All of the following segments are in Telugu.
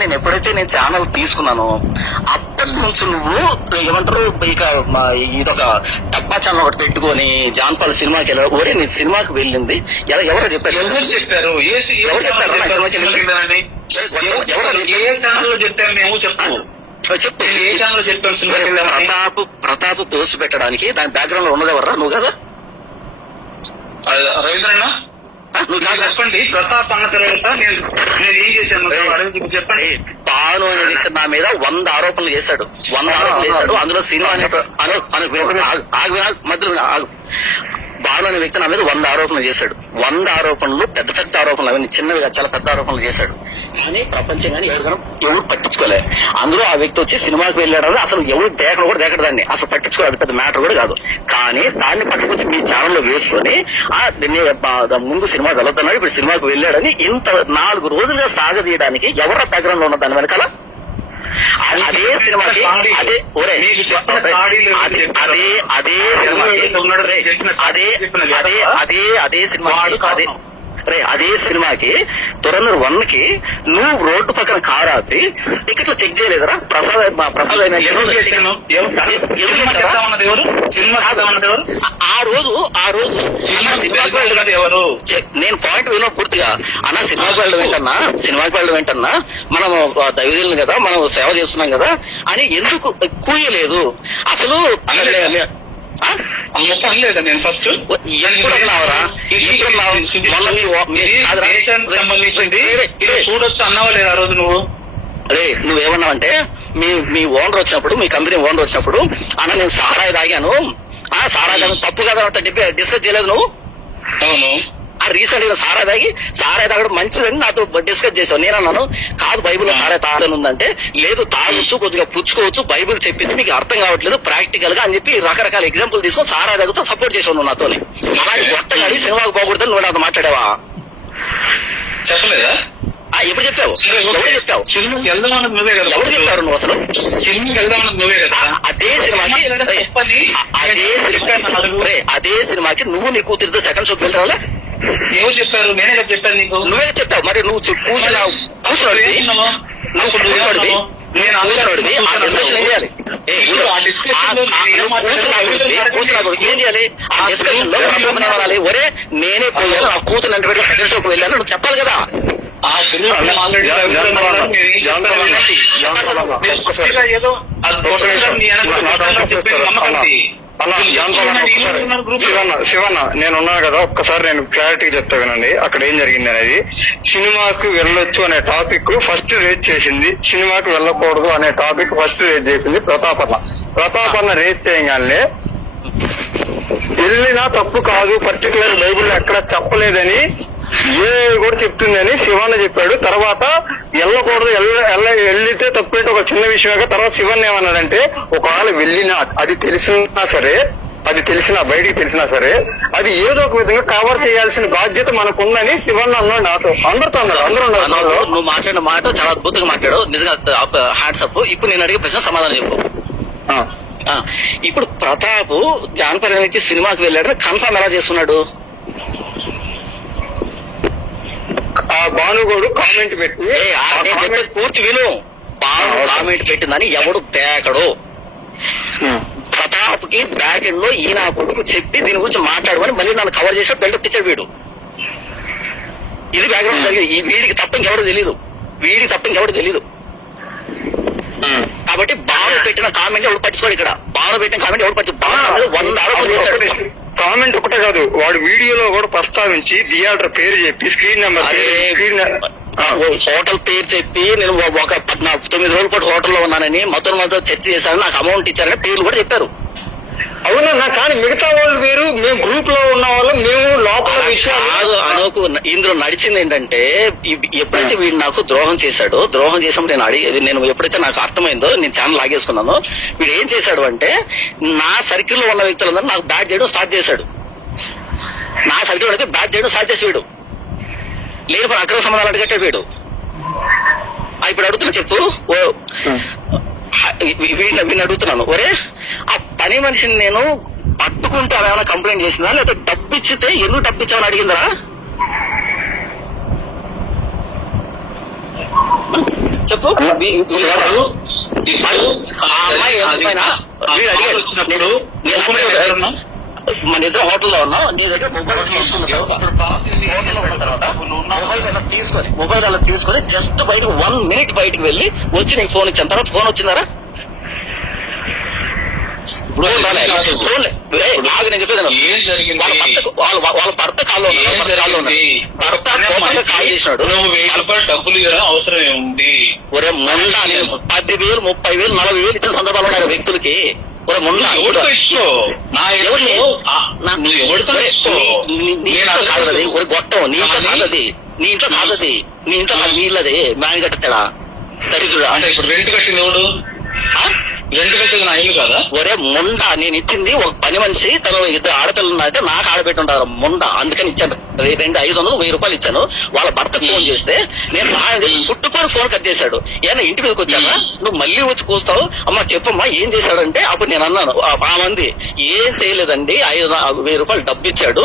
నేను ఎప్పుడైతే నేను ఛానల్ తీసుకున్నానో అప్పటి నుంచి నువ్వు ఏమంటారు ఇక ఇదొక డబ్బా ఛానల్ ఒకటి పెట్టుకొని జాన్పాల్ సినిమాకి వెళ్ళాడు. ఒరే నేను సినిమాకి వెళ్ళింది ఎవరో చెప్పారు ఎవరు చెప్పారు ఏ ఛానల్ లో చెప్పారు మేము చెప్పు చెప్పు ఏ ఛానల్ చెప్పాను సినిమాకి ప్రతాప్ పోస్ట్ పెట్టడానికి దాని బ్యాక్గ్రౌండ్ లో ఉన్నది ఎవరా నువ్వు కదా రవీంద్రన్న నువ్వు చెప్పండి. ప్రతాప్ అన్న తర్వాత నేను ఏం చేశాను చెప్పండి. పాను అనే వ్యక్తి నా మీద 100 ఆరోపణలు చేశాడు. 100 ఆరోపణలు చేశాడు. అందులో సినిమా మధ్యలో బాలు అనే వ్యక్తి నా మీద 100 ఆరోపణలు చేశాడు. 100 ఆరోపణలు పెద్ద పెద్ద ఆరోపణలు, అవన్నీ చిన్నవిగా చాలా పెద్ద ఆరోపణలు చేశాడు. కానీ ప్రపంచం కానీ ఎవరు పట్టించుకోలే. అందులో ఆ వ్యక్తి వచ్చి సినిమాకి వెళ్ళాడని అసలు ఎవరు దేకలు కూడా దేకడు, దాన్ని అసలు పట్టించుకోలేదు, పెద్ద మ్యాటర్ కూడా కాదు. కానీ దాన్ని పట్టుకొచ్చి మీ ఛానల్లో వేసుకొని ముందు సినిమాకి వెళ్తున్నాడు, ఇప్పుడు సినిమాకి వెళ్ళాడని ఇంత 4 రోజులుగా సాగదీయడానికి ఎవరు బ్యాక్గ్రౌండ్ లో ఉన్న దాని వెనకాల అదే సినిమాకి అదే సినిమాకి తురన్నూరు 1 కి నువ్వు రోడ్డు పక్కన కారు ఆపి టికెట్లు చెక్ చేయలేదరా? ప్రసాద్ ఆ రోజు నేను పాయింట్ వినో పూర్తిగా అన్న సినిమాకి వెళ్ళడం ఏంటన్నా మనం దైవజనులు కదా, మనం సేవ చేస్తున్నాం కదా అని ఎందుకు కూయలేదు అసలు? లేదా నేను ఫస్ట్ చూడొచ్చు అన్నావా లేదా ఆ రోజు నువ్వు? అదే నువ్వేమన్నావంటే మీ ఓనర్ వచ్చినప్పుడు, మీ కంపెనీ ఓనర్ వచ్చినప్పుడు అన్న నేను సారాయి తాగాను, సారాయి తప్పు కదా డిస్కస్ చేయలేదు నువ్వు? అవును. ఆ రీసెంట్ గా సారాయి తాగడం మంచిదని నాతో డిస్కస్ చేసావు. నేనన్నాను కాదు బైబిల్లో సారాయి తాగని ఉందంటే లేదు తాగొచ్చు, కొద్దిగా పుచ్చుకోవచ్చు, బైబిల్ చెప్పింది మీకు అర్థం కావట్లేదు ప్రాక్టికల్ గా అని చెప్పి రకరకాల ఎగ్జాంపుల్ తీసుకొని సారాయి తాగుతూ సపోర్ట్ చేసావు నువ్వు నాతోని. అలాంటి కొట్టగాడి సినిమాకు పోకూడదని నువ్వు నాతో మాట్లాడావా? చెప్పలేదా? ఎప్పుడు చెప్పావు? ఎవరు చెప్పావు? సినిమాకి వెళ్దామన్నది నువ్వే కదా. ఎవరు చెప్పారు నువ్వు అసలు? సినిమాకి వెళ్దామన్నది నువ్వే కదా. అదే సినిమాకి నువ్వు నీ కూతురితో సెకండ్ షోకి వెళ్ళావా? ఎవరు చెప్పారు? నేనే కదా చెప్పాను నీకు. నువ్వే చెప్పావు. మరి నువ్వు కూర్చున్నావు ఏం చేయాలి? ఆ డిస్కషన్ లో ఒరే నేనే పోయాను ఆ కూతురు అంటే పెట్టి సెకండ్ షోకి వెళ్ళాను నువ్వు చెప్పాలి కదా. శివన్న నేనున్నాను కదా, ఒక్కసారి నేను క్లారిటీగా చెప్తా వినండి అక్కడ ఏం జరిగింది అనేది. సినిమాకి వెళ్ళొచ్చు అనే టాపిక్ ఫస్ట్ రేజ్ చేసింది, సినిమాకి వెళ్ళకూడదు అనే టాపిక్ ఫస్ట్ రేజ్ చేసింది ప్రతాపన్న రేజ్ చేయగానే వెళ్ళినా తప్పు కాదు, పర్టికులర్ బైబుల్ ఎక్కడ చెప్పలేదని ఏ కూడా చెప్తుందని శివన్న చెప్పాడు. తర్వాత వెళ్ళకూడదు, వెళ్లితే తప్పేంటి ఒక చిన్న విషయమే. తర్వాత శివన్ ఏమన్నాడంటే ఒకవేళ వెళ్ళినా అది తెలిసినా బయటికి తెలిసినా సరే అది ఏదో ఒక విధంగా కవర్ చేయాల్సిన బాధ్యత మనకుందని శివన్ అన్నాడు నాతో, అందరితో అన్నాడు. అందరూ నువ్వు మాట్లాడిన మాట చాలా అద్భుతంగా మాట్లాడు, నిజంగా హ్యాట్సప్. ఇప్పుడు నేను అడిగే ప్రశ్న సమాధానం చెప్పు. ఇప్పుడు ప్రతాప్ జానపద నుంచి సినిమాకి వెళ్ళాడని కన్ఫర్మ్ ఎలా చేస్తున్నాడు? ఆ భానుగోడు కామెంట్ పెట్టి పూర్తి విను. బాను కామెంట్ పెట్టిందని ఎవడు తేకడు. ప్రతాప్ కి బ్యాక్ ఎండ్ లో ఈయన కొడుకు చెప్పి దీని గురించి మాట్లాడమని మళ్ళీ నన్ను కవర్ చేసి బిల్డప్ ఇచ్చాడు వీడు. ఇది బ్యాక్గ్రౌండ్ జరిగింది. ఈ వీడికి తప్ప ఇంకెవడు తెలీదు. కాబట్టి బాను పెట్టిన కామెంట్ ఎవడు పట్టించుకోడు. ఇక్కడ బాను పెట్టిన కామెంట్ ఎవడు పట్టించుకోడు. 100 ఆరోపణలు చేశాడు. కామెంట్ ఒకటే కాదు, వాడు వీడియోలో కూడా ప్రస్తావించి థియేటర్ పేరు చెప్పి స్క్రీన్ నెంబర్ హోటల్ పేరు చెప్పి నేను ఒక 9 రోజుల పాటు హోటల్లో ఉన్నానని మొత్తం చర్చ చేశాను, నాకు అమౌంట్ ఇచ్చారని పేర్లు కూడా చెప్పారు. అవునన్నా, కానీ మిగతా వాళ్ళు వేరు, మేము గ్రూప్ లో ఉన్న వాళ్ళం, మేము లోపల విషయాలు అనుకు. ఇందులో నడిచింది ఏంటంటే ఎప్పుడైతే వీడు నాకు ద్రోహం చేసినప్పుడు నేను ఎప్పుడైతే నాకు అర్థమైందో నేను ఛానల్ లాగేసుకున్నానో వీడు ఏం చేశాడు అంటే నా సర్కిల్ లో ఉన్న వ్యక్తులందరూ నాకు బ్యాట్ చేయడం స్టార్ట్ చేశాడు. వీడు లేని అక్రమ సంబంధాలు అడ్డుకట్టాడు వీడు. ఇప్పుడు అడుగుతున్నా చెప్పు, వీడిని అడుగుతున్నాను, ఒరే ఆ పని మనిషిని నేను పట్టుకుంటే ఆమె ఏమైనా కంప్లైంట్ చేసిందా, లేకపోతే డబ్బు ఇచ్చితే ఎందుకు డబ్బు ఇచ్చామని అడిగిందరా? చెప్పు ఇప్పుడు ఆ అమ్మాయి పైన వీడు అడిగాడు వచ్చినప్పుడు మన ఇద్దరు హోటల్లో ఉన్నాం, నీ దగ్గర మొబైల్ తీసుకున్న తర్వాత మొబైల్ అలా తీసుకొని జస్ట్ బయటకు 1 minute బయటకు వెళ్ళి వచ్చి నీకు ఫోన్ ఇచ్చాను. తర్వాత ఫోన్ వచ్చిందారా? నాకు నేను చెప్పేది ఏం జరిగింది? వాళ్ళ భర్త కాల్లో భర్త కాల్ చేసినాడు. నువ్వు 1000 రూపాయలు డబ్బులు ఇవ్వడం అవసరం ఏముంది? ఒరే మొండ 10,000, 30,000, 40,000 ఇచ్చిన సందర్భాలు ఉన్నాయి వ్యక్తులకి. ఒరే మొండ ఎవరితో ఇష్టం? నా ఎవరిని నువ్వు ఎవరితో ఇష్టం? నీ ఇంట్లో కాదది, ఒరే గొట్టం నీ ఇంట్లో కాదది, నీ ఇంట్లో కాదది, నీ ఇంట్లో నీళ్ళది మ్యాన్ కట్టా దరిద్రుడా. అంటే ఇప్పుడు రెంట్ కట్టింది ఎవడు? రెంట్ కట్టింది నా ఇల్లు కదా? ఒరే ముండ, నేను ఇచ్చింది ఒక పని మనిషి, తను 2 ఆడపిల్లలు ఉన్నారంటే నాకు ఆడబెట్టి ఉంటారు ముండ, అందుకని ఇచ్చాను. 500, 1000 రూపాయలు ఇచ్చాను. వాళ్ళ భర్తకు ఫోన్ చేస్తే నేను సహాయం చేసి పుట్టుకొని ఫోన్ కట్ చేశాడు. ఏమన్నా ఇంటి మీదకి వచ్చానా, నువ్వు మళ్ళీ వచ్చి కూస్తావు, అమ్మా చెప్పమ్మా ఏం చేశాడంటే అప్పుడు నేను అన్నాను, ఆ మంది ఏం చేయలేదండి, 1000 రూపాయలు డబ్బు ఇచ్చాడు,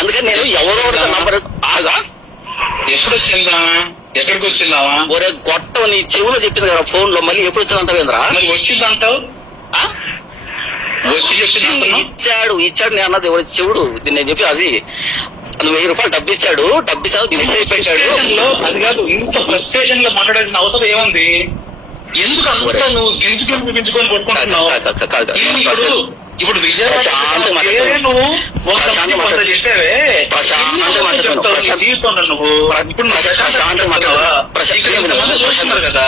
అందుకని నేను ఎవరో నంబర్ ఆగా. ఎప్పుడు వచ్చిందా? ఎక్కడికి వచ్చిందావా? ఒరే గొట్టం, నీ చెవులో చెప్పింది కదా ఫోన్ లో, మళ్ళీ ఎప్పుడు వచ్చిందంటావేంద్రా? మరి వచ్చిందంటావు? వచ్చి చెప్పింది ఇచ్చాడు నేను అన్నది ఎవరు చెవుడు, నేను చెప్పి అది 1000 రూపాయలు డబ్బు ఇచ్చాడు మెసేజ్ పెట్టాడు. అది కాదు, ఇంత ఫ్రస్ట్రేషన్ లో మాట్లాడాల్సిన అవసరం ఏముంది? ఎందుకు అంతా నువ్వు గింజుకొని కొట్టుకుంటున్నావు? ఇప్పుడు విజయవాడ నువ్వు చెప్పావే జీవితంలో నువ్వు ఇప్పుడు కదా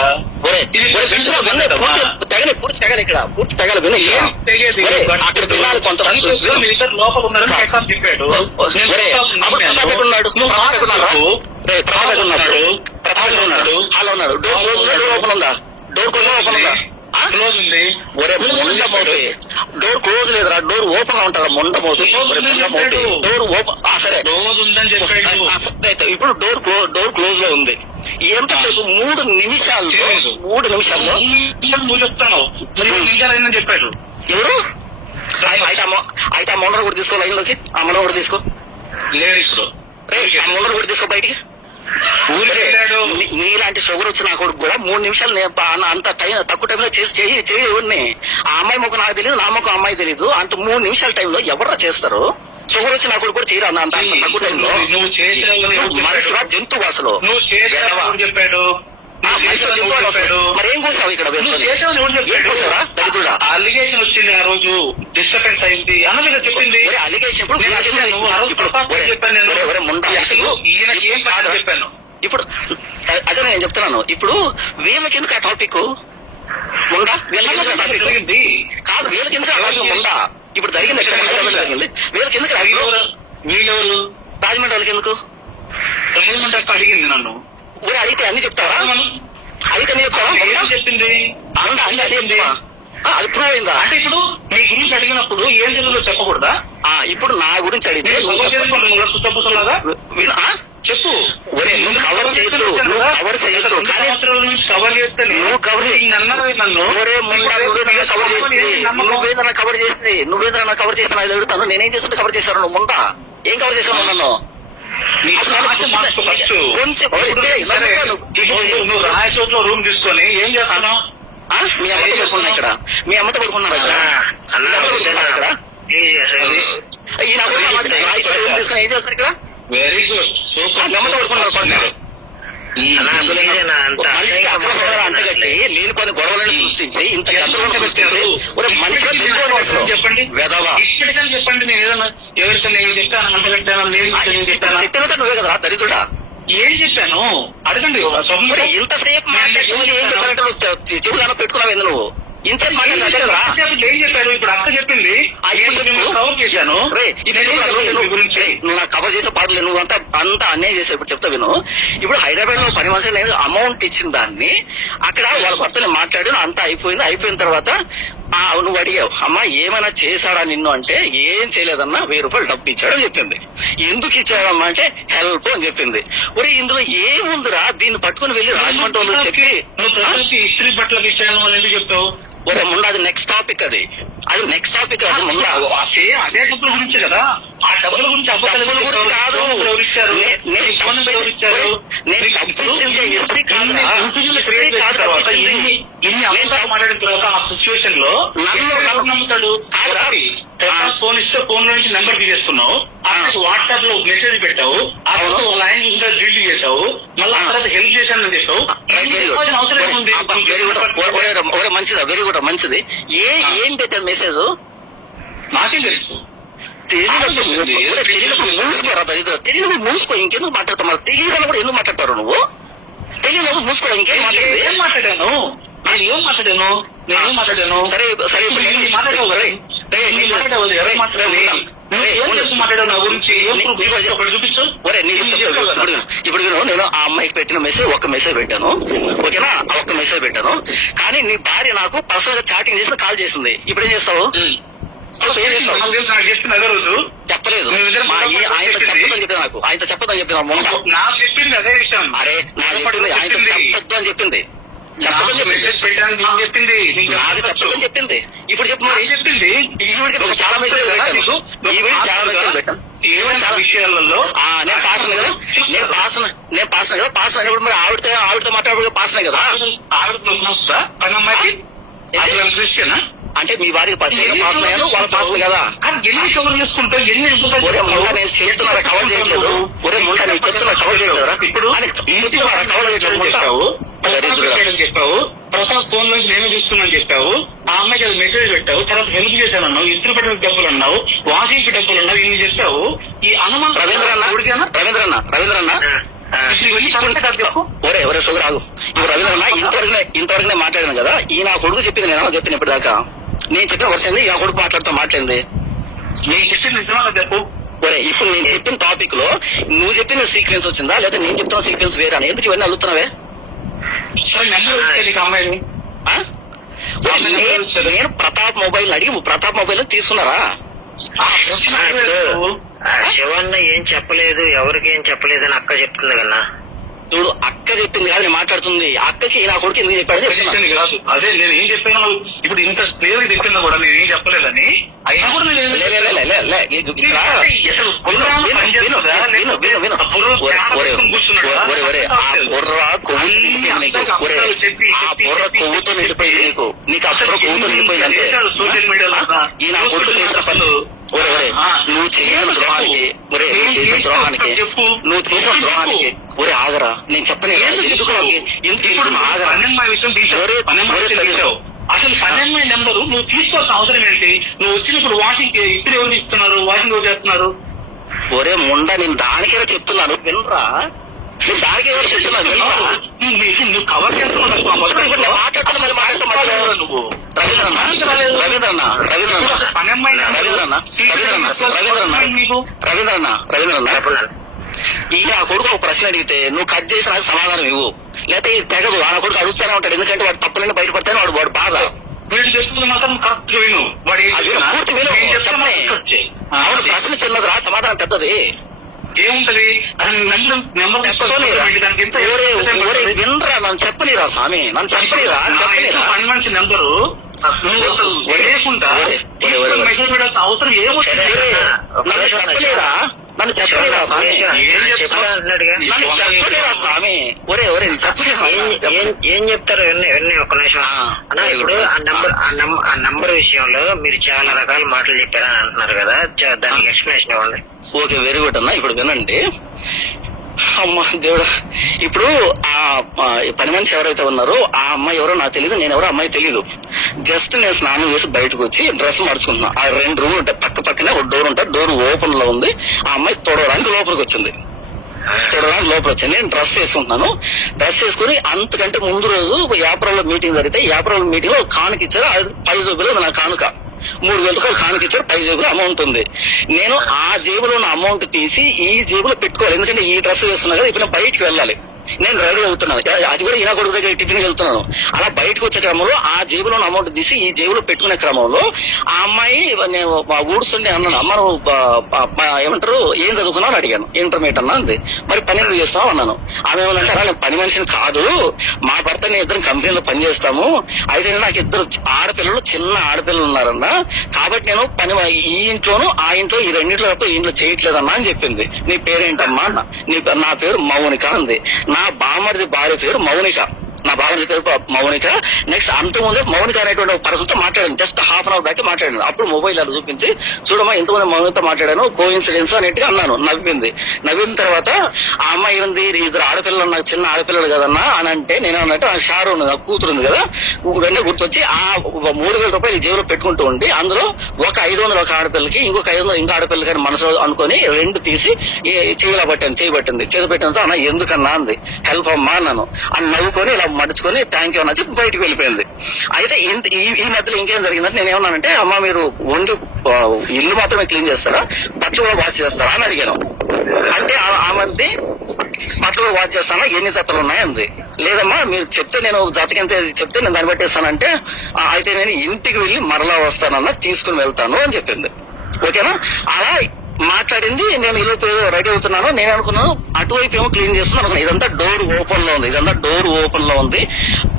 పూర్తి తెగలు ఇక్కడ పూర్తి తెగలు విను. అక్కడ వినాలి కొంత లోపల ఉన్నారని చెప్పాడు. అలా ఉన్నాడు. డోర్ ఓపెన్ ఉందా? డోర్ ఓపెన్ ఉందా? క్లోజ్ ఉంది. ఒరే ముండ మోపి డోర్ క్లోజ్ లేదురా, డోర్ ఓపెన్ గా ఉంటారా ముండ మోపి. డోర్ ఓపెన్ సరే క్లోజ్ ఉందని చెప్పాడు. ఇప్పుడు డోర్ క్లోజ్ లో ఉంది. ఎంతసేపు 3 నిమిషాల్లో నువ్వు చెప్తాను 3 నిమిషాలు అయిందని చెప్పాడు. ఎవరు? అయితే ఆ మొండను కూడా తీసుకో లైన్ లోకి, ఆ మొండ కూడా తీసుకో. లేదు ఇప్పుడు ఆ మొండను కూడా తీసుకో బయటికి. నీలాంటి షుగర్ వచ్చిన నా కొడుకు కూడా 3 నిమిషాలు అంత తక్కువ టైంలో చేయి ఎవరిని? ఆ అమ్మాయి ముఖం నాకు తెలియదు, నా ముఖం అమ్మాయి తెలీదు. అంత 3 నిమిషాల టైంలో ఎవరు చేస్తారు? షుగర్ వచ్చి నా కొడుకు కూడా చేయరా అంత తక్కువ టైంలో? నువ్వు మనిషిగా జంతువు అసలు. నువ్వు చెప్పాడు మరి ఏం కూర్చావు ఇక్కడ? కూర్చోరా దరిద్రుడా? అలిగేషన్ వచ్చింది ఆ రోజు, డిస్టర్బెన్స్ అయింది అన్నదిగా చెప్పింది. అలిగేషన్ ఇప్పుడు ఈయనకి ఏం కాదు చెప్పాను. ఇప్పుడు అదే నేను చెప్తున్నాను. ఇప్పుడు వీళ్ళకి ఎందుకు ఆ టాపిక్ ఉందా? జరిగింది కాదు, వీళ్ళకి ఎందుకు ఆ టాపిక్ ఉందా? ఇప్పుడు జరిగింది ఎక్కడ? హైదరాబాద్ జరిగింది. వీళ్ళకి ఎందుకు? వీళ్ళెవరు? రాజమండ్రి వాళ్ళకి ఎందుకు? రాజమండ్రి అక్క అడిగింది నన్ను. ఊరే అడిగితే అన్ని చెప్తావా? అయితే చెప్పింది అది ప్రూవ్ అయిందా? అంటే ఇప్పుడు మీ గురించి అడిగినప్పుడు ఏం జరిగిందో చెప్పకూడదా? ఇప్పుడు నా గురించి అడిగితే పుస్తపుసలాగా చెప్పు. నువ్వు కవర్ చేయొద్దు, నువ్వు కవర్ చేయొద్దు. కవర్ చేస్తే నువ్వు కవర్ నువ్వేదన్నా కవర్ చేసింది, నువ్వేదన్నా కవర్ చేసిన అడుగుతాను. నేనేం చేస్తుంటే కవర్ చేశాను? నువ్వు ముందా ఏం కవర్ చేశాను నన్ను? నువ్వు రాయచోట్లో రూమ్ తీసుకొని ఏం చేస్తాను? మీ అమ్మతో పడుకున్నా ఇక్కడ, మీ అమ్మతో పడుకున్నారు ఇక్కడ, ఇక్కడ ఈ రాయచోట రూమ్ తీసుకొని ఏం చేస్తారు ఇక్కడ? Very good, super. మీ అమ్మతో పడుకున్నారు. అంతగట్టి లేని కొన్ని గొడవలను సృష్టించి ఇంత గందరగోళం సృష్టించి మనిషిగా చెప్పండి ఇప్పటికని చెప్పండి. నేను ఏదన్నా ఎవరికైనా నేను చెప్పాను అంతగట్టాను నేను చెప్పాను. చెప్పినంత నువ్వే కదా దరిద్రుడా. ఏం చెప్పాను అడగండి. ఇంతసేపు ఏం చెప్పాలంటే చెవులు పెట్టుకున్నావు నువ్వు? ఇంతసేపు ఏం చెప్పారు? ఇప్పుడు అక్క చెప్పింది కవర్ చేశాను. నువ్వు నాకు కవర్ చేసే పాటలు నువ్వు అంతా అన్యాయం చేసావు. ఇప్పుడు చెప్తా విను. ఇప్పుడు హైదరాబాద్ లో 10 మంది నేను అమౌంట్ ఇచ్చిన దాన్ని అక్కడ వాళ్ళ భర్తని మాట్లాడి అంతా అయిపోయింది. అయిపోయిన తర్వాత నువ్వు అడిగావు, అమ్మా ఏమైనా చేశాడా నిన్ను అంటే ఏం చేయలేదన్నా 1000 రూపాయలు డబ్బు ఇచ్చాడు అని చెప్పింది. ఎందుకు ఇచ్చాడమ్మా అంటే హెల్ప్ అని చెప్పింది. ఒరే ఇందులో ఏముందిరా? దీన్ని పట్టుకుని వెళ్ళి రాజమండ్రి వాళ్ళు చెప్పి ఇస్త్రీ బట్టలకు ఇచ్చాను అని ఎందుకు చెప్తావు? ఒరే ముందు అది నెక్స్ట్ టాపిక్, అది నెక్స్ట్ టాపిక్. అది ముందు అదే డబ్బుల గురించి కదా. ఆ డబ్బుల గురించి అబద్ధాలు డబ్బుల గురించి కాదు. ఎవరు ఇచ్చారు? నేను ఫోన్ నెంబర్ ఎవరు ఇచ్చారు? నేను తప్పించింది హిస్టరీ కాదురా. హిస్టరీ కాదు తర్వాత ఇన్ని అబద్ధాలు మాట్లాడిన తర్వాత ఆ సిచ్యువేషన్ లో ఎవరు నమ్ముతాడు? ఫోన్ ఇస్తే ఫోన్ నుంచి నెంబర్ తీసేస్తున్నావు, అతనికి వాట్సాప్ లో మెసేజ్ పెట్టావు, ఆ తర్వాత వాళ్ళ ఆయన చూస్తే డిలీట్ చేసావు, మళ్ళీ ఆ తర్వాత హెల్ప్ చేశానని చెప్పావు. అవసరం ఏముంది? మంచిదా? వెరీ గుడ్, మంచిది. ఏంటి మెసేజ్? నాకేం తెలుసు. తెలియదు మూసుకో, ఇంకెందుకు మాట్లాడతావు? మరి తెలియదని కూడా ఎందుకు మాట్లాడతారు నువ్వు? తెలియదు మూసుకో, ఇంకేం మాట్లాడేది? ఏం మాట్లాడాను? నేనేం మాట్లాడాను? సరే సరే, ఇప్పుడు ఏం మాట్లాడావు నా గురించి? చూపించు. ఒరే ఇప్పుడు నేను ఆ అమ్మాయికి పెట్టిన మెసేజ్ ఒక్క మెసేజ్ పెట్టాను, ఓకేనా? ఆ ఒక్క మెసేజ్ పెట్టాను. కానీ నీ భార్య నాకు పర్సనల్ గా చాటింగ్ చేసి కాల్ చేసింది. ఇప్పుడు ఏం చేస్తావు? నాకు చెప్పింది అదే రోజు చెప్పలేదు. ఆయనతో చెప్పదని చెప్పిన నాకు, ఆయనతో చెప్పదని చెప్పిన నాకు చెప్పింది అదే విషయం. అరే నాకు చెప్పింది, ఆయనతో చెప్పొద్దు అని చెప్పింది. మెసేజ్ పెట్టాను నేను చెప్పింది, నాకు చెప్పదని చెప్పింది. ఇప్పుడు చెప్పు మరి. చెప్పింది ఈవిడికి చాలా మెసేజ్ పెట్టాను, ఈవిడికి చాలా మెసేజ్ పెట్టాను. ఏమైనా విషయాలలో నేను పాసన కదా, నేను పాసన కదా. పాసన అయినప్పుడు మరి ఆవిడతో మాట్లాడదు పాసనే కదా. ఆవిడ అమ్మాయికి క్రిస్టియన్ అంటే మీ వారికి పాసన పాసనయ్యాను, వాళ్ళ పాసన కదా. ఎన్ని కవర్ చేసుకుంటావు? ఎన్ని నేను చెప్తున్నా కవర్ చేయట్లేదు. ఒరే ముండ నేను చెప్తున్నా కవర్ చేయలేదురా. ఇప్పుడు కవర్ చేయట్లేదు. చెప్పావు, ప్రసాద్ ఫోన్ నుంచి నేను చూస్తున్నాను చెప్పావు, ఆ అమ్మాయికి అది మెసేజ్ పెట్టావు, తర్వాత హెల్ప్ చేశాను అన్నావు, ఇస్త్రీ పెట్టడానికి డబ్బులు అన్నావు, వాషింగ్ కి డబ్బులు అన్నావు, ఇన్ని చెప్పావు. ఈ అనుమానం రవీంద్రన్న ఒరే షుగర్ ఆగు. ఇప్పుడు రవీంద్రన్న ఇంతవరకు నేను మాట్లాడాను కదా. ఈ నా కొడుకు చెప్పింది నేను చెప్పిన ఇప్పుడు దాకా. నేను చెప్పిన వర్షం ఈ నా కొడుకు మాట్లాడింది. నేను చెప్పింది నిజమా చెప్పు. ఒరే ఇప్పుడు నేను చెప్పిన టాపిక్ లో నువ్వు చెప్పిన సీక్వెన్స్ వచ్చిందా లేదా నేను చెప్తున్న సీక్వెన్స్ వేరే అని? ఎందుకు ఇవన్నీ అల్లుతున్నావే? అమ్మాయిని నేను ప్రతాప్ మొబైల్ అడిగి ప్రతాప్ మొబైల్ తీసుకున్నారా? శివన్న ఏం చెప్పలేదు, ఎవరికి ఏం చెప్పలేదు అని అక్క చెప్తుంది కన్నా. చూడు అక్క చెప్పింది కాదు నేను మాట్లాడుతుంది. అక్కకి నా కొడుకు ఎందుకు చెప్పాడు కాదు. అదే నేను ఏం చెప్పాను ఇప్పుడు ఇంత క్లియర్ చెప్పినా కూడా నేను ఏం చెప్పలేదని. అయినా కూడా కొవ్వుతో నిండిపోయింది నీకు. నీకు అప్పుడు కొవ్వుతో నిండిపోయింది అంటే సోషల్ మీడియాలో ఈ నా కొడుకు చేసిన పనులు నువ్వు చేసిన ద్రోహానికి నువ్వు చేసిన ద్రోహానికి ఒరే ఆగరా. నేను చెప్పని ఇప్పుడు పన్నెండు విషయం తీసావు. అసలు పన్నెండు నెంబరు నువ్వు తీసుకోవాల్సిన అవసరం ఏంటి? నువ్వు వచ్చినప్పుడు వాషింగ్ ఇస్త్రీ ఎవరు ఇస్తున్నారు, వాషింగ్ ఎవరు చేస్తున్నారు? ఒరే ముండ నేను దానికే చెప్తున్నాను వినరా. నేను దానికే చెప్తున్నాను నువ్వు కవర్ చేస్తున్నావు. నువ్వు రవీంద్రన్న ఈ నా కొడుకు ఒక ప్రశ్న అడిగితే నువ్వు కట్ చేసి నాకు సమాధానం ఇవ్వు, లేకపోతే ఇది తెగదు. ఆ కొడుకు అడుగుతానే ఉంటాడు, ఎందుకంటే వాడు తప్పులన్నీ బయటపడతానే వాడు బాధ. వీడు చెప్తుంది మాత్రం కరెక్ట్ విను. పూర్తి విను. అవును ప్రశ్న చిన్నదిరా, సమాధానం పెద్దది. ఏముంటది? నెంబర్ వినరా, నన్ను చెప్పనిరా స్వామి, నన్ను చెప్పనిరా. పని మనిషి నెంబరు లేకుండా మెసేజ్ పెట్టాల్సిన అవసరం ఏమొచ్చింది? నన్ను చెప్పలేరా స్వామి, స్వామి. ఒరే ఏం చెప్తారు? విన్నీ ఒక్క నిమిషం అన్నా. ఇప్పుడు ఆ నంబర్ విషయంలో మీరు చాలా రకాల మాటలు చెప్పారని అంటున్నారు కదా, దానికి ఎక్స్ప్లెనేషన్ ఇవ్వండి. ఓకే వెరీ గుడ్ అన్న. ఇప్పుడు వినండి. అమ్మ దేవుడు, ఇప్పుడు ఆ పని మనిషి ఎవరైతే ఉన్నారో ఆ అమ్మాయి ఎవరో నాకు తెలియదు, నేను ఎవరో అమ్మాయి తెలియదు. జస్ట్ నేను స్నానం చేసి బయటకు వచ్చి డ్రెస్ మార్చుకుంటున్నా. ఆ 2 రూమ్లు ఉంటాయి, పక్కనే ఒక డోర్ ఉంటుంది, డోర్ ఓపెన్ లో ఉంది. ఆ అమ్మాయి తొడవడానికి లోపలికి వచ్చింది. నేను డ్రెస్ వేసుకుంటున్నాను. డ్రెస్ వేసుకుని అంతకంటే ముందు రోజు యాప్రాల్లో మీటింగ్ జరిగితే యాప్రాల్ మీటింగ్ లో కానుక ఇచ్చారు. అది 10 రూపాయలు నా కానుక. 3,000 రూపాయలు కానుక ఇచ్చారు. 10 జేబులో అమౌంట్ ఉంది. నేను ఆ జేబులో ఉన్న అమౌంట్ తీసి ఈ జేబులో పెట్టుకోవాలి, ఎందుకంటే ఈ డ్రెస్ వేసుకున్నా కదా. ఇప్పుడు బయటికి వెళ్ళాలి. నేను రెడీ అవుతున్నాను, అది కూడా ఈయన కొడుకు దగ్గర టిఫిన్ వెళ్తున్నాను. అలా బయటకు వచ్చే క్రమంలో ఆ జేబులో అమౌంట్ తీసి ఈ జేబులో పెట్టుకునే క్రమంలో ఆ అమ్మాయి నేను ఊడుస్తుండే అన్నాను, అమ్మ నువ్వు ఏమంటారు ఏం చదువుకున్నావు అని అడిగాను. ఇంటర్మీడియట్ అన్నా అంది. మరి పని ఎందుకు చేస్తావు అన్నాను. ఆమె ఏమంటే అలా నేను పని మనిషిని కాదు, మా భర్త నేను ఇద్దరు కంపెనీలో పని చేస్తాము, అయితే నాకు ఇద్దరు ఆడపిల్లలు చిన్న ఆడపిల్లలు ఉన్నారన్నా, కాబట్టి నేను పని ఈ ఇంట్లోను ఆ ఇంట్లో ఈ రెండింటిలో తప్ప ఈ ఇంట్లో చేయట్లేదన్నా అని చెప్పింది. నీ పేరేంటమ్మా అన్న. నా పేరు మౌనిక అంది. నా బామ్మర్ది భార్య పేరు మౌనిక, నా బామ్మర్ది పేరు మౌనిక. నెక్స్ట్ అంతకుముందే మౌనిక అనేటువంటి ఒక పర్సన్ తో మాట్లాడాను, just half an hour back మాట్లాడాను. అప్పుడు మొబైల్ అలా చూపించి చూడమ్మా ఇంతకుముందు మౌనికతో మాట్లాడాను, కో ఇన్సిడెన్స్ అన్నట్టుగా అన్నాను. నవ్వింది. నవ్విన తర్వాత ఆ అమ్మాయి ఏంది ఇద్దరు ఆడపిల్లలు నాకు చిన్న ఆడపిల్లలు కదన్నా అని అంటే నేను అన్నట్టు ఆ షారు ఉంది నాకు కూతురు ఉంది కదా, వెంటనే గుర్తొచ్చి ఆ 3,000 రూపాయలు జేబులో పెట్టుకుంటూ ఉండి అందులో ఒక 500 ఒక ఆడపిల్లకి ఇంకొక 500 ఇంకో ఆడపిల్లకి అని మనసు అనుకుని 2 తీసి చేయలా పట్టాను, చేయబట్టింది. చేతి పెట్టడంతో అన్న ఎందుకన్నా అంది. హెల్ప్ అమ్మా అన్నాను. అని నవ్వుకొని ఇలా మడుచుకొని థ్యాంక్ యూ అన్న చెప్పి బయటకు వెళ్ళిపోయింది. అయితే ఈ మధ్యలో ఇంకేం జరిగిందంటే నేను ఏమన్నానంటే అమ్మ మీరు ఓన్లీ ఇల్లు మాత్రమే క్లీన్ చేస్తారా, బట్టలు కూడా వాష్ చేస్తారా అని అడిగాను. అంటే ఆమెది బట్టలు కూడా వాష్ చేస్తానా, ఎన్ని జతలు ఉన్నాయంది. లేదమ్మా మీరు చెప్తే నేను జతకి ఎంత చెప్తే నేను దాన్ని పెట్టేస్తానంటే అయితే నేను ఇంటికి వెళ్ళి మరలా వస్తానన్నా తీసుకుని వెళ్తాను అని చెప్పింది. ఓకేనా? అలా మాట్లాడింది. నేను ఇలా రెడీ అవుతున్నాను. నేను అనుకున్నాను అటువైపు ఏమో క్లీన్ చేస్తున్నాను అనుకున్నాను. ఇదంతా డోర్ ఓపెన్ లో ఉంది.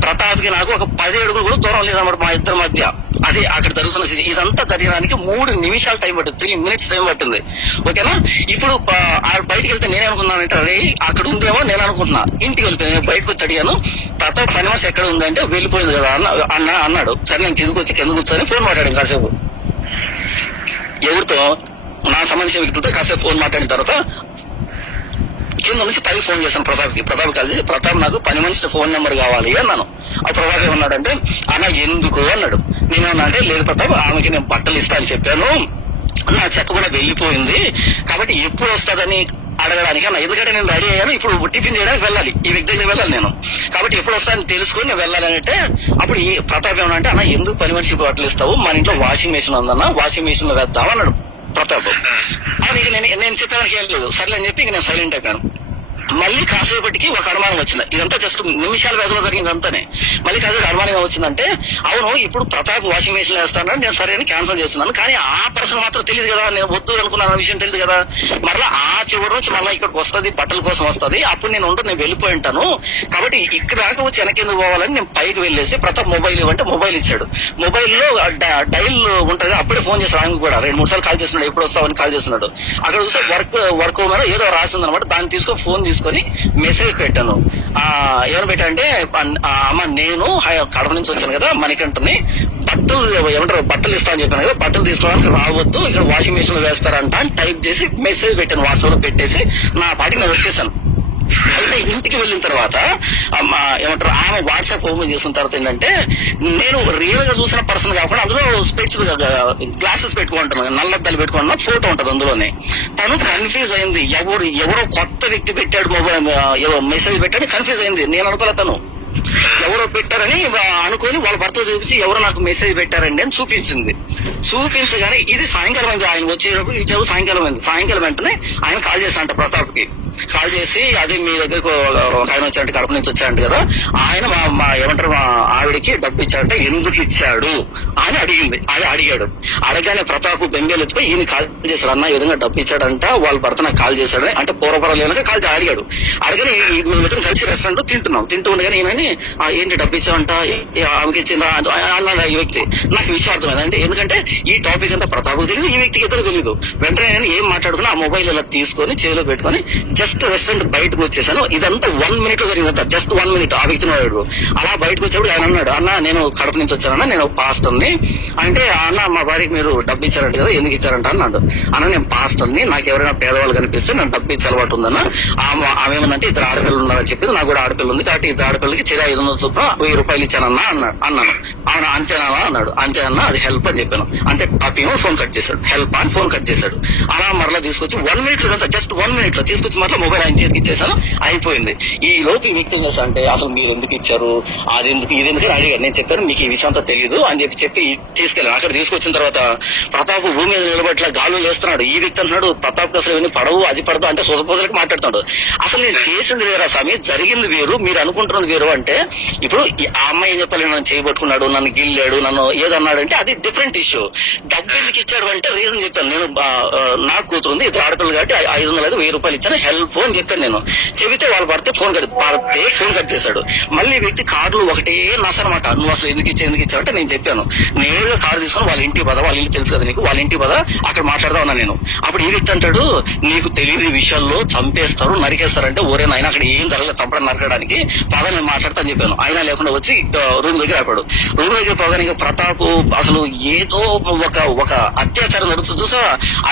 ప్రతాప్ కి నాకు ఒక 10 అడుగులు కూడా దూరం లేదన్నమాట మా ఇద్దరి మధ్య. అది అక్కడ జరుగుతున్న ఇదంతా జరగడానికి 3 నిమిషాలు టైం పట్టింది, 3 minutes టైం పట్టింది. ఓకేనా? ఇప్పుడు బయటకు వెళ్తే నేనేమనుకున్నానంటే అరే అక్కడ ఉందేమో నేను అనుకుంటున్నా. ఇంటికి వెళ్ళిపోయాను. బయటకు వచ్చి అడిగాను ప్రతాప్ పని మనిషి ఎక్కడ ఉందంటే వెళ్ళిపోయింది కదా అన్నాడు. సరే నేను కిందకు వచ్చి ఫోన్ మాట్లాడాను కాసేపు. ఎవరితో? నా సంబంధించిన వ్యక్తులతో కాసేపు ఫోన్ మాట్లాడిన తర్వాత కింద నుంచి పైకి ఫోన్ చేశాను ప్రతాప్ కాల్ చేసి ప్రతాప్ నాకు పని మనిషి ఫోన్ నెంబర్ కావాలి అన్నాను. ఆ ప్రతాప్ ఏమన్నాడంటే అన్న ఎందుకు అన్నాడు. నేనేమన్నా అంటే లేదు ప్రతాప్ ఆమెకి నేను బట్టలు ఇస్తా అని చెప్పాను, నా చెప్ప కూడా వెళ్ళిపోయింది, కాబట్టి ఎప్పుడు వస్తుందని అడగడానికి అన్న. ఎందుకంటే నేను రెడీ అయ్యాను, ఇప్పుడు టిఫిన్ చేయడానికి వెళ్ళాలి, ఈ వ్యక్తి దగ్గరికి వెళ్ళాలి నేను, కాబట్టి ఎప్పుడు వస్తానని తెలుసుకుని నేను వెళ్ళాలి అంటే అప్పుడు ఈ ప్రతాప్ ఏమన్నా అంటే అన్న ఎందుకు పని మనిషి బట్టలు ఇస్తావు, మన ఇంట్లో వాషింగ్ మెషిన్ ఉందన్న, వాషింగ్ మెషిన్ లో వేద్దాం అన్నాడు ప్రతాప్. అది నేను చెప్పడానికి ఏం లేదు, సర్లే అని చెప్పి ఇంక నేను సైలెంట్ అయిపోయాను. మళ్ళీ కాసేపటికి ఒక అనుమానం వచ్చింది. ఇదంతా జస్ట్ నిమిషాల వ్యవధిలో జరిగింది అంతానే. మళ్ళీ కాసేపు అనుమానం వచ్చిందంటే అవును ఇప్పుడు ప్రతాప్ వాషింగ్ మెషిన్ వేస్తానని నేను సరే అని క్యాన్సిల్ చేస్తున్నాను, కానీ ఆ పర్సన్ మాత్రం తెలియదు కదా, నేను వద్దు అనుకున్న విషయం తెలియదు కదా. మరలా ఆ చివరి నుంచి మళ్ళీ ఇక్కడికి వస్తుంది, బట్టల కోసం వస్తుంది, అప్పుడు నేను నేను వెళ్ళిపోయి ఉంటాను, కాబట్టి ఇక్కడ దాకా వచ్చి వెనకెందుకు పోవాలని నేను పైకి వెళ్ళేసి ప్రతాప్ మొబైల్ ఇవ్వంటే మొబైల్ ఇచ్చాడు. మొబైల్లో డైల్ ఉంటది, అప్పుడే ఫోన్ చేశాడు. ఆయన కూడా 2-3 సార్లు కాల్ చేస్తున్నాడు, ఎప్పుడు వస్తావని కాల్ చేస్తున్నాడు. అక్కడ చూస్తే వర్క్ మీద ఏదో రాసింది అనమాట. దాన్ని ఫోన్ తీసుకొని మెసేజ్ పెట్టాను. ఏమని పెట్టా అంటే అమ్మ నేను కడప నుంచి వచ్చాను కదా మణికంఠని, బట్టలు ఇస్తా అని చెప్పాను కదా, బట్టలు తీసుకోవడానికి రావద్దు, ఇక్కడ వాషింగ్ మెషిన్ లో వేస్తారంట అని టైప్ చేసి మెసేజ్ పెట్టాను. వాట్సాప్ లో పెట్టేసి నా పాటికి నేను వచ్చేసాను. అయితే ఇంటికి వెళ్ళిన తర్వాత ఆమె వాట్సాప్ ఓపెన్ చేసిన తర్వాత ఏంటంటే నేను రియల్ గా చూసిన పర్సన్ కాకుండా అందులో స్పెక్స్ గ్లాసెస్ పెట్టుకుంటున్నాను, నల్లద్దాలు పెట్టుకున్న ఫోటో ఉంటది అందులోనే. తను కన్ఫ్యూజ్ అయింది, ఎవరో కొత్త వ్యక్తి పెట్టాడు మొబైల్ మెసేజ్ పెట్టాడు, కన్ఫ్యూజ్ అయింది. నేను అనుకోలే తను ఎవరో పెట్టారని అనుకుని వాళ్ళ భర్త చూపించి ఎవరో నాకు మెసేజ్ పెట్టారండి అని చూపించగానే ఇది సాయంకాలం అయింది. ఆయన వచ్చేటప్పుడు ఇచ్చేప్పుడు సాయంకాలం అయింది. సాయంకాలం వెంటనే ఆయన కాల్ చేశానంట ప్రతాప్ కి. కాల్ చేసి అదే మీ దగ్గరకు ఒక ఆయన వచ్చాడు, కడప నుంచి వచ్చాడు కదా, ఆయన మా ఆవిడికి డబ్బు ఇచ్చాడంటే ఎందుకు ఇచ్చాడు అని అడిగాడు. అడగానే ప్రతాప్ బెంబేలు ఎత్తుకుపోయి ఈయన కాల్ చేశాడు, అన్న ఈ విధంగా డబ్బు ఇచ్చాడంట వాళ్ళ భర్త నాకు కాల్ చేశాడు అంటే పూర్వపరాలు కాల్ అడిగాడు. అడగని మేము కలిసి రెస్టారెంట్ తింటూ ఉండగానే ఈయనని ఏంటి డబ్బు ఇచ్చావంట ఆమెకి ఇచ్చిందా అన్నాడు ఈ వ్యక్తి. నాకు విషయం అర్థమైంది అంటే ఎందుకంటే ఈ టాపిక్ అంతా ప్రతాప్ తెలియదు, ఈ వ్యక్తికి ఇద్దరు తెలియదు. వెంటనే నేను ఏం మాట్లాడుకున్నా ఆ మొబైల్ ఇలా తీసుకొని చేతిలో పెట్టుకొని జస్ట్ రెస్టారెంట్ బయటకు వచ్చేసాను. ఇదంతా 1 minute లో జరిగిందంట, జస్ట్ 1 minute. ఆ వ్యక్తిని వాడు అలా బయటకు వచ్చేప్పుడు ఆయన అన్నాడు, అన్న నేను కడప నుంచి వచ్చానన్నా, నేను పాస్టర్ని అంటే, అన్న మా భార్యకి మీరు డబ్బు ఇచ్చారంట కదా, ఎందుకు ఇచ్చారంట అన్నాడు. అన్న నేను పాస్టర్ని, నాకు ఎవరైనా పేదవాళ్ళు కనిపిస్తే నేను డబ్బు ఇచ్చే అలవాటు ఉందన్న. ఆమె ఏమన్నంటే 2 ఆడపిల్లలు ఉన్నారని చెప్పింది, నాకు కూడా ఆడపిల్ల ఉంది కాబట్టి 2 ఆడపిల్లలకి చిరా 500 చొప్పున 1000 రూపాయలు ఇచ్చానన్నా అన్నాను. అవునా అంతేనా అన్నాడు. అంతే అన్న అది హెల్ప్ అని చెప్పాను. అంతే టాపేమో ఫోన్ కట్ చేశాడు, హెల్ప్ అని ఫోన్ కట్ చేశాడు. అలా మరలా తీసుకొచ్చి 1 minute లో జస్ట్ 1 minute లో తీసుకొచ్చి మరలా మొబైల్ ఆయన చేతికి ఇచ్చేసాను, అయిపోయింది. ఈ లోపు ఈ వ్యక్తి ఏం చేస్తా అంటే అసలు మీరు ఎందుకు ఇచ్చారు, ఇది ఎందుకు తీసుకొని అడిగాడు. నేను చెప్పాను మీకు ఈ విషయం అంతా తెలియదు అని చెప్పి తీసుకెళ్ళాను. అక్కడ తీసుకొచ్చిన తర్వాత ప్రతాప్ భూమి మీద నిలబట్ల గాలు లేస్తున్నాడు. ఈ వ్యక్తి అంటున్నాడు ప్రతాప్ అసలు ఇవన్నీ పడవు, అది పడదు అంటే సొదపోసలకి మాట్లాడుతున్నాడు. అసలు నేను చేసింది వేరా స్వామి, జరిగింది వేరు, మీరు అనుకుంటున్నది వేరు. అంటే ఇప్పుడు ఆ అమ్మాయి ఏం చెప్పాలి, నన్ను చేయబట్టుకున్నాడు, నన్ను గిల్లాడు, నన్ను ఏదన్నాడు అంటే అది డిఫరెంట్ ఇష్యూ. డబ్బు ఎందుకు ఇచ్చాడు అంటే రీజన్ చెప్పాను. నేను నాకు కూతురుంది, ఇద్దరు ఆడపిల్లలు కాబట్టి 500 1000 రూపాయలు ఇచ్చాను హెల్ప్ అని చెప్పాను. నేను చెబితే వాళ్ళు పడితే ఫోన్ కట్ చేశాడు. మళ్ళీ ఈ వ్యక్తి కార్డులు ఒకటే నసనమాట. నువ్వు అసలు ఎందుకు ఇచ్చావు అంటే నేను చెప్పాను నేరుగా కార్డు తీసుకుని వాళ్ళ ఇంటికి పద, వాళ్ళ ఇల్లు తెలుసు కదా నీకు, వాళ్ళ ఇంటికి పద అక్కడ మాట్లాడదా ఉన్నా నేను. అప్పుడు ఈ వ్యక్తి అంటాడు నీకు తెలియదు ఈ విషయాల్లో, చంపేస్తారు నరికేస్తారంటే ఒరే నాయన అక్కడ ఏం జరగలేదు, చంపడం నరకడానికి పద నేను మాట్లాడతా అని చెప్పాను. అయినా లేకుండా వచ్చి రూమ్ దగ్గర ఆపాడు. రూమ్ దగ్గర పోగానే ప్రతాప్ అసలు ఏదో ఒక అత్యాచారం జరుగుతుంది చూసా,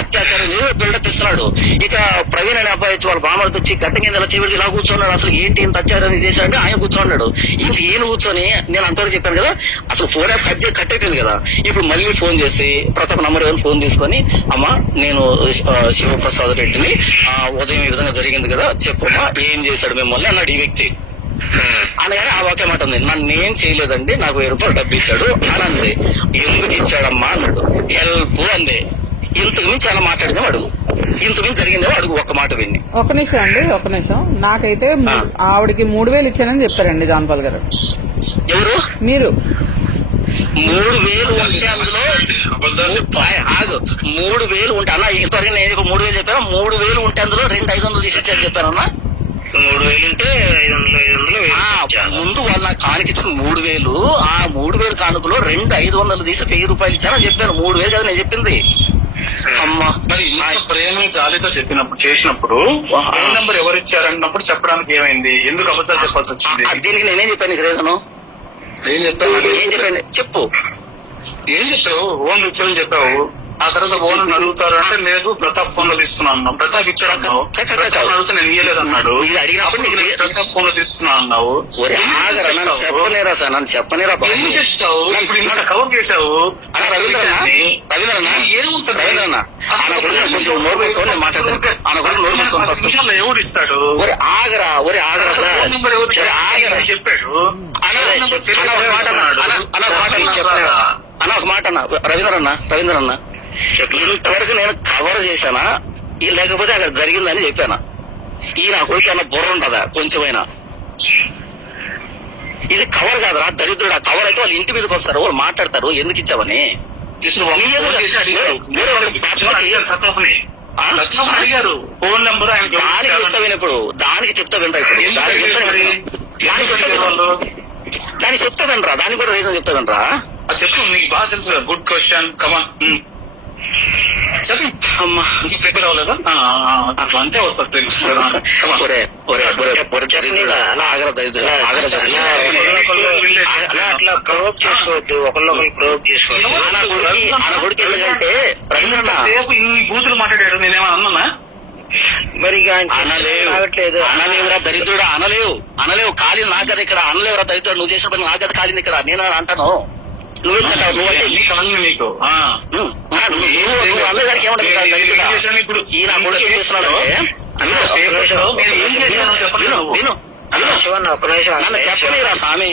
అత్యాచారం బిల్డప్ ఇస్తున్నాడు. ఇక ప్రవీణ్ అనే అబ్బాయి వచ్చి వాళ్ళ బామర్ది వచ్చి గడ్డ కింద ఇలా చెవిడికి ఇలా కూర్చున్నాడు. అసలు ఏంటి ఇంత అత్యాచారం చేశాడంటే ఆయన కూర్చోన్నాడు. ఇంక ఈయన కూర్చొని నేను అంతవరకు చెప్పాను కదా అసలు ఫోన్ కట్ అయిపోయింది కదా. ఇప్పుడు మళ్ళీ ఫోన్ చేసి ప్రతాప్ నంబర్ ఏమైనా ఫోన్ తీసుకొని అమ్మా నేను శివప్రసాద్ రెడ్డిని ఉదయం ఈ విధంగా జరిగింది కదా చెప్పమ్మా ఏం చేశాడు మిమ్మల్ని అన్నాడు ఈ వ్యక్తి. అనగానే ఆ ఒకే మాట ఉంది, నన్ను ఏం చేయలేదండి నాకు 1000 రూపాయలు డబ్బు ఇచ్చాడు అని అంది. ఎందుకు ఇచ్చాడమ్మా అన్నాడు. హెల్ప్ అంది. ఇంతకు మించి అలా మాట్లాడినా అడుగు, ఇంతకు మించి జరిగిందేమో అడుగు, ఒక్క మాట విని. ఒక నిమిషం అండి, ఒక నిమిషం. నాకైతే ఆవిడకి 3000 ఇచ్చానని చెప్పారండి జాన్పాల్ గారు. ఎవరు? మీరు 3000 ఉంటే అందులో ఆగు 3000 ఉంటే అన్న ఇంతవరకు నేను 3000 చెప్పాను. 3000 ఉంటే అందులో 2500 తీసిచ్చారని చెప్పానన్నా. 3000 ఉంటే 500 ముందు వాళ్ళు నాకు కానుకిచ్చిన 3000, ఆ 3000 కానుకలో 500 తీసి 1000 రూపాయలు ఇచ్చారని చెప్పాను. 3000 కదా నేను చెప్పింది. అమ్మా మరి ఇంత ప్రేమ జాలితో చేసినప్పుడు ఫోన్ నెంబర్ ఎవరు ఇచ్చారన్నప్పుడు చెప్పడానికి ఏమైంది, ఎందుకు అబద్ధాలు చెప్పాల్సి వచ్చింది? దీనికి నేనేం చెప్పాను నీకు రీజను? ఏం చెప్పాను చెప్పు. ఏం చెప్పావు? ఫోన్ ఇచ్చారని చెప్పావు. ఆ తర్వాత ఫోన్ అడుగుతారు అంటే లేదు ప్రతాప్ ఫోన్ లో తీస్తున్నా అన్నావు. ప్రతాప్ ఇచ్చాడు అన్నావు. అడిగితే నేను ఇయ్యలేదు అన్నాడు. ఇది అడిగినప్పుడు ప్రతాప్ ఫోన్ లో తీస్తున్నా అన్నావు. చెప్పనేరా సార్, నన్ను చెప్పనేరా. ఏం చేస్తావు? ఇప్పుడు ఇంత కవర్ చేశావు. రవీంద్రన్న కొంచెం నోరు మూసుకొని నేను మాట్లాడతాను. ఆయన కూడా నోరు మూసుకొని ఫస్ట్ ఎవరు ఇస్తాడు? ఒరే ఆగరా సార్, ఫోన్ నెంబర్ ఎవరు చెప్పాడు? అన్న ఒక మాట అన్న రవీంద్రన్న ఇంతవరకు నేను కవర్ చేశానా లేకపోతే అక్కడ జరిగిందని చెప్పానా? ఈ నా కొడుకు అన్న బుర్ర ఉంటదా కొంచెమైనా? ఇది కవర్ కాదురా దరిద్రుడు. ఆ కవర్ అయితే వాళ్ళు ఇంటి మీదకి వస్తారు, వాళ్ళు మాట్లాడతారు ఎందుకు ఇచ్చావని. అడిగారు ఫోన్ నెంబర్ దానికి చెప్తా వినప్పుడు, దానికి చెప్తా వినరా ఇప్పుడు, దానికి చెప్తా వినరా, దానికి కూడా రీజన్ చెప్తా వినరా. చెప్పు, నీకు బాగా తెలుసు. గుడ్ క్వశ్చన్, కమాన్ చెప్పు. అమ్మా ప్రిపేర్ అవ్వలేదా? అంతే వస్తుంది. అట్లా ప్రొవోక్ చేసుకోవద్దు, ఒకళ్ళొకరు ప్రొవోక్ చేసుకోవద్దు. ఎందుకంటే రేపు ఇన్ని బూతులు మాట్లాడాడు, నేనేమన్నా అన్నా? మరి అనలేవురా దరిద్రుడా, అనలేవు. కాలింది నా కదా ఇక్కడ, అనలేవురా దరిద్రుడు. నువ్వు చేసిన పని నా కదా కాలింది ఇక్కడ, నేను అంటాను. నువ్వేంటావు? నువ్వంటే నీకు అన్నగారికి ఏమంటే ఈ నా కొడుకు ఏం చేస్తున్నాడు శివన్న ఒక నిమిషం చెప్పలేరా స్వామి.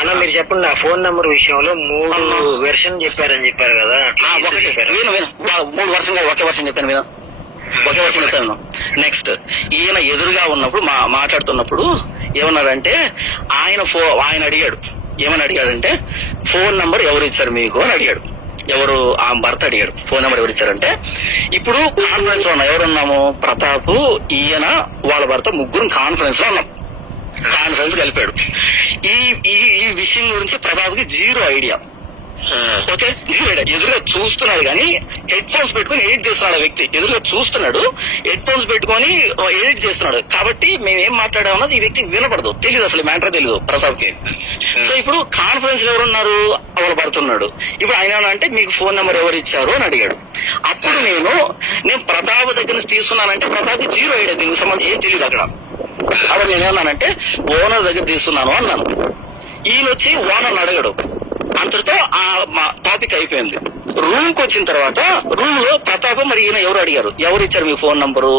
అన్న మీరు చెప్పండి, నా ఫోన్ నెంబర్ విషయంలో 3 వెర్షన్ చెప్పారని చెప్పారు కదా. విను 3 వర్షం ఒకే వర్షం చెప్పాను విను, ఒకే వర్షం చెప్పాను. నెక్స్ట్ ఈయన ఎదురుగా ఉన్నప్పుడు మాట్లాడుతున్నప్పుడు ఏమన్నాడంటే ఆయన అడిగాడు, ఏమని అడిగాడంటే ఫోన్ నంబర్ ఎవరు ఇచ్చారు మీకు అని అడిగాడు. ఎవరు? ఆ భర్త అడిగాడు ఫోన్ నెంబర్ ఎవరు ఇచ్చారంటే. ఇప్పుడు కాన్ఫరెన్స్ లో ఉన్నాం, ఎవరున్నాము? ప్రతాప్, ఈయన, వాళ్ళ భర్త, ముగ్గురు కాన్ఫరెన్స్ లో ఉన్నాం. కాన్ఫరెన్స్ కలిపాడు. ఈ విషయం గురించి ప్రతాప్ కి 0 ఐడియా. Okay, 0 idea. ఎదురుగా చూస్తున్నాడు కానీ హెడ్ ఫోన్స్ పెట్టుకుని ఎడిట్ చేస్తున్నాడు. ఆ వ్యక్తి ఎదురుగా చూస్తున్నాడు, హెడ్ ఫోన్స్ పెట్టుకొని ఎడిట్ చేస్తున్నాడు. కాబట్టి మేమేం మాట్లాడామన్నది ఈ వ్యక్తికి వినపడదు, తెలియదు, అసలు మ్యాటర్ తెలియదు ప్రతాప్ కి. సో ఇప్పుడు కాన్ఫరెన్స్ లో ఎవరున్నారు? వాళ్ళు పడుతున్నాడు. ఇప్పుడు ఆయన అంటే మీకు ఫోన్ నెంబర్ ఎవరు ఇచ్చారు అని అడిగాడు. అప్పుడు నేను ప్రతాప్ దగ్గర నుంచి తీసుకున్నానంటే ప్రతాప్ కి 0 ఐడియా, దీనికి సంబంధించి ఏం తెలియదు అక్కడ. అప్పుడు నేనేమన్నానంటే ఓనర్ దగ్గర తీసుకున్నాను అన్నాను. ఈయన వచ్చి ఓనర్ని అడగడు. అంతటితో ఆ టాపిక్ అయిపోయింది. రూమ్ కి వచ్చిన తర్వాత రూమ్ లో ప్రతాప్ మరి ఈయన ఎవరు అడిగారు, ఎవరు ఇచ్చారు మీ ఫోన్ నంబరు,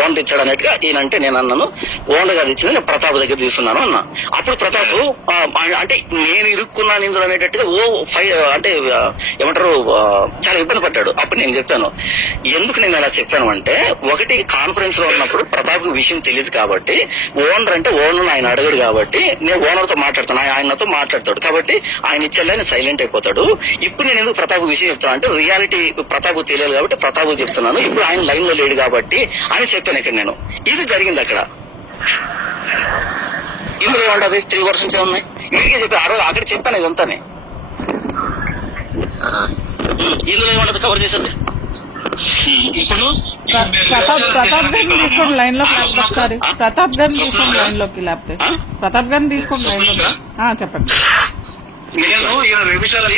ఓనర్ ఇచ్చాడు అన్నట్టుగా ఈయన అంటే నేను అన్నాను ఓనర్ గారు ఇచ్చింది, నేను ప్రతాప్ దగ్గర తీసుకున్నాను అన్నా. అప్పుడు ప్రతాప్ అంటే నేను ఇరుక్కున్నాను ఇందులో అనేటట్టుగా అంటే ఏమంటారు చాలా ఇబ్బంది పడ్డాడు. అప్పుడు నేను చెప్పాను ఎందుకు నేను అలా చెప్పాను అంటే, ఒకటి కాన్ఫరెన్స్ లో ఉన్నప్పుడు ప్రతాప్ కి విషయం తెలియదు కాబట్టి, ఓనర్ అంటే ఓనర్ ఆయన అడగడు కాబట్టి నేను ఓనర్ తో మాట్లాడతాను, ఆయనతో మాట్లాడతాడు కాబట్టి ఆయన ఇచ్చేలా సైలెంట్ అయిపోతాడు. ఇప్పుడు నేను ఎందుకు ప్రతాప్ విషయం చెప్తాను అంటే రియాలిటీ ప్రతాప్ తెలియదు కాబట్టి ప్రతాప్ చెప్తున్నాను, ఇప్పుడు ఆయన లైన్ లో లేడు కాబట్టి అని చెప్పాను. ఇక్కడ నేను ఇది జరిగింది అక్కడ. ఇందులో ఏమంటది 3 వర్షన్స్ ఏమున్నాయి ఇదిగే చెప్పి ఆ రోజు అక్కడ చెప్పాను ఇదంతానే. ఇందులో ఏమంటది కవర్ చేసేది. ఇప్పుడు ప్రతాప్ గారిని తీసుకోండి లైన్ లోకి లేకపోతే ఒకసారి. ప్రతాప్ గారిని తీసుకోండి లైన్ లోకి లేకపోతే. ప్రతాప్ గారిని తీసుకోండి లైన్ లోకి. చెప్పండి. నేను ఈయన వ్యభిచారం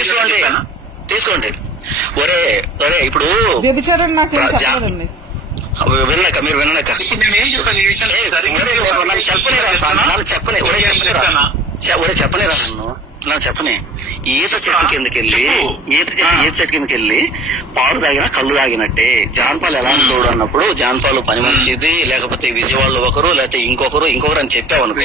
తీసుకోండి. ఒరే ఇప్పుడు వ్యభిచారం నాకేం చెప్పలేదండి. విన్నాక మీరు విన్నాక ఇప్పుడు నేను ఏం చెప్పాను ఈ విషయం చెప్పలేరా నన్ను చెప్పనే. ఈత చెట్టు కిందకి వెళ్ళి పాలు తాగినా కళ్ళు తాగినట్టే. జాన్పాలు ఎలా తోడు అన్నప్పుడు జాన్పాలు పని మనిషిది, లేకపోతే విజయవాడలో ఒకరు, లేకపోతే ఇంకొకరు అని చెప్పావు అనుకో,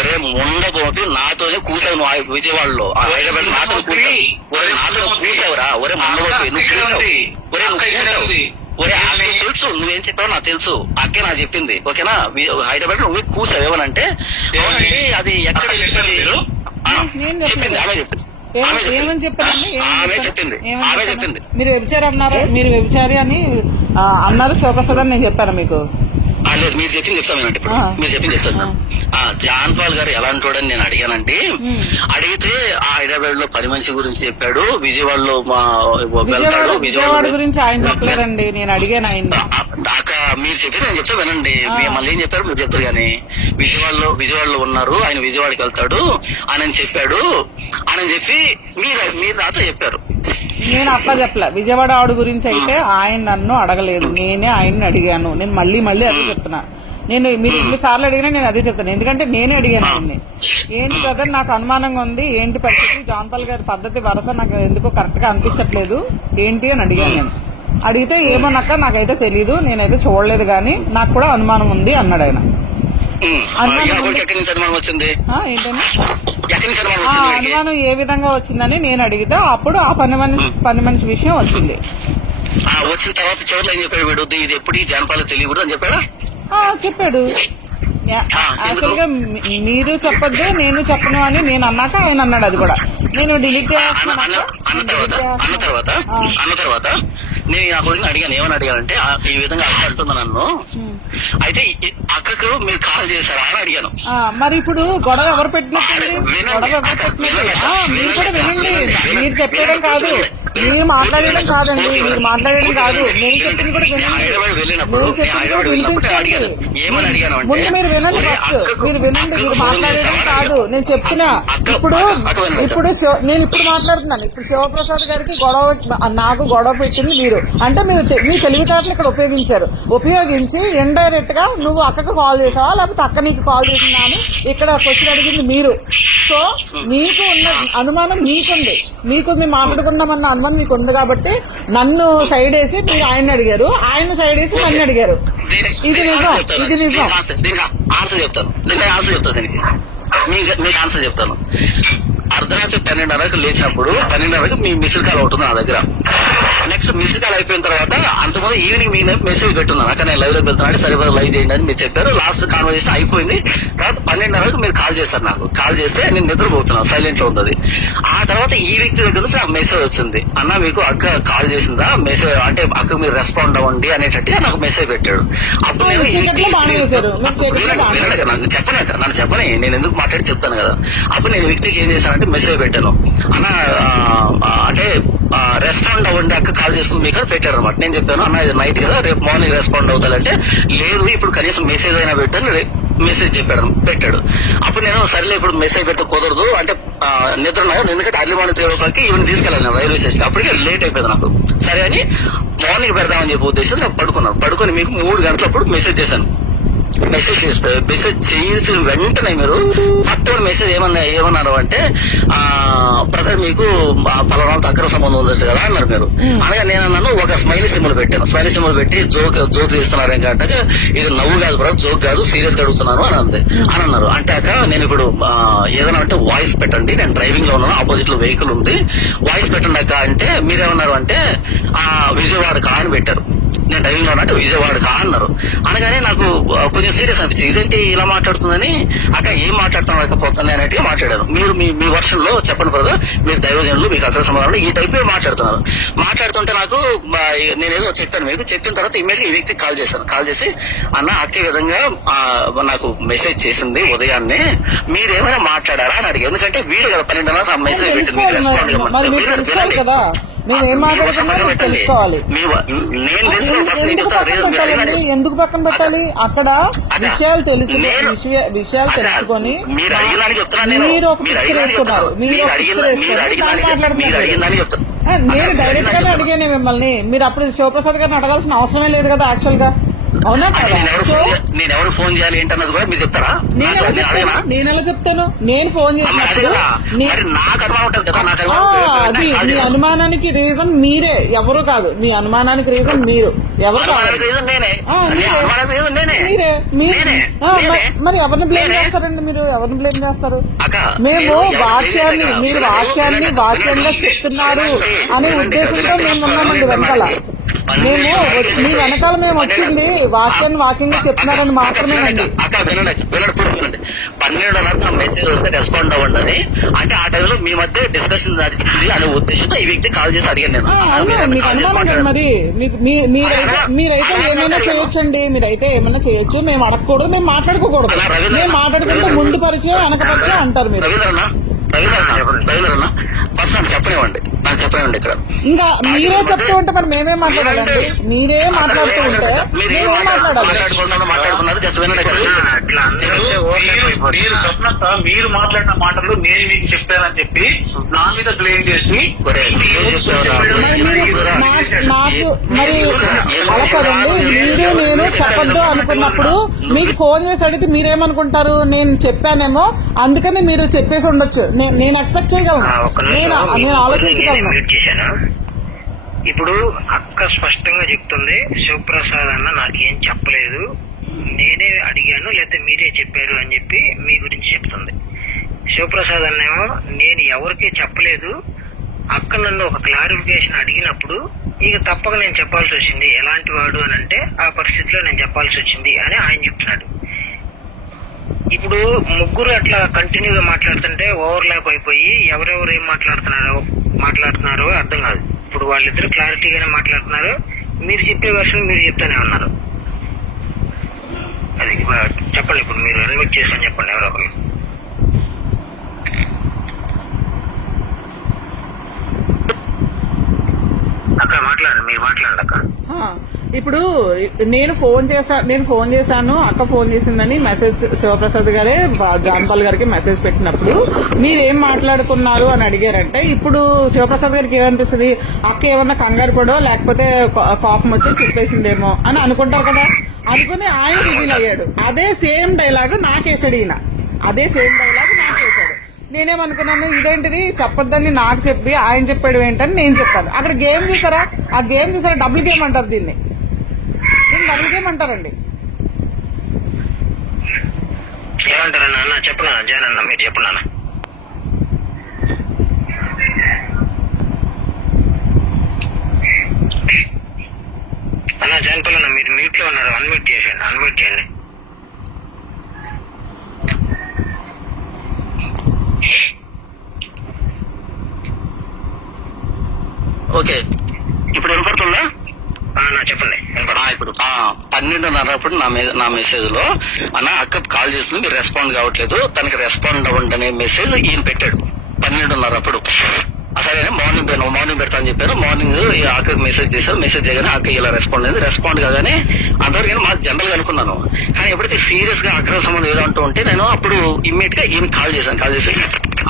ఒరే ముండబోటి నాతోనే కూసావు నువ్వు విజయవాడలో, హైదరాబాద్ నాతో కూసావురా. ఒరే ముండబోటి ఒరే తెలుసు నువ్వేం చెప్పావు నాకు తెలుసు, అక్కే నాకు చెప్పింది ఓకేనా. హైదరాబాద్ నువ్వు కూసావు ఏమనంటే అది ఎక్కడ చెప్పింది, ఏమని చెప్పారండి? ఆమె చెప్పింది. మీరు వ్యభిచారి అన్నారు, మీరు వ్యభిచారి అని అన్నారు శివప్రసాద్ అని నేను చెప్పాను మీకు. లేదు మీరు చెప్పింది చెప్తామేనండి. ఇప్పుడు మీరు చెప్పింది చెప్తాను. జాన్పాల్ గారు ఎలాంటోడని నేను అడిగానండి. అడిగితే హైదరాబాద్ లో పని మనిషి గురించి చెప్పాడు, విజయవాడలో వెళ్తాడు. విజయవాడ గురించి ఆయన చెప్పలేదండి, నేను అడిగాను ఆయన. మీరు చెప్పింది నేను చెప్తా వినండి. మళ్ళీ ఏం చెప్పారు మీరు చెప్తారు కానీ, విజయవాడలో ఉన్నారు, ఆయన విజయవాడకి వెళ్తాడు అని చెప్పాడు అని చెప్పి మీరు నాతో చెప్పారు. నేను అట్లా చెప్పలే. విజయవాడ ఆవిడ గురించి అయితే ఆయన నన్ను అడగలేదు, నేనే ఆయన్ని అడిగాను. నేను మళ్ళీ అదే చెప్తున్నా. నేను మీరు 2 సార్లు అడిగినా నేను అదే చెప్తాను, ఎందుకంటే నేనే అడిగాను ఆయన్ని. ఏంటి బ్రదర్ నాకు అనుమానంగా ఉంది, ఏంటి పరిస్థితి, జాన్పాల్ గారి పద్ధతి వరస నాకు ఎందుకో కరెక్ట్ గా అనిపించట్లేదు ఏంటి అని అడిగాను నేను. అడిగితే ఏమోనక్క నాకైతే తెలీదు, నేనైతే చూడలేదు గానీ నాకు కూడా అనుమానం ఉంది అన్నాడు ఆయన. వచ్చింది ఏంటంటే అనుమానం ఏ విధంగా వచ్చిందని నేను అడిగితే అప్పుడు ఆ పని మనిషి విషయం వచ్చింది. వచ్చిన తర్వాత చివరిలో ఏం చెప్పాడు వీడు, ఇది ఎప్పుడు జానపాలు తెలియకూడదు అని చెప్పాడా? చెప్పాడు. యాక్చువల్ గా మీరు చెప్పొద్దు నేను చెప్పను అని నేను అన్నాక ఆయన అన్నాడు. అది కూడా నేను డిలీట్ అన్న తర్వాత నేను ఆ కొడుకుని అడిగాను, ఏమని అడిగానంటే ఈ విధంగా అక్క అంటుంది నన్ను, అయితే అక్కకు మీరు కాల్ చేశారా అని అడిగాను. మరి ఇప్పుడు గొడవ ఎవరు పెట్టినట్టు, గొడవ ఎవరు పెట్టినట్టు మీరు కూడా వినండి. మీరు చెప్పడం కాదు, మీరు మాట్లాడడం కాదండి, మీరు మాట్లాడడం కాదు, నేను చెప్పింది కూడా వినండి. నేను చెప్పింది కూడా వినిపించండి. ముందు మీరు వినండి, ఫస్ట్ మీరు వినండి. మీరు మాట్లాడడం కాదు నేను చెప్తున్నా. ఇప్పుడు నేను ఇప్పుడు మాట్లాడుతున్నాను. ఇప్పుడు శివప్రసాద్ గారికి నాకు గొడవ పెట్టింది మీరు, అంటే మీరు మీ తెలివితేటలు ఇక్కడ ఉపయోగించి ఇండైరెక్ట్ గా నువ్వు అక్కకు కాల్ చేసావా లేకపోతే అక్క నీకు కాల్ చేసిందా అని ఇక్కడ క్వశ్చన్ అడిగింది మీరు. సో మీకు ఉన్న అనుమానం మీకుంది, మీకు మేము మాట్లాడుకున్నామన్న అనుమానం మీకు ఉంది కాబట్టి నన్ను సైడ్ వేసి మీరు ఆయన్ని అడిగారు, ఆయన సైడ్ వేసి నన్ను అడిగారు. ఇది నిజం. ఆన్సర్ చెప్తాను దీనికి, మీకు ఆన్సర్ చెప్తాను. అర్ధరాత్రి 12:30కు లేచినప్పుడు 12:30కు మీ మిస్డ్ కాల్ అవుతుంది నా దగ్గర. నెక్స్ట్ మిస్డ్ కాల్ అయిపోయిన తర్వాత అంతకుముందు ఈవినింగ్ మీ మెసేజ్ పెట్టున్నాను, అక్కడ నేను లైవ్ లోకి వెళ్తున్నాను, సరే లైవ్ చేయండి అని మీరు చెప్పారు. లాస్ట్ కాన్వర్సేషన్ అయిపోయింది. తర్వాత 12:30కు మీరు కాల్ చేస్తారు. నాకు కాల్ చేస్తే నేను నిద్రపోతున్నాను, సైలెంట్ లో ఉంది. ఆ తర్వాత ఈ వ్యక్తి దగ్గర నుంచి నాకు మెసేజ్ వచ్చింది, అన్న మీకు అక్క కాల్ చేసిందా, మెసేజ్ అంటే అక్క మీరు రెస్పాండ్ అవ్వండి అనేటట్టుగా నాకు మెసేజ్ పెట్టాడు. అప్పుడు నన్ను చెప్పని నేను ఎందుకు మాట్లాడి చెప్తాను కదా. అప్పుడు నేను వ్యక్తికి ఏం చేశానంటే మెసేజ్ పెట్టాను, అన్న అంటే రెస్పాండ్ అవ్వండి అక్క కాల్ చేస్తుంది మీకు అని పెట్టారు అనమాట. నేను చెప్పాను అన్న ఇది నైట్ కదా రేపు మార్నింగ్ రెస్పాండ్ అవుతానంటే లేదు ఇప్పుడు కనీసం మెసేజ్ అయినా పెట్టాను మెసేజ్ పెట్టాడు. అప్పుడు నేను సరేలే ఇప్పుడు మెసేజ్ పెడితే కుదరదు అంటే నిద్ర ఎందుకంటే అర్లీ మార్నింగ్ 3 o'clock ఈవెన్ తీసుకెళ్ళాను రైల్వే స్టేషన్. అప్పటికే లేట్ అయిపోయింది నాకు. సరే అని మార్నింగ్ పెడదామని చెప్పి ఉద్దేశం నేను పడుకుని మీకు 3 గంటలప్పుడు మెసేజ్ చేశాను. మెసేజ్ చేసిన వెంటనే మీరు పట్టుకుని మెసేజ్ ఏమన్నారు అంటే బ్రదర్ మీకు పలానాతో అక్రమ సంబంధం ఉంది కదా అన్నారు మీరు. అనగా నేను అన్నాను ఒక స్మైలీ సింబల్ పెట్టాను. స్మైలీ సింబల్ పెట్టి జోక్ తీస్తున్నారు ఏంటంటే ఇది నవ్వు కాదు బ్రదర్, జోక్ కాదు, సీరియస్ గా అడుగుతున్నాను అని అన్నారు. అంటే నేను ఇప్పుడు ఏదైనా అంటే వాయిస్ పెట్టండి, నేను డ్రైవింగ్ లో ఉన్నాను, ఆపోజిట్ లో వెహికల్ ఉంది, వాయిస్ పెట్టండి అక్క అంటే మీరేమన్నారు అంటే విజయవాడ కా అని పెట్టారు. నేను డ్రైవింగ్ లో ఉన్నట్టు విజయవాడ కా అన్నారు. అనగానే నాకు కొంచెం సీరియస్ అనిపించింది. ఇదేంటి ఇలా మాట్లాడుతుందని, అక్క ఏం మాట్లాడుతున్నా అనేట్టుగా మాట్లాడాను. మీరు మీ వర్షన్ లో చెప్పండి బ్రదర్, మీరు దైవజనులు, మీకు అక్కడ సమాధానం ఈ టైప్ మాట్లాడుతున్నారు. మాట్లాడుతుంటే నాకు నేనేదో చెప్పాను. మీకు చెప్పిన తర్వాత ఇమీడియట్ గా ఈ వ్యక్తికి కాల్ చేశాను. కాల్ చేసి అన్న అక్క విధంగా నాకు మెసేజ్ చేసింది ఉదయాన్నే, మీరేమైనా మాట్లాడారా అని అడిగి. ఎందుకంటే వీడు కదా 12:30 నా మెసేజ్ పెట్టింది, రెస్పాండ్ కదా మేమేం మాట్లాడుతున్నాం తెలుసుకోవాలి. ఎందుకు పక్కన పెట్టాలి? అక్కడ విషయాలు తెలుసుకొని మీరు ఒక పిక్చర్ వేసుకున్నారు, నేను డైరెక్ట్ గానే అడిగాను మిమ్మల్ని. మీరు అప్పుడు శివప్రసాద్ గారిని అడగాల్సిన అవసరమే లేదు కదా యాక్చువల్ గా, అవునా కదా? సో నేను ఎవరు ఫోన్ చేయాలి ఏంటన్నది కూడా మీరు చెప్తారా? నేను ఎలా చెప్తాను? నేను ఫోన్ చేసినప్పుడు అది మీ అనుమానానికి రీజన్ మీరే, ఎవరు కాదు. మీ అనుమానానికి రీజన్ మీరు, ఎవరు కాదు. మీరే మరి ఎవరిని బ్లేమ్ చేస్తారండి? మీరు ఎవరిని బ్లేమ్ చేస్తారు? మేము వాక్యాన్ని, మీరు వాక్యంగా చెప్తున్నారు అనే ఉద్దేశంతో మేము ఉన్నామండి వెనకాల. మేము మీ వెనకాల మేము వచ్చింది వాక్యంగా చెప్తున్నారని మాత్రమేనండి. అక్క వినండి 12:30 మెసేజ్ వస్తే రెస్పాండ్ అవ్వండి అని. అంటే ఆ టైంలో మీ మధ్య డిస్కషన్ నడిచింది అనే ఉద్దేశంతో ఈ వ్యక్తి కాల్ చేసి అడిగాను నేను. అవును, మీకు అనుమానం కదా మరి. మీరైతే ఏమైనా చేయొచ్చండి, మీరైతే ఏమైనా చేయొచ్చు. మేము అడగకూడదు, మేము మాట్లాడుకోకూడదు. మేము మాట్లాడుకుంటే ముందు పరిచయం వెనక పరిచయం అంటారు మీరు. రవీంద్రన్న ఫస్ట్ నాకు చెప్పనివ్వండి ఇక్కడ. ఇంకా మీరే చెప్తూ ఉంటే మరి మేమేం మాట్లాడాలండి? మీరే మాట్లాడుతూ ఉంటే మేమేం మాట్లాడుకున్నారు. జస్ట్ వినండి. మీరు మాట్లాడిన మాటలు నేను మీకు చెప్పానని చెప్పి నా మీద బ్లేమ్ చేసి నాకు మరి అలా కదండి. మీరు నేను చెప్పొద్దు అనుకున్నప్పుడు మీకు ఫోన్ చేసి అడిగితే మీరేమనుకుంటారు? నేను చెప్పానేమో అందుకని మీరు చెప్పేసి ఉండొచ్చు. నేను ఎక్స్పెక్ట్ చేయగలను, నేను ఆలోచించగలను. ఇప్పుడు అక్క స్పష్టంగా చెప్తుంది, శివప్రసాద్ అన్న నాకేం చెప్పలేదు, నేనే అడిగాను లేకపోతే మీరే చెప్పారు అని చెప్పి మీ గురించి చెప్తుంది. శివప్రసాద్ అన్నేమో నేను ఎవరికీ చెప్పలేదు, అక్క నన్ను ఒక క్లారిఫికేషన్ అడిగినప్పుడు ఇక తప్పక నేను చెప్పాల్సి వచ్చింది. ఎలాంటి వాడు అని అంటే ఆ పరిస్థితిలో నేను చెప్పాల్సి వచ్చింది అని ఆయన చెప్తున్నాడు. ఇప్పుడు ముగ్గురు అట్లా కంటిన్యూగా మాట్లాడుతుంటే ఓవర్లాప్ అయిపోయి ఎవరెవరు ఏం మాట్లాడుతున్నారో అర్థం కాదు. ఇప్పుడు వాళ్ళిద్దరు క్లారిటీగానే మాట్లాడుతున్నారు, మీరు చెప్పే వర్షన్ మీరు చెప్తానే ఉన్నారు. అది చెప్పండి, ఇప్పుడు మీరు అన్మ్యూట్ చేసుకొని చెప్పండి ఎవరో ఒకరు. అక్క మాట్లాడండి, మీరు మాట్లాడండి అక్క. ఇప్పుడు నేను ఫోన్ చేశాను, అక్క ఫోన్ చేసిందని మెసేజ్ శివప్రసాద్ గారే జాన్పాల్ గారికి మెసేజ్ పెట్టినప్పుడు మీరేం మాట్లాడుకున్నారు అని అడిగారంటే, ఇప్పుడు శివప్రసాద్ గారికి ఏమనిపిస్తుంది? అక్క ఏమన్నా కంగారు పడో లేకపోతే కోపం వచ్చి చెప్పేసిందేమో అని అనుకుంటారు కదా. అనుకుని ఆయన రివీల్ అయ్యాడు. అదే సేమ్ డైలాగ్ నాకేసాడు ఈయన. నేనేమనుకున్నాను, ఇదేంటిది చెప్పొద్దని నాకు చెప్పి ఆయన చెప్పాడు ఏంటని నేను చెప్పాను. అక్కడ గేమ్ చూసారా? ఆ గేమ్ చూసారా? డబుల్ గేమ్ అంటారు దీన్ని డబుల్ గేమ్ అంటారండి. ఏమంటారన్నా? అన్న చెప్పనా జాన్ అన్న, మీరు చెప్పనా అన్న? జాన్పాల్ అన్న మీరు మ్యూట్ లో ఉన్నారు, అన్మ్యూట్ చేయండి. ఓకే, ఇప్పుడు వినపడుతుందా? చెప్పండి. ఇప్పుడు 12:30 నా మెసేజ్ లో అన్న అక్క కాల్ చేస్తుంది, మీరు రెస్పాండ్ కావట్లేదు, తనకి రెస్పాండ్ అవ్వండి అనే మెసేజ్ ఈయన పెట్టాడు 12:30. సరే మార్నింగ్ పెడతా అని చెప్పారు. మార్నింగ్ అక్కకి మెసేజ్ చేశారు. మెసేజ్ చేయగానే అక్క ఇలా రెస్పాండ్ అయింది. రెస్పాండ్ కాగానే అంతవరకు నేను మాకు జనరల్ గా అనుకున్నాను. కానీ ఎప్పుడైతే సీరియస్ గా అక్రమ సంబంధం ఏదో అంటూ ఉంటే నేను అప్పుడు ఇమ్మీడియట్ గా ఈయన కాల్ చేసి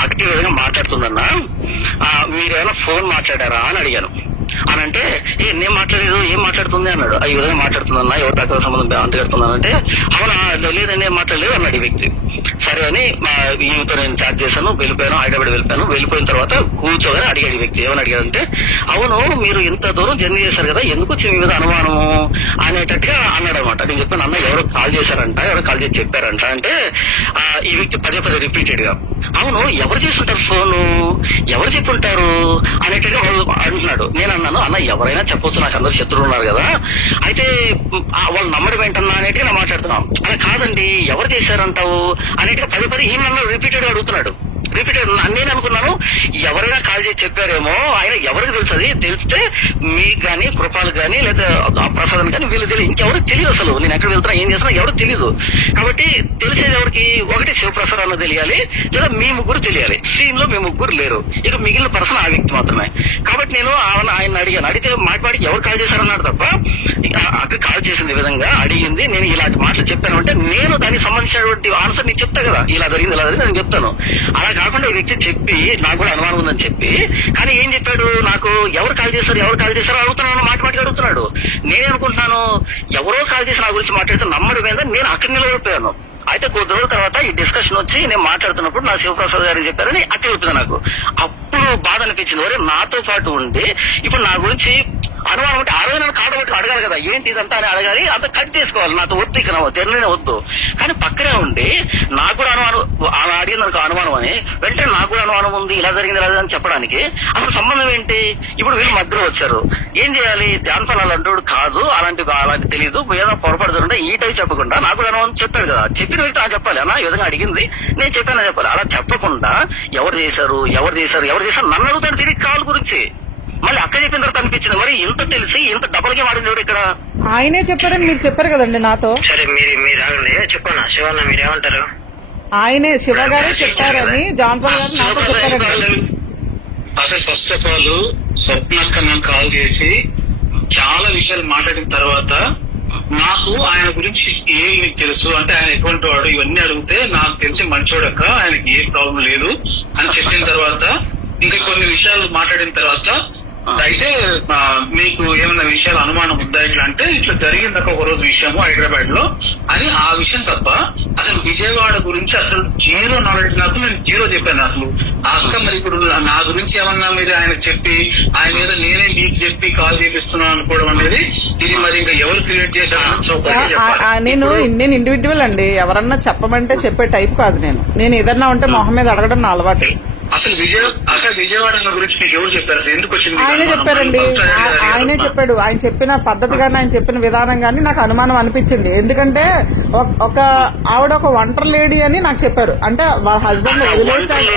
అక్క ఈ విధంగా మాట్లాడుతుందన్నా, మీరేమైనా ఫోన్ మాట్లాడారా అని అడిగాను. అని అంటే నేను మాట్లాడలేదు, ఏం మాట్లాడుతుంది అన్నాడు. ఈ విధంగా మాట్లాడుతుందన్నా, ఎవరు తక్కువ సంబంధం అంటగడుతున్నానంటే అవునా లేదండి ఏం మాట్లాడలేదు అన్నాడు ఈ వ్యక్తి. సరే అని మా ఈమెతో నేను చాట్ చేశాను, వెళ్ళిపోయాను, హైదరాబాద్ వెళ్ళిపోయిన తర్వాత కూర్చోగానే అడిగాడు ఈ వ్యక్తి. ఏమని అడిగాడంటే అవును మీరు ఇంత దూరం జర్నీ చేశారు కదా, ఎందుకు వచ్చింది మీ మీద అనుమానము అనేటట్టుగా అన్నాడు అనమాట. నేను చెప్పాను అన్న ఎవరో కాల్ చేశారంట, ఎవరో కాల్ చేసి చెప్పారంట అంటే ఈ వ్యక్తి పదే రిపీటెడ్ గా అవును ఎవరు చేసుకుంటారు ఫోను, ఎవరు చెప్పుంటారు అనేట్టుగా అంటున్నాడు. నేను అన్నాను అన్న ఎవరైనా చెప్పొచ్చు, నాకు అందరు శత్రువులు ఉన్నారు కదా, అయితే వాళ్ళు నమ్మడం ఏంటన్నా అనేట్టుగా నేను మాట్లాడుతున్నాం. అలా కాదండి ఎవరు చేశారంటావు అనేట్టుగా పదే ఈ నన్ను రిపీటెడ్ గా అడుగుతున్నాడు. రిపీటెడ్ నేను అనుకున్నాను ఎవరైనా కాల్ చేసి చెప్పారేమో, ఆయన ఎవరికి తెలుసది, తెలిస్తే మీకు గానీ కృపాలకు గానీ లేదా ప్రసాదం కానీ వీళ్ళు తెలియదు, ఇంకెవరికి తెలియదు అసలు నేను ఎక్కడ వెళ్తున్నా ఏం చేస్తున్నా ఎవరికి తెలియదు. కాబట్టి తెలిసేది ఎవరికి, ఒకటి శివప్రసాద్ అన్న తెలియాలి లేదా మీ ముగ్గురు తెలియాలి. సీన్ లో మీ ముగ్గురు లేరు, ఇక మిగిలిన పర్సన్ ఆ వ్యక్తి మాత్రమే. కాబట్టి నేను ఆయన అడిగాను, అడిగితే మాట్లాడి ఎవరు కాల్ చేశారన్నాడు తప్ప అక్క కాల్ చేసింది ఈ విధంగా అడిగింది, నేను ఇలాంటి మాటలు చెప్పాను అంటే నేను దానికి సంబంధించినటువంటి ఆన్సర్ నీకు చెప్తా కదా, ఇలా జరిగింది నేను చెప్తాను. అలా కాకుండా ఈ వ్యక్తి చెప్పి నాకు కూడా అనుమానం ఉందని చెప్పి, కానీ ఏం చెప్పాడు నాకు ఎవరు కాల్ చేశారు అడుగుతున్నాను, మాటి అడుగుతున్నాడు. నేను అనుకుంటున్నాను ఎవరో కాల్ చేసి నా గురించి మాట్లాడితే నమ్మడం మీద నేను అక్కడ నిలబడిపోయాను. అయితే కొద్ది రోజుల తర్వాత ఈ డిస్కషన్ వచ్చి నేను మాట్లాడుతున్నప్పుడు నా శివప్రసాద్ గారికి చెప్పారని అక్కడ చెప్పింది నాకు. అప్పుడు బాధ అనిపించింది, ఒరే నాతో పాటు ఉండి ఇప్పుడు నా గురించి అనుమానం అంటే ఆ రోజు నన్ను కాడబట్టి అడగాలి కదా ఏంటి ఇదంతా అని అడగాలి, అంత కట్ చేసుకోవాలి, నాతో వద్దు ఇక జర్నీనే వద్దు. కానీ పక్కనే ఉండి నాకు కూడా అనుమానం ఆమె అడిగింది నాకు అనుమానం అని వెంటనే నాకు కూడా అనుమానం ఉంది ఇలా జరిగింది అని చెప్పడానికి అసలు సంబంధం ఏంటి? ఇప్పుడు వీళ్ళు మధ్యలో వచ్చారు, ఏం చేయాలి? జాన్పాల్ అలాంటి కాదు, అలాంటి తెలియదు, ఏదో పొరపాటు జరుగుతుంటే ఈ టైప్ చెప్పకుండా నాకు కూడా అనుమానం చెప్పాడు కదా, చెప్పిన వ్యక్తి నాకు చెప్పాలి అన్న ఈ విధంగా అడిగింది నేను చెప్పానని చెప్పాలి. అలా చెప్పకుండా ఎవరు చేశారు నన్ను అడుగుతాడు తిరిగి కాల్ గురించి. మళ్ళీ అక్క చెప్పిన తర్వాత అనిపించింది మరి ఇంత తెలిసి ఇంత డబల్ గా వాడింది ఎవరు ఇక్కడ? ఆయనే చెప్పారని మీరు చెప్పారు కదండి నాతో. సరే మీరు ఆగండి, చెప్పన్నా శివన్న మీరేమంటారు? ఆయనే శివ గారే చెప్పారని జాన్పాల్ గారు నాతో చెప్పారండి. అసలు ఫస్ట్ ఆఫ్ ఆల్ స్వప్నక్క నాకు కాల్ చేసి చాలా విషయాలు మాట్లాడిన తర్వాత నాకు ఆయన గురించి ఏం మీకు తెలుసు అంటే ఆయన ఎటువంటి వాడు ఇవన్నీ అడిగితే నాకు తెలిసి మంచోడక్క, ఆయనకి ఏ ప్రాబ్లం లేదు అని చెప్పిన తర్వాత ఇంకా కొన్ని విషయాలు మాట్లాడిన తర్వాత అయితే మీకు ఏమైనా విషయాలు అనుమానం ఉందా ఇట్లా అంటే ఇట్లా జరిగిందక్క ఒక రోజు విషయము హైదరాబాద్ లో అని ఆ విషయం తప్ప అసలు విజయవాడ గురించి అసలు జీరో నాలెడ్జ్. నాకు నేను జీరో చెప్పాను అసలు. ఆ అక్క మరి ఇప్పుడు నా గురించి ఏమన్నా మీరు ఆయనకు చెప్పి ఆయన మీద నేనే మీకు చెప్పి కాల్ చేపిస్తున్నాను అనుకోవడం అనేది ఇది మరి ఇంకా ఎవరు క్రియేట్ చేశారు? నేను ఇండివిజువల్ అండి, ఎవరన్నా చెప్పమంటే చెప్పే టైప్ కాదు. నేను ఏదన్నా ఉంటే మొహం మీద అడగడం నా అలవాటు. అసలు విజయవాడ గురించి మీకు ఎవరు చెప్పారు? అసలు ఎందుకు వచ్చింది? ఆయనే చెప్పారండి, ఆయనే చెప్పాడు. ఆయన చెప్పిన పద్ధతి గానీ ఆయన చెప్పిన విధానం గానీ నాకు అనుమానం అనిపించింది. ఎందుకంటే ఒక ఆవిడ ఒక ఒంటరి లేడీ అని నాకు చెప్పారు. అంటే వాళ్ళ హస్బెండ్ వదిలేసాడు.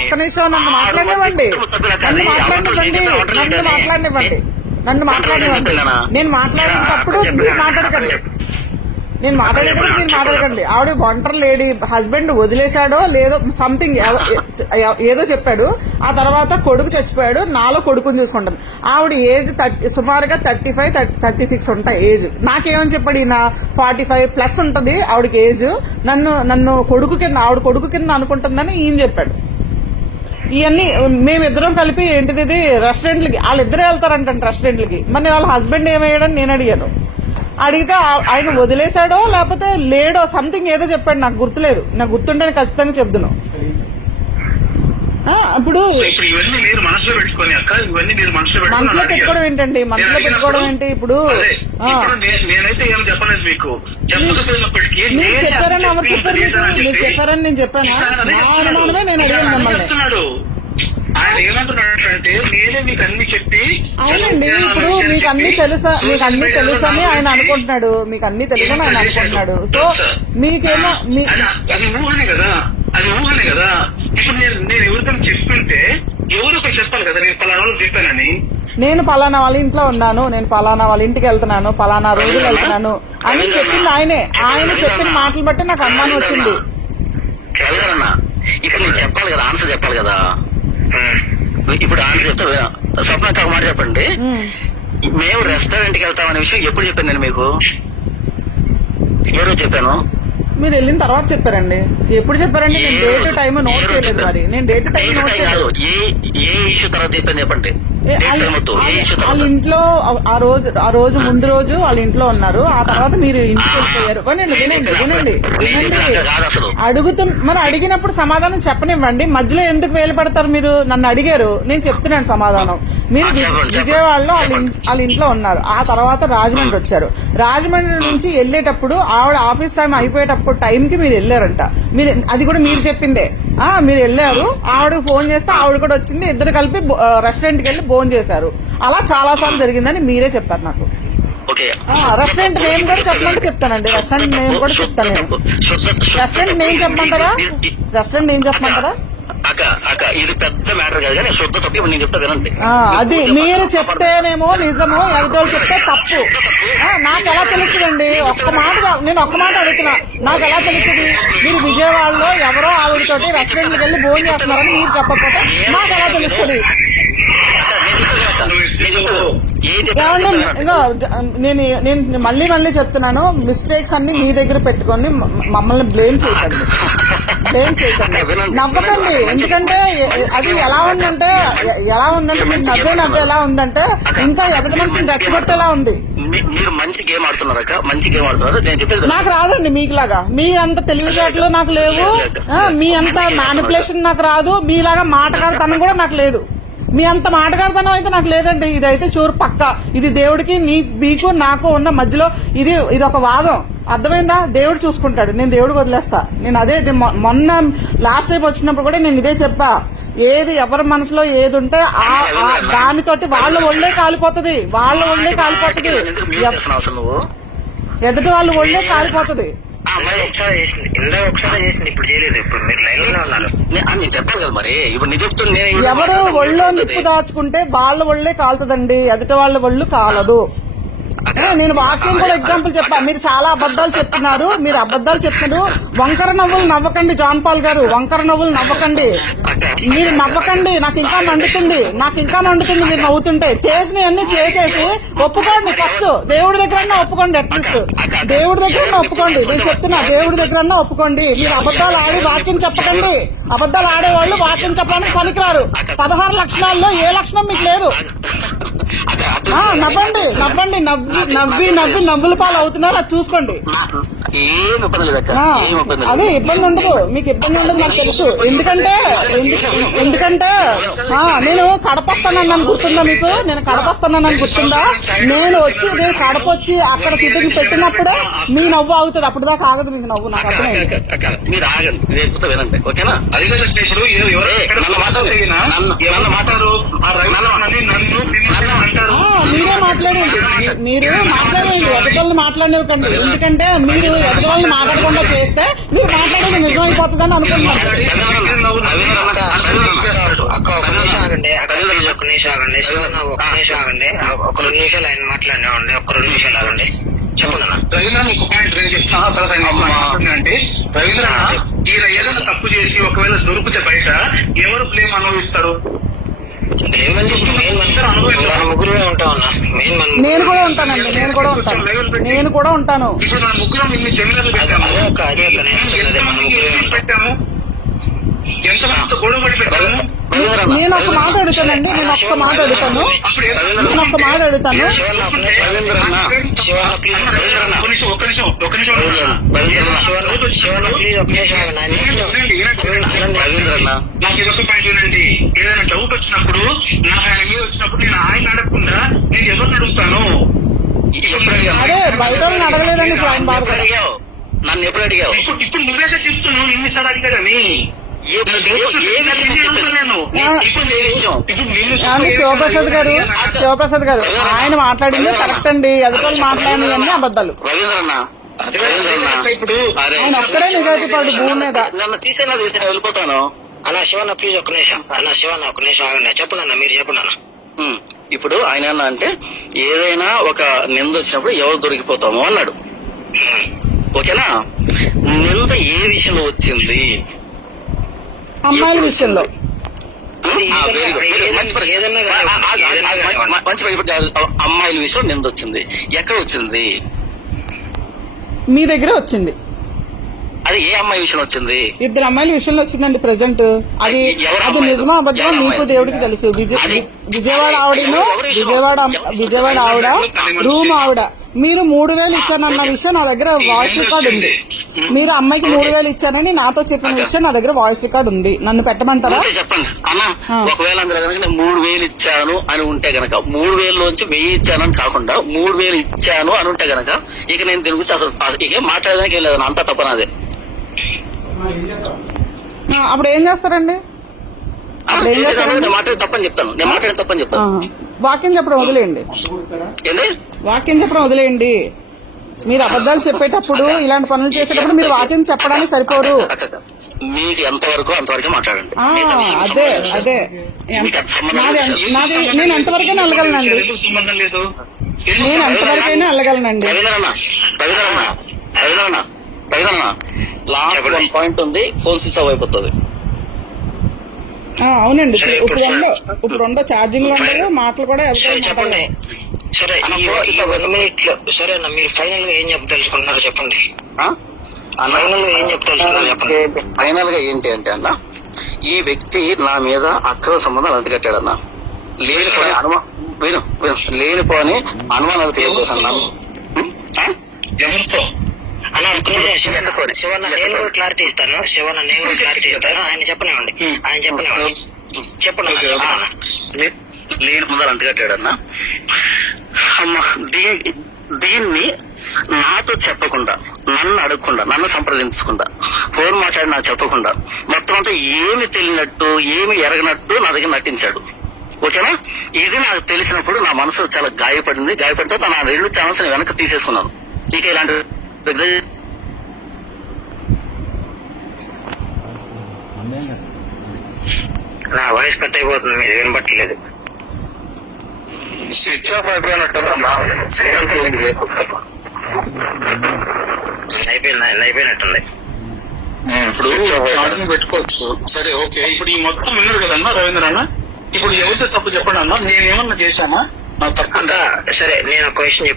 ఒక్క నిమిషం నన్ను మాట్లాడనివ్వండి. నేను మాట్లాడినప్పుడు మీరు మాట్లాడకండి. నేను మాట్లాడేటప్పుడు ఆవిడ ఒంటరి లేడీ, హస్బెండ్ వదిలేశాడో లేదో సంథింగ్ ఏదో చెప్పాడు. ఆ తర్వాత కొడుకు చచ్చిపోయాడు, నాలో కొడుకుని చూసుకుంటాను. ఆవిడ ఏజ్ సుమారుగా 35-36 ఉంటాయి ఏజ్. నాకేమని చెప్పాడు ఈయన 45+ ఉంటది ఆవిడకి ఏజ్. నన్ను కొడుకు కింద, ఆవిడ కొడుకు కింద అనుకుంటుందని ఈయన చెప్పాడు. ఇవన్నీ మేమిద్దరం కలిపి ఏంటిది రెస్టారెంట్లకి వాళ్ళిద్దరే వెళ్తారంటండి రెస్టారెంట్లకి. మరి వాళ్ళ హస్బెండ్ ఏమయ్యాడని నేను అడిగాను. అడిగితే ఆయన వదిలేశాడో లేకపోతే లేడో సంథింగ్ ఏదో చెప్పాడు, నాకు గుర్తులేదు. నాకు గుర్తుంటే నేను ఖచ్చితంగా చెప్తాను. ఇప్పుడు ఇవన్నీ మీరు మనసులో పెట్టుకోని అక్క, ఇవన్నీ మీరు మనసులో పెట్టుకోవడం ఏంటండి? మనసులో పెట్టుకోవడం ఏంటి? ఇప్పుడు నేనైతే ఏం చెప్పలేదు మీకు. మీరు చెప్పారని ఎవరు చెప్పారు? మీరు చెప్పారని నేను చెప్పానా? నా అనుమానమే నేను అడిగాను మిమ్మల్ని. ఆయన ఏమంటున్నాడంటే నేనే మీకు అన్ని చెప్పి అవునండి. ఇప్పుడు మీకు అన్ని తెలుసని ఆయన అనుకుంటున్నాడు. మీకు అన్ని తెలుసని ఆయన అనుకుంటున్నాడు. సో మీకేమో అది ఊహనే కదా. ఇప్పుడు నేను ఎవరికైనా చెప్తుంటే ఎవరు ఒకరు చెప్పాలి కదా నేను పలానా వాళ్ళకి చెప్పానని. నేను పలానా వాళ్ళ ఇంట్లో ఉన్నాను, నేను పలానా వాళ్ళ ఇంటికి వెళ్తున్నాను, పలానా రోజులు వెళ్తున్నాను అని చెప్పింది ఆయనే. ఆయన చెప్పిన మాటలు బట్టి నాకు అనుమానం వచ్చింది. ఇప్పుడు నేను చెప్పాలి కదా, ఆన్సర్ చెప్పాలి కదా. ఇప్పుడు ఆన్సర్ చెప్తా. స్వప్నక్క ఒక మాట చెప్పండి. మేము రెస్టారెంట్ కి వెళ్తామనే విషయం ఎప్పుడు చెప్పాను నేను మీకు? ఏ రోజు చెప్పాను? మీరు వెళ్ళిన తర్వాత చెప్పారండి. ఎప్పుడు చెప్పారండి? నేను డేట్ టైం నోట్ చేయలేదు. మరి నేను డేట్ టైం నోట్ చేయలేదు. ఏ ఇష్యూ తర్వాత చెప్పాను చెప్పండి. వాళ్ళ ఇంట్లో ఆ రోజు ముందు రోజు వాళ్ళ ఇంట్లో ఉన్నారు. ఆ తర్వాత మీరు ఇంటికి వెళ్ళిపోయారు. వినండి మరి అడిగినప్పుడు సమాధానం చెప్పనివ్వండి. మధ్యలో ఎందుకు వేలు పడతారు? మీరు నన్ను అడిగారు, నేను చెప్తున్నాను సమాధానం. మీరు విజయవాడలో వాళ్ళ ఇంట్లో ఉన్నారు. ఆ తర్వాత రాజమండ్రి వచ్చారు. రాజమండ్రి నుంచి వెళ్ళేటప్పుడు ఆవిడ ఆఫీస్ టైం అయిపోయేటప్పుడు టైంకి మీరు వెళ్ళారంట. అది కూడా మీరు చెప్పిందే. మీరు వెళ్ళారు, ఆవిడకి ఫోన్ చేస్తే ఆవిడ కూడా వచ్చింది. ఇద్దరు కలిపి రెస్టారెంట్కి వెళ్ళి భోజనం చేశారు. అలా చాలా సార్లు జరిగిందని మీరే చెప్పారు నాకు. రెస్టారెంట్ నేమ్ కూడా చెప్పమంటే చెప్తానండి. రెస్టారెంట్ నేమ్ కూడా చెప్తాను నేను. రెస్టారెంట్ నేమ్ చెప్పమంటారా? అక్క ఇది పెద్ద మ్యాటర్ కాదు కానీ శుద్ధ తప్పు. ఇప్పుడు నేను చెప్తా వినండి. అది మీరు చెప్తేనేమో నిజము, ఎదుటోళ్ళు చెప్తే తప్పు. నాకు ఎలా తెలుస్తుందండి? నేను ఒక్క మాట అడుగుతున్నా, నాకు ఎలా తెలుస్తుంది? మీరు విజయవాడలో ఎవరో ఆవిడతోటి రెస్టారెంట్కి వెళ్ళి భోజనం చేస్తున్నారని మీరు చెప్పకపోతే నాకు ఎలా తెలుస్తుంది? నేను మళ్ళీ చెప్తున్నాను, మిస్టేక్స్ అన్ని మీ దగ్గర పెట్టుకొని మమ్మల్ని బ్లేమ్ చేయకండి. నవ్వకండి. ఎందుకంటే అది ఎలా ఉందంటే మీరు నవ్వే ఎలా ఉందంటే ఇంకా ఎదుటి మనిషిని రెచ్చగొట్టేలా ఉంది. మీరు మంచి గేమ్ ఆడుతున్నారు, మంచి గేమ్ ఆడుతున్నారు. నేను చెప్పేది నాకు రాదండి మీకులాగా. మీ అంత తెలివితేటలు నాకు లేవు, మీ అంత మ్యానిపులేషన్ నాకు రాదు, మీలాగా మాటగాడతనం కూడా నాకు లేదు. మీ అంత మాటగాడతనం అయితే నాకు లేదండి. ఇదైతే షూర్ పక్క. ఇది దేవుడికి మీకు నాకు ఉన్న మధ్యలో ఇది ఒక వాదం. అర్థమైందా? దేవుడు చూసుకుంటాడు, నేను దేవుడికి వదిలేస్తా. నేను అదే మొన్న లాస్ట్ టైం వచ్చినప్పుడు కూడా నేను ఇదే చెప్పా. ఏది ఎవరి మనసులో ఏది ఉంటే దానితోటి వాళ్ళ ఒళ్ళే కాలిపోతుంది. ఎదుటి వాళ్ళు ఒళ్ళే కాలిపోతుంది. ఒకసారి చేసింది, ఇప్పుడు చేయలేదు. ఇప్పుడు మీరు లైన్ లోనే ఉన్నారు. నేను చెప్పాలి కదా మరి. ఇప్పుడు నేను చెప్తున్నా, ఎవరు ఒళ్ళో నిప్పు దాచుకుంటే వాళ్ళ ఒళ్ళే కాలుతుందండి, ఎదుటి వాళ్ళ ఒళ్ళు కాలదు. నేను వాక్యం కూడా ఎగ్జాంపుల్ చెప్పా. మీరు చాలా అబద్దాలు చెప్తున్నారు. వంకర నవ్వులు నవ్వకండి. జాన్ పాల్ గారు, వంకర నవ్వులు నవ్వకండి. మీరు నవ్వకండి. నాకు ఇంకా మండుతుంది మీరు నవ్వుతుంటే. చేసినవన్నీ చేసేసి ఒప్పుకోండి. ఫస్ట్ దేవుడి దగ్గర ఒప్పుకోండి. అట్లీస్ట్ దేవుడి దగ్గర ఒప్పుకోండి. నేను చెప్తున్నా, దేవుడి దగ్గర ఒప్పుకోండి. మీరు అబద్దాలు ఆడి వాక్యం చెప్పకండి. అబద్దాలు ఆడేవాళ్ళు వాక్యం చెప్పడానికి పనికిరారు. 16 లక్షణాల్లో ఏ లక్షణం మీకు లేదు. నవ్వండి. నవ్వుల పాలు అవుతున్నారు. అది చూసుకోండి. అదే ఇబ్బంది ఉండదు, మీకు ఇబ్బంది ఉండదు నాకు తెలుసు. ఎందుకంటే నేను కడప వస్తానని గుర్తుందా మీకు? నేను కడప వచ్చి అక్కడ సిటీకి పెట్టినప్పుడే మీ నవ్వు ఆగుతుంది. అప్పుడు దాకా ఆగదు మీకు నవ్వు. నాకు అర్థమైంది. మీరు ఆగండి, వినండి. ఓకేనా? అది ఇప్పుడు మీరే మాట్లాడండి. ఎదుటోళ్ళు మాట్లాడేవకండి. ఎందుకంటే మీరు ఎదుటోళ్ళు మాట్లాడకుండా చేస్తే మీరు మాట్లాడేది నిజమైపోతుందని అనుకుంటున్నారు. ఒక 2 నిమిషాలు ఆయన మాట్లాడినామండి. ఒక 2 నిమిషాలు ఆగండి. చెప్పండి. రవీంద్ర ఒక పాయింట్ రేజ్ చేస్తాను. తర్వాత అంటే రవీంద్ర ఈయన ఏదైనా తప్పు చేసి ఒకవేళ దొరికితే బయట ఎవరు బ్లేమ్ అనుభవిస్తారు? ముగ్గురు ఉంటామన్నా. నేను కూడా ఉంటాను. ఇప్పుడు మన ముగ్గురం ఇన్ని సెమినార్లు పెట్టాము. ఎంతమందితో గొడవ పడి పెట్టాము. నేను ఒక మాట అడుగుతానండి. నాకు ఇదొక పాయింట్ వినండి. ఏదైనా డౌట్ వచ్చినప్పుడు, నాకు ఆయన మీద వచ్చినప్పుడు నేను ఆయన అడగకుండా నేను ఎవరిని అడుగుతాను? అదే బయట అడగలేదండి. నన్ను ఎప్పుడు అడిగావు? ఇప్పుడు నువ్వేగా చెప్తున్నావు ఎన్నిసార్లు అడిగాడని. శివప్రసాద్ గారు ఆయన మాట్లాడింది కరెక్ట్ అండి. ఎదుటి మాట్లాడినవి అన్ని అబద్ధాలు. ఇప్పుడు ఆయన ఒక్కడే నిజాయితీ పడు భూమి మీద. నన్ను తీసేలా తీసిన వెళ్ళిపోతాను. అన్న శివన్న ప్లీజ్ ఒక నిమిషం. ఆగండి. చెప్పండి, మీరు చెప్పండి. ఇప్పుడు ఆయన ఏమన్నా అంటే ఏదైనా ఒక నింద వచ్చినప్పుడు ఎవరు దొరికిపోతాము అన్నాడు. ఓకేనా? నింద ఏ విషయంలో వచ్చింది? అమ్మాయిల విషయంలో. అమ్మాయిల విషయం నింద వచ్చింది. ఎక్కడ వచ్చింది? మీ దగ్గర వచ్చింది. అది ఏ అమ్మాయి విషయం వచ్చింది? ఇద్దరు అమ్మాయిల విషయంలో వచ్చిందండి ప్రెజెంట్. అది ఎవరు అది అమ్మాయిలు? నిజమా అబద్ధమా ఎవరు నీకు అమ్మాయిలు? దేవుడికి తెలుసు. విజయవాడ ఆవిడను విజయవాడ ఆవిడ రూమ్ ఆవిడ మీరు 3,000 ఇచ్చానన్న విషయం నా దగ్గర వాయిస్ రికార్డ్ ఉంది. మీరు అమ్మాయికి 3,000 ఇచ్చారని నాతో చెప్పిన విషయం నా దగ్గర వాయిస్ రికార్డ్ ఉంది. నన్ను పెట్టమంటారా? ఓకే, చెప్పండి అన్న. ఒకవేళ అందులో కనుక నేను 3,000 ఇచ్చాను అని ఉంటే గనక 3,000లోంచి 1,000 ఇచ్చానని కాకుండా 3,000 ఇచ్చాను అని ఉంటే గనక ఇక నేను దీని గురించి అసలు ఇక ఏం లేదు, అంతా తప్పనాదే. అప్పుడు ఏం చేస్తారండి? అప్పుడు ఏం చేస్తారండి? నేను మాట్లాడి తప్పని చెప్తాను. వాక్యం చెప్పడం వదిలేయండి. ఏంది వాక్యం చెప్పడం వదిలేయండి. మీరు అబద్ధాలు చెప్పేటప్పుడు ఇలాంటి పనులు చేసేటప్పుడు మీరు వాక్యం చెప్పడానికి సరిపోరు. మీకు ఎంతవరకు అంతవరకే మాట్లాడండి. అదే అదే నేను ఎంతవరకైనా వెళ్ళగలనండి. ఎందుకు సంబంధం లేదు? నేను ఎంతవరకైనా వెళ్ళగలనండి. లాస్ట్ 1 పాయింట్ ఉంది, ఫోన్ స్విచ్ ఆఫ్ అయిపోతుంది. అవునండి. ఇప్పుడు ఉండవు ఛార్జింగ్ లో ఉండవు, మాటలు కూడా చెప్పండి. సరే ఈ 1 minute లో సరే అన్న, మీరు ఫైనల్ గా ఏం చెప్పదలుచుకుంటున్నారో చెప్పండి. ఫైనల్ గా ఏం చెప్పదలుచుకున్నారో చెప్పండి. ఫైనల్ గా ఏంటి అంటే అన్న, ఈ వ్యక్తి నా మీద అక్రమ సంబంధాలు అంటగట్టాడన్న. లేనిపోని లేనిపోని అనుమానాలు తెలియజేస్తున్నాను. ఎవరితో? అన్న శివన్న నేను కూడా క్లారిటీ ఇస్తాను. ఆయన చెప్పనివ్వండి. చెప్పండి. లేని ముందర అంటగట్టాడన్న. అమ్మ దీన్ని నాతో చెప్పకుండా, నన్ను అడగకుండా, నన్ను సంప్రదించకుండా, ఫోన్ మాట్లాడి నాకు చెప్పకుండా మొత్తం అంతా ఏమి తెలియనట్టు, ఏమి ఎరగనట్టు నా దగ్గర నటించాడు. ఓకేనా? ఇది నాకు తెలిసినప్పుడు నా మనసు చాలా గాయపడితే నా 2 ఛానల్స్ వెనక్కి తీసేసుకున్నాను. ఇక ఇలాంటి నా వాయిస్ కట్ అయిపోతుంది, మీరు వినబట్టలేదు. స్విచ్ ఆఫ్ అయిపోయినట్టు అయిపోయినట్టుంది. ఇప్పుడు ఛార్జింగ్ పెట్టుకోవచ్చు. సరే ఓకే, ఇప్పుడు ఈ మొత్తం విన్నారు కదన్నా రవీంద్ర అన్న. ఇప్పుడు ఎవరితో తప్పు చెప్పండి అన్న, నేనేమన్నా చేశానా? నా తప్పు అంతా సరే. నేను ఒక క్వశ్చన్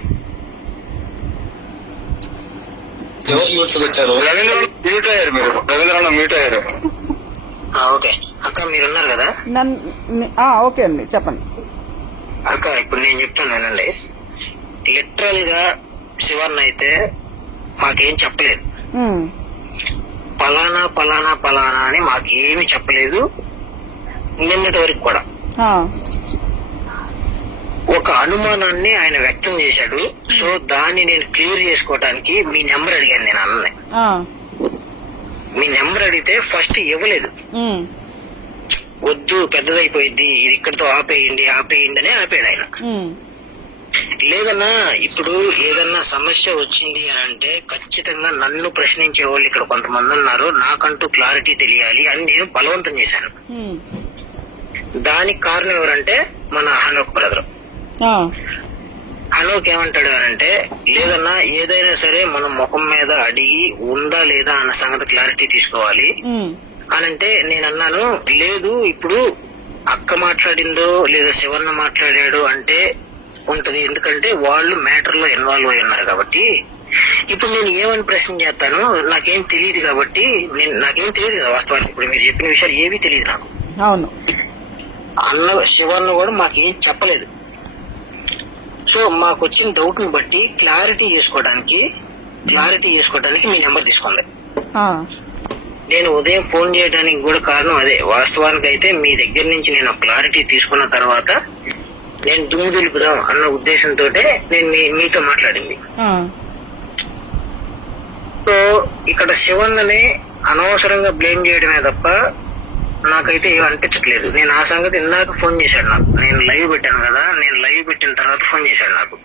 ఎవరు యూట్స్ పెట్టారు? రవీంద్రనాథ్ మ్యూట్ అయ్యారు. ఓకే అక్క, మీరున్నారు కదా ఓకే అండి, చెప్పండి అక్క. ఇప్పుడు నేను చెప్తాను వినండి. లిటరల్ గా శివన్న అయితే మాకేం చెప్పలేదు. పలానా అని మాకేమి చెప్పలేదు. నిన్నటి వరకు కూడా ఒక అనుమానాన్ని ఆయన వ్యక్తం చేశాడు. సో దాన్ని నేను క్లియర్ చేసుకోవడానికి మీ నెంబర్ అడిగాను. నేను అన్నది మీ నెంబర్ అడిగితే ఫస్ట్ ఇవ్వలేదు. వద్దు పెద్దదైపోయింది, ఇది ఇక్కడితో ఆపేయండి అని ఆపాడు ఆయన. లేదన్నా ఇప్పుడు ఏదన్నా సమస్య వచ్చింది అని అంటే ఖచ్చితంగా నన్ను ప్రశ్నించే వాళ్ళు ఇక్కడ కొంతమంది ఉన్నారు, నాకంటూ క్లారిటీ తెలియాలి అని నేను బలవంతం చేశాను. దానికి కారణం ఎవరంటే మన హనోక్ బ్రదర్. హనోక్ ఏమంటాడు అంటే, లేదన్నా ఏదైనా సరే మనం ముఖం మీద అడిగి ఉందా లేదా అన్న సంగతి క్లారిటీ తీసుకోవాలి అని అంటే, నేను అన్నాను లేదు ఇప్పుడు అక్క మాట్లాడిందో లేదా శివన్న మాట్లాడాడు అంటే ఉంటది, ఎందుకంటే వాళ్ళు మ్యాటర్ లో ఇన్వాల్వ్ అయి ఉన్నారు కాబట్టి. ఇప్పుడు నేను ఏమని ప్రశ్న చేస్తాను, నాకేం తెలియదు కాబట్టి. నాకేం తెలియదు కదా వాస్తవానికి. ఇప్పుడు మీరు చెప్పిన విషయాలు ఏవీ తెలియదు నాకు. అవును, అన్న శివన్న కూడా మాకేం చెప్పలేదు. సో మాకు వచ్చిన డౌట్ ని బట్టి క్లారిటీ చేసుకోవడానికి మీ నెంబర్ తీసుకోండి. నేను ఉదయం ఫోన్ చేయడానికి కూడా కారణం అదే. వాస్తవానికి అయితే మీ దగ్గర నుంచి నేను క్లారిటీ తీసుకున్న తర్వాత నేను దుమ్ము దులుపుదాం అన్న ఉద్దేశంతో నేను మీతో మాట్లాడింది. సో ఇక్కడ శివన్నని అనవసరంగా బ్లేమ్ చేయడమే తప్ప నాకైతే ఏం అనిపించట్లేదు. నేను ఆ సంగతి ఇందాక ఫోన్ చేశాడు నాకు. నేను లైవ్ పెట్టాను కదా, నేను లైవ్ పెట్టిన తర్వాత ఫోన్ చేశాడు నాకు.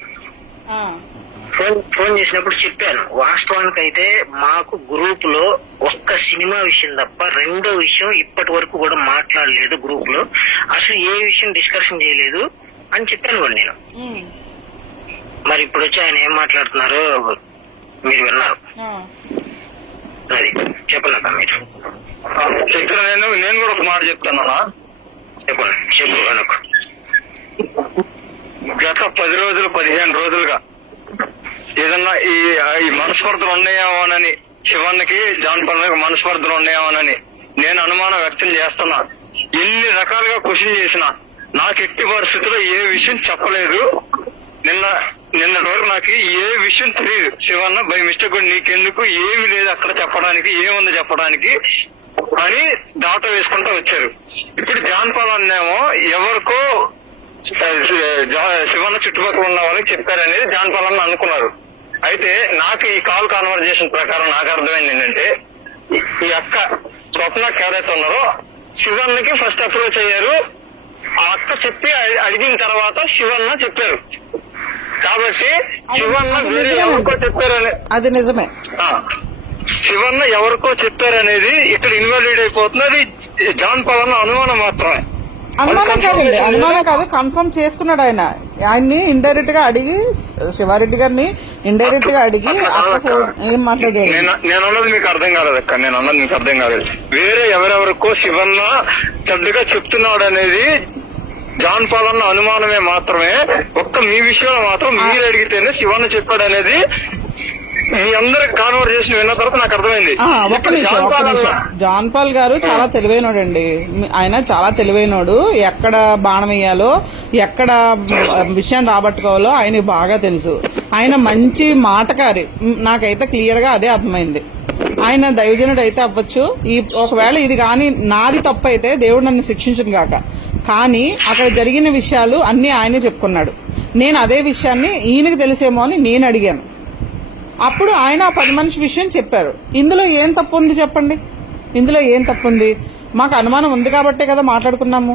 ఫోన్ చేసినప్పుడు చెప్పాను, వాస్తవానికి అయితే మాకు గ్రూప్ లో ఒక్క సినిమా విషయం తప్ప రెండో విషయం ఇప్పటి వరకు కూడా మాట్లాడలేదు. గ్రూప్ లో అసలు ఏ విషయం డిస్కషన్ చేయలేదు అని చెప్పాను కూడా నేను. మరి ఇప్పుడు వచ్చి ఆయన ఏం మాట్లాడుతున్నారో మీరు విన్నారు. అది చెప్పండి మీరు. నేను కూడా ఒక మాట చెప్తాను. చెప్పు అనుకో. గత 10 రోజులు 15 రోజులుగా ఏదన్నా ఈ మనస్పర్ధలు ఉన్నాయేమోనని శివన్నకి జాన్ పాల్ మీద మనస్పర్ధలు ఉన్నాయేమోనని నేను అనుమానం వ్యక్తం చేస్తున్నా. ఎన్ని రకాలుగా క్వశ్చన్ చేసిన నాకు ఎట్టి పరిస్థితుల్లో ఏ విషయం చెప్పలేదు. నిన్నటి వరకు నాకు ఏ విషయం తెలియదు. శివన్న బై మిస్టేక్ నీకెందుకు ఏమి లేదు అక్కడ చెప్పడానికి, ఏముంది చెప్పడానికి అని దాట వేసుకుంటూ వచ్చారు. ఇప్పుడు జాన్ పాల్ అన్నేమో ఎవరికో శివన్న చుట్టుపక్కల ఉన్న వాళ్ళకి చెప్పారనేది జాన్ పాల్ అన్న అనుకున్నారు. అయితే నాకు ఈ కాల్ కాన్వర్జేషన్ ప్రకారం నాకు అర్థమైంది ఏంటంటే ఈ అక్క స్వప్న ఎవరైతే ఉన్నారో శివన్నకి ఫస్ట్ అప్రోచ్ అయ్యారు. ఆ అక్క చెప్పి అడిగిన తర్వాత శివన్న చెప్పారు. కాబట్టి శివన్న వేరే ఎవరికో చెప్పారని అది నిజమే. శివన్న ఎవరికో చెప్పారనేది ఇక్కడ ఇన్వాలిడ్ అయిపోతుంది. అది జాన్ పాల్ అన్న అనుమానం మాత్రమే. అనుమానం కాదండి, అనుమానం కాదు, కన్ఫర్మ్ చేసుకున్నాడు ఆయన. ఆయన్ని ఇండైరెక్ట్ గా అడిగి, శివారెడ్డి గారిని ఇండైరెక్ట్ గా అడిగి ఏం మాట్లాడాడు. నేను అన్నది మీకు అర్థం కాలేదు అక్క, నేను అన్నది మీకు అర్థం కాలేదు. వేరే ఎవరెవరికో శివన్న చెడ్డగా చెప్తున్నాడు అనేది జాన్ పాల్ అన్న అనుమానమే మాత్రమే. ఒక్క మీ విషయంలో మాత్రం మీరు అడిగితేనే శివన్న చెప్పాడు అనేది మీ అందరికి కాన్వర్జేషన్ విన్న తర్వాత నాకు అర్థమైంది. ఒక్క నిమిషం. జాన్ పాల్ గారు చాలా తెలివైనోడు అండి. ఆయన చాలా తెలివైనోడు. ఎక్కడ బాణం వేయాలో, ఎక్కడ విషయం రాబట్టుకోవాలో ఆయనకి బాగా తెలుసు. ఆయన మంచి మాటకారి. నాకైతే క్లియర్ గా అదే అర్థమైంది. ఆయన దైవజనుడు అయితే అవ్వచ్చు. ఒకవేళ ఇది కానీ నాది తప్పు అయితే దేవుడు నన్ను శిక్షించును గాక. కానీ అక్కడ జరిగిన విషయాలు అన్ని ఆయనే చెప్పుకున్నాడు. నేను అదే విషయాన్ని ఈయనకి తెలిసేమో అని నేను అడిగాను. అప్పుడు ఆయన ఆ 10 మనిషి విషయం చెప్పారు. ఇందులో ఏం తప్పు ఉంది చెప్పండి? ఇందులో ఏం తప్పు ఉంది? మాకు అనుమానం ఉంది కాబట్టే కదా మాట్లాడుకున్నాము.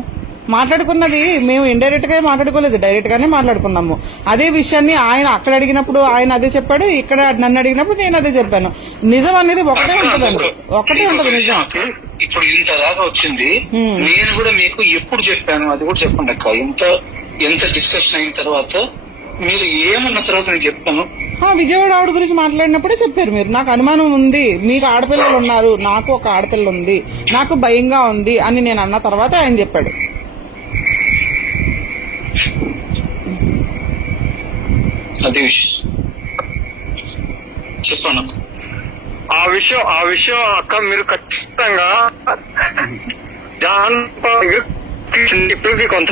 మాట్లాడుకున్నది మేము ఇండైరెక్ట్ గా మాట్లాడుకోలేదు, డైరెక్ట్ గానే మాట్లాడుకున్నాము. అదే విషయాన్ని ఆయన అక్కడ అడిగినప్పుడు ఆయన అదే చెప్పాడు, ఇక్కడ నన్ను అడిగినప్పుడు నేను అదే చెప్పాను. నిజం అనేది ఒకటే ఉంటదండి, ఒకటే ఉంటది నిజం. ఇప్పుడు ఇంత దాకా వచ్చింది. నేను కూడా మీకు ఎప్పుడు చెప్పాను అది కూడా చెప్పండి అక్క. ఎంత డిస్కషన్ అయిన తర్వాత మీరు ఏమన్న తర్వాత నేను చెప్తాను. విజయవాడ ఆవిడ గురించి మాట్లాడినప్పుడే చెప్పారు మీరు. నాకు అనుమానం ఉంది, మీకు ఆడపిల్లలు ఉన్నారు, నాకు ఒక ఆడపిల్ల ఉంది, నాకు భయంగా ఉంది అని నేను అన్న తర్వాత ఆయన చెప్పాడు. అది చెప్పాను. ఆ విషయం అక్క మీరు ఖచ్చితంగా జాన్ పాల్ ఇప్పటికి కొంత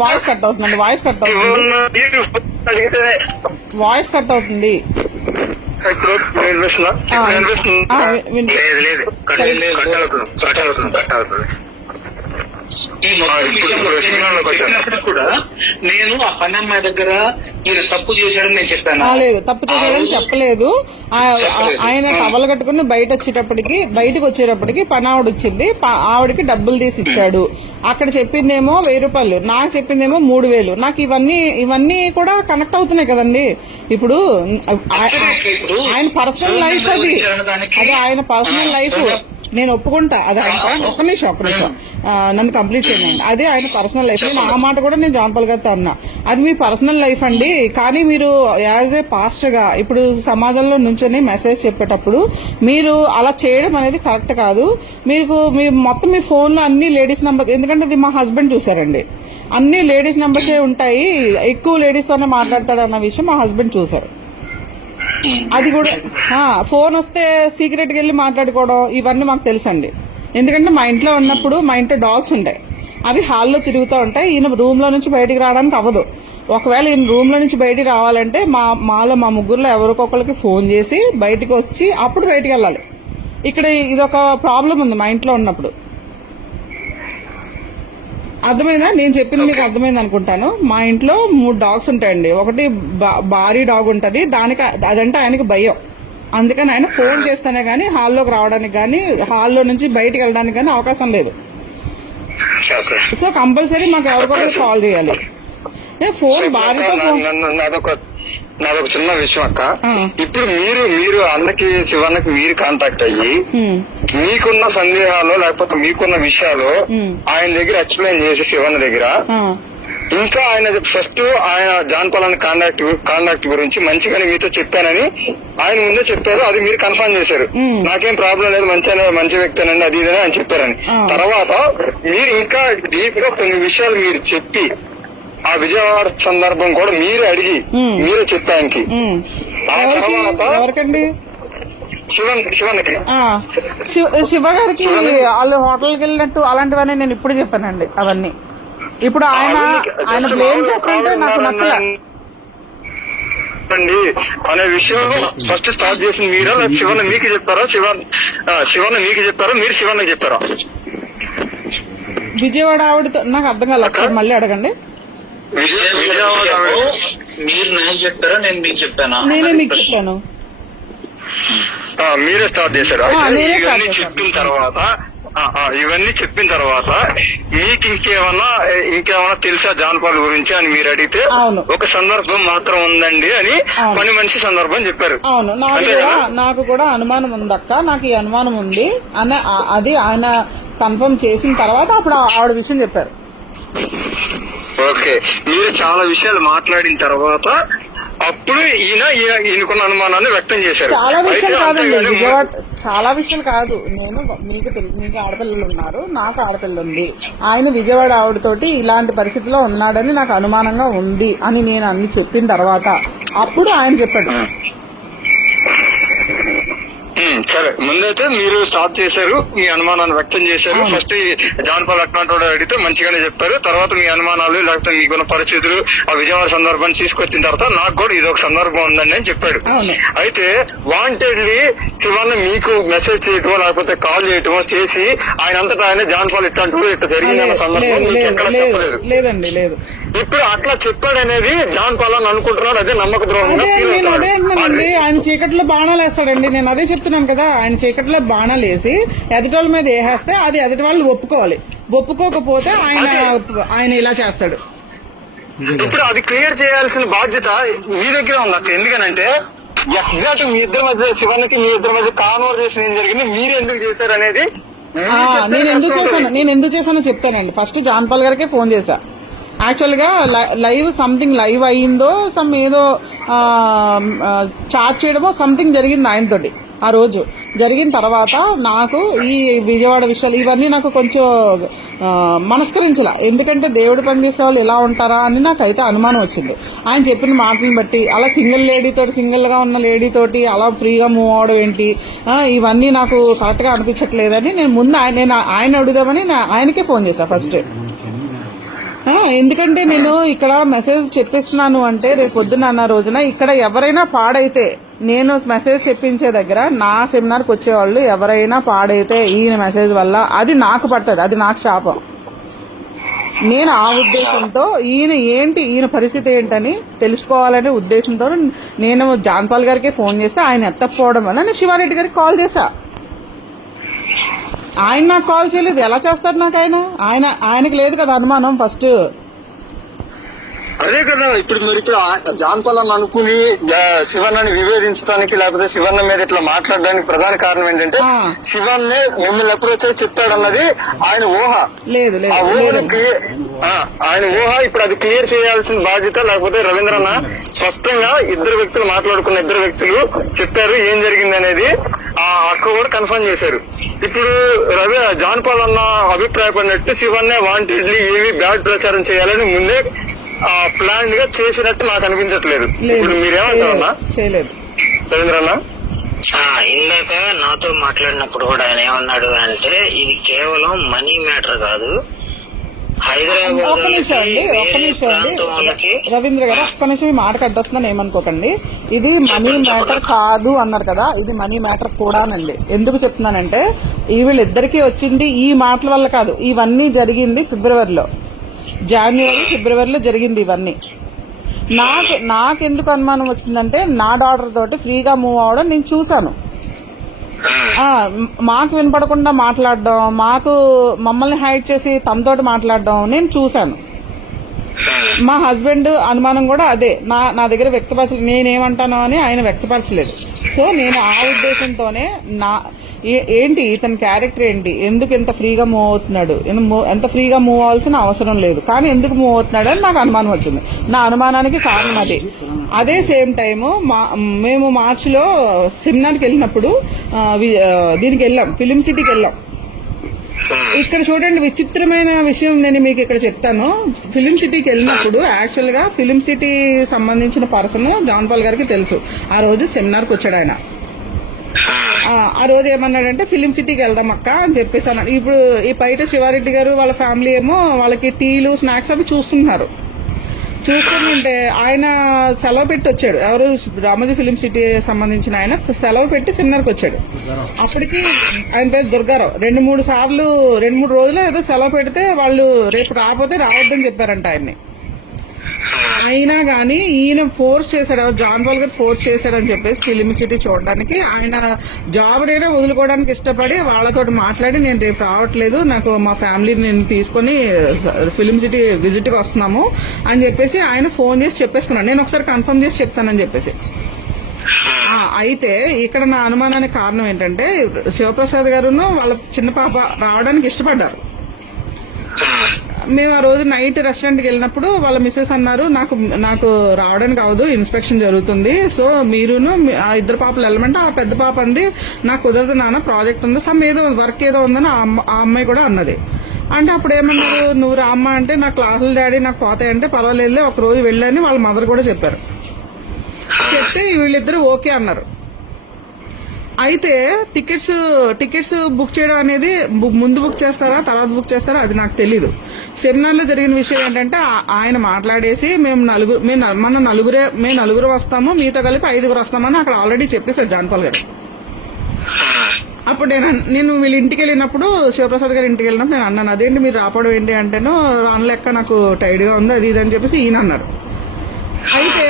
వాయిస్ కట్ అవుతుందండి, వాయిస్ కట్ అవుతుంది, వాయిస్ కట్ అవుతుంది. ఈ చెప్పినప్పుడు కూడా నేను ఆ పని అమ్మాయి దగ్గర ఈయన తప్పు చేశాడని నేను చెప్పాను. లేదు, తప్పు చేశాడని చెప్పలేదు. ఆయన టవల్ కట్టుకుని బయటకు వచ్చేటప్పటికి పని ఆవిడ వచ్చింది. ఆవిడకి డబ్బులు తీసి ఇచ్చాడు. అక్కడ చెప్పిందేమో 1000 రూపాయలు, నాకు చెప్పిందేమో 3000. నాకు ఇవన్నీ కూడా కనెక్ట్ అవుతున్నాయి కదండి. ఇప్పుడు ఆయన పర్సనల్ లైఫ్ అది ఆయన పర్సనల్ లైఫ్. నేను ఒప్పుకుంటా అది. ఒక్క నిమిషం నన్ను కంప్లీట్ చేయండి. అదే ఆయన పర్సనల్ లైఫ్. నేను ఆ మాట కూడా నేను జాన్ పాల్ గారితో అన్నా. అది మీ పర్సనల్ లైఫ్ అండి. కానీ మీరు యాజ్ ఏ పాస్టర్ గా ఇప్పుడు సమాజంలో నుంచొని మెసేజ్ చెప్పేటప్పుడు మీరు అలా చేయడం అనేది కరెక్ట్ కాదు. మొత్తం మీ ఫోన్ లో అన్ని లేడీస్ నంబర్, ఎందుకంటే ఇది మా హస్బెండ్ చూసారండి, అన్ని లేడీస్ నంబర్సే ఉంటాయి, ఎక్కువ లేడీస్ తోనే మాట్లాడతాడు అన్న విషయం మా హస్బెండ్ చూసారు. అది కూడా ఫోన్ వస్తే సీక్రెట్ గా వెళ్ళి మాట్లాడుకోవడం ఇవన్నీ మాకు తెలుసండి. ఎందుకంటే మా ఇంట్లో ఉన్నప్పుడు మా ఇంట్లో డాగ్స్ ఉంటాయి, అవి హాల్లో తిరుగుతూ ఉంటాయి. ఈయన రూమ్ లో నుంచి బయటికి రావడానికి అవ్వదు. ఒకవేళ ఈయన రూమ్ లో నుంచి బయటికి రావాలంటే మా ముగ్గురులో ఎవరికొకరికి ఫోన్ చేసి బయటికి వచ్చి అప్పుడు బయటికి వెళ్ళాలి. ఇక్కడ ఇదొక ప్రాబ్లం ఉంది మా ఇంట్లో ఉన్నప్పుడు. అర్థమైందా? నేను చెప్పింది మీకు అర్థమైంది అనుకుంటాను. మా ఇంట్లో 3 డాగ్స్ ఉంటాయండి. ఒకటి భారీ డాగ్ ఉంటది, అదంటే ఆయనకి భయం. అందుకని ఆయన ఫోన్ చేస్తేనే గానీ హాల్లోకి రావడానికి గానీ హాల్లో నుంచి బయటికి వెళ్ళడానికి గానీ అవకాశం లేదు. సో కంపల్సరీ మాకు ఎవరికొకరు కాల్ చేయాలి. ఫోన్ భారీతో నాదొక చిన్న విషయం అక్క. ఇప్పుడు మీరు అన్నకి శివన్నకి మీరు కాంటాక్ట్ అయ్యి మీకున్న సందేహాలు లేకపోతే మీకున్న విషయాలు ఆయన దగ్గర ఎక్స్ప్లెయిన్ చేసి శివన్న దగ్గర ఇంకా ఆయన ఫస్ట్ ఆయన జాన్ పాల్ కాంటాక్ట్ గురించి మంచిగానే మీతో చెప్పానని ఆయన ముందే చెప్పారు. అది మీరు కన్ఫర్మ్ చేశారు. నాకేం ప్రాబ్లం లేదు, మంచి వ్యక్తేనండి అది ఇదని ఆయన చెప్పారని. తర్వాత మీరు ఇంకా డీప్ గా కొన్ని విషయాలు మీరు చెప్పి ఆ విజయవాడ సందర్భం కూడా మీరే అడిగి మీరే చెప్పానికి. ఆ తర్వాత శివన్నకి శివ గారికి వాళ్ళు హోటల్కి వెళ్ళినట్టు అలాంటివన్నీ నేను ఇప్పుడు చెప్పానండి అవన్నీ. ఇప్పుడు ఆయన బ్లేమ్ చేస్తుంటే నాకు నచ్చలే అండి అనే విషయం ఫస్ట్ స్టార్ట్ చేసింది మీరా, లేకపోతే శివన్న మీకు చెప్పారా? శివన్న మీకు చెప్పారా, మీరు శివన్నకి చెప్పారా? విజయవాడ ఆవిడతో నాకు అర్థం కాలేదు, ఒకసారి మళ్ళీ అడగండి. మీరు నాకు చెప్పారా, నేను మీకు చెప్పానా? నేనే మీకు చెప్పాను. మీరే స్టార్ట్ చేశారు. నేనే స్టార్ట్ ఇవన్నీ చేశాను. చెప్పిన తర్వాత మీకు ఇంకేమన్నా తెలుసా జాన్పాల్ గురించి అని మీరు అడిగితే అవును. ఒక సందర్భం మాత్రం ఉందండి అని పని మనిషి సందర్భం చెప్పారు. అవును, నాకు కూడా అనుమానం ఉందక్క, నాకు ఈ అనుమానం ఉంది అని అది ఆయన కన్ఫర్మ్ చేసిన తర్వాత అప్పుడు ఆవిడ విషయం చెప్పారు. ఓకే, మీరు చాలా విషయాలు మాట్లాడిన తర్వాత అప్పుడు ఈయనకున్న అనుమానాన్ని వ్యక్తం చేశారు. చాలా విషయాలు కాదండి విజయవాడ, చాలా విషయాలు కాదు. నేను మీకు ఆడపిల్లలు ఉన్నారు, నాకు ఆడపిల్ల ఉంది. ఆయన విజయవాడ ఆవిడతోటి ఇలాంటి పరిస్థితిలో ఉన్నాడని నాకు అనుమానంగా ఉంది అని నేను అన్ని చెప్పిన తర్వాత అప్పుడు ఆయన చెప్పాడు. సరే, ముందైతే మీరు స్టార్ట్ చేశారు, మీ అనుమానాన్ని వ్యక్తం చేశారు. ఫస్ట్ జాన్పాల్ అట్లాంటి అడిగితే మంచిగానే చెప్పారు. తర్వాత మీ అనుమానాలు లేకపోతే మీకున్న పరిస్థితులు ఆ విజయవాడ సందర్భాన్ని తీసుకొచ్చిన తర్వాత నాకు కూడా ఇది ఒక సందర్భం ఉందండి అని చెప్పాడు. అయితే వాంటెడ్లీ శివన్న మీకు మెసేజ్ చేయటమో లేకపోతే కాల్ చేయటమో చేసి ఆయన అంతటా ఆయన జాన్పాల్ ఇట్లా జరిగిందన్న సందర్భం మీకు ఎక్కడ చెప్పలేదు. లేదండి, లేదు. ఇప్పుడు అట్లా చెప్పాడనేది జాన్పాల్ అని అనుకుంటున్నాడు, అదే నమ్మక ద్రోహంగా ఫీల్ అవుతున్నాడు. ఆయన చీకట్లో బాణాలు వేస్తాడండి, నేను అదే చెప్తున్నాను కదా. ఆయన చీకట్లో బాణాలు వేసి ఎదుటి వాళ్ళ మీద వేసేస్తే అది ఎదుటి వాళ్ళు ఒప్పుకోవాలి, ఒప్పుకోకపోతే ఆయన ఇలా చేస్తాడు. ఇప్పుడు అది క్లియర్ చేయాల్సిన బాధ్యత మీ దగ్గర ఉంది అక్క. ఎందుకనంటే ఎగ్జాక్ట్ మీ ఇద్దరి మధ్య శివన్నకి మీ ఇద్దరి మధ్య కాన్వర్జేషన్ ఏం జరిగింది, మీరు ఎందుకు చేశారు అనేది నేను ఎందుకు చేశానో చెప్తానండి. ఫస్ట్ జాన్పాల్ గారికే ఫోన్ చేశా. యాక్చువల్ గా సంథింగ్ లైవ్ అయ్యిందో ఏదో చాట్ చేయడమో సంథింగ్ జరిగింది ఆయనతోటి. ఆ రోజు జరిగిన తర్వాత నాకు ఈ విజయవాడ విషయాలు ఇవన్నీ నాకు కొంచెం మనస్కరించలా. ఎందుకంటే దేవుడు పనిచేసే వాళ్ళు ఎలా ఉంటారా అని నాకైతే అనుమానం వచ్చింది ఆయన చెప్పిన మాటలను బట్టి. అలా సింగిల్ గా ఉన్న లేడీతోటి అలా ఫ్రీగా మూవ్ అవడం ఏంటి, ఇవన్నీ నాకు కరెక్ట్ గా అనిపించట్లేదని నేను ముందు ఆయన అడుగుదామని ఆయనకే ఫోన్ చేశా ఫస్ట్. ఎందుకంటే నేను ఇక్కడ మెసేజ్ చెప్పిస్తున్నాను అంటే రేపు పొద్దున్న అన్న రోజున ఇక్కడ ఎవరైనా పాడైతే, నేను మెసేజ్ చెప్పించే దగ్గర నా సెమినార్కి వచ్చేవాళ్ళు ఎవరైనా పాడైతే ఈయన మెసేజ్ వల్ల అది నాకు పడుతుంది, అది నాకు శాపం. నేను ఆ ఉద్దేశంతో ఈయన పరిస్థితి ఏంటని తెలుసుకోవాలనే ఉద్దేశంతో నేను జాన్పాల్ గారికి ఫోన్ చేస్తే ఆయన ఎత్తకపోవడం వల్ల నేను శివారెడ్డి గారికి కాల్ చేశా. ఆయన నాకు కాల్ చేయలేదు, ఎలా చేస్తారు నాకు? ఆయనకి లేదు కదా అనుమానం ఫస్ట్. అదే కదా, ఇప్పుడు జాన్పాల్ అని అనుకుని శివన్నని వివేదించడానికి లేకపోతే శివన్న మీద ఇట్లా మాట్లాడడానికి ప్రధాన కారణం ఏంటంటే శివన్నే మిమ్మల్ని ఎప్పుడైతే చెప్తాడన్నది ఆయన ఊహ. ఆయన ఊహ ఇప్పుడు అది క్లియర్ చేయాల్సిన బాధ్యత. లేకపోతే రవీంద్రన్న స్పష్టంగా ఇద్దరు వ్యక్తులు మాట్లాడుకున్న ఇద్దరు వ్యక్తులు చెప్పారు ఏం జరిగింది అనేది. ఆ అక్క కూడా కన్ఫర్మ్ చేశారు. ఇప్పుడు జాన్పాల్ అన్న అభిప్రాయపడినట్టు శివన్నే వాంటెడ్లీ ఏవి బ్యాడ్ ప్రచారం చేయాలని ముందే ప్లాన్ గా చేసినట్టు నాకు అనిపించట్లేదు. ఇప్పుడు మీరేమంటారన్నా రవీంద్రన్న? ఇందాక నాతో మాట్లాడినప్పుడు కూడా ఆయన ఏమన్నాడు అంటే ఇది కేవలం మనీ మ్యాటర్ కాదు, హైదరాబాద్ రవీంద్ర గారు ఒక్క నిమిషం మాట కట్టొస్తుందని ఏమనుకోకండి. ఇది మనీ మ్యాటర్ కాదు అన్నారు కదా, ఇది మనీ మ్యాటర్ కూడానండి. ఎందుకు చెప్తున్నానంటే వీళ్ళిద్దరికీ వచ్చింది ఈ మాటల వల్ల కాదు, ఇవన్నీ జరిగింది ఫిబ్రవరిలో జరిగింది ఇవన్నీ. నాకెందుకు అనుమానం వచ్చిందంటే నా డాటర్ తోటి ఫ్రీగా మూవ్ అవడం నేను చూశాను. మాకు వినపడకుండా మాట్లాడడం, మమ్మల్ని హైడ్ చేసి తనతోటి మాట్లాడడం నేను చూశాను. మా హస్బెండ్ అనుమానం కూడా అదే. నా దగ్గర వ్యక్తపరచలేదు, నేనేమంటానో అని ఆయన వ్యక్తపరచలేదు. సో నేను ఆ ఉద్దేశంతోనే ఏంటి ఇతని క్యారెక్టర్ ఏంటి, ఎందుకు ఎంత ఫ్రీగా మూవ్ అవుతున్నాడు, ఎంత ఫ్రీగా మూవ్ అవ్వాల్సిన అవసరం లేదు కానీ ఎందుకు మూవ్ అవుతున్నాడు అని నాకు అనుమానం వచ్చింది. నా అనుమానానికి కారణం అదే సేమ్ టైము మేము మార్చిలో సెమినార్కి వెళ్ళినప్పుడు దీనికి వెళ్ళాం, ఫిలిం సిటీకి వెళ్ళాం. ఇక్కడ చూడండి విచిత్రమైన విషయం నేను మీకు ఇక్కడ చెప్తాను. ఫిలిం సిటీకి వెళ్ళినప్పుడు యాక్చువల్ గా ఫిలిం సిటీ సంబంధించిన పర్సన్ జాన్పాల్ గారికి తెలుసు. ఆ రోజు సెమినార్కి వచ్చాడు ఆయన. ఆ రోజు ఏమన్నాడంటే ఫిలిం సిటీకి వెళ్దాం అక్క అని చెప్పేసి అన్నాడు. ఇప్పుడు ఈ బయట శివారెడ్డి గారు వాళ్ళ ఫ్యామిలీ ఏమో వాళ్ళకి టీలు స్నాక్స్ అవి చూస్తున్నారు. చూస్తుంటే ఆయన సెలవు పెట్టి వచ్చాడు. ఎవరు రామోజీ ఫిలిం సిటీ సంబంధించిన ఆయన సెలవు పెట్టి సెమినార్కి వచ్చాడు. అప్పటికి ఆయన పేరు దుర్గారావు 2-3 రోజులు ఏదో సెలవు పెడితే వాళ్ళు రేపు రాకపోతే రావద్దని చెప్పారంట ఆయన్ని. అయినా గానీ ఈయన ఫోర్స్ చేశాడు, జాన్ పాల్ గారు ఫోర్స్ చేశాడని చెప్పేసి ఫిలిం సిటీ చూడడానికి. ఆయన జాబ్ అయినా వదులుకోవడానికి ఇష్టపడి వాళ్ళతో మాట్లాడి నేను రేపు రావట్లేదు, నాకు మా ఫ్యామిలీని నేను తీసుకొని ఫిలిం సిటీ విజిట్ కి వస్తున్నాము అని చెప్పేసి ఆయన ఫోన్ చేసి చెప్పేసుకున్నాడు. నేను ఒకసారి కన్ఫర్మ్ చేసి చెప్తానని చెప్పేసి. అయితే ఇక్కడ నా అనుమానానికి కారణం ఏంటంటే శివప్రసాద్ గారును వాళ్ళ చిన్న పాప రావడానికి ఇష్టపడ్డారు. మేము ఆ రోజు నైట్ రెస్టారెంట్కి వెళ్ళినప్పుడు వాళ్ళ మిస్సెస్ అన్నారు, నాకు రావడానికి అవదు, ఇన్స్పెక్షన్ జరుగుతుంది, సో మీరును ఆ ఇద్దరు పాపలు వెళ్ళమంటే ఆ పెద్ద పాప అంది నాకు కుదరదు నాన్న, ప్రాజెక్ట్ ఉంది, సమ్ ఏదో వర్క్ ఏదో ఉందని ఆ అమ్మాయి కూడా అన్నది. అంటే అప్పుడు ఏమన్నారు, నువ్వు రామ్మ అంటే నా క్లాసులు డాడీ నాకు పోతాయంటే పర్వాలేదులే ఒక రోజు వెళ్ళని వాళ్ళ మదర్ కూడా చెప్పారు. చెప్తే వీళ్ళిద్దరు ఓకే అన్నారు. అయితే టికెట్స్ బుక్ చేయడం అనేది ముందు బుక్ చేస్తారా తర్వాత బుక్ చేస్తారా అది నాకు తెలీదు. సెమినార్ లో జరిగిన విషయం ఏంటంటే ఆయన మాట్లాడేసి మేము నలుగురు వస్తాము, మీతో కలిపి 5 వస్తామని అక్కడ ఆల్రెడీ చెప్పేశారు జాన్ పాల్ గారు. అప్పుడు నేను వీళ్ళ ఇంటికి వెళ్ళినప్పుడు శివప్రసాద్ గారి ఇంటికి వెళ్ళినప్పుడు నేను అన్నాను, అదేంటి మీరు రావడం ఏంటి అంటేనో రాను లెక్క నాకు టైర్డ్ గా ఉంది అది ఇది అని చెప్పేసి ఈయన అన్నారు. అయితే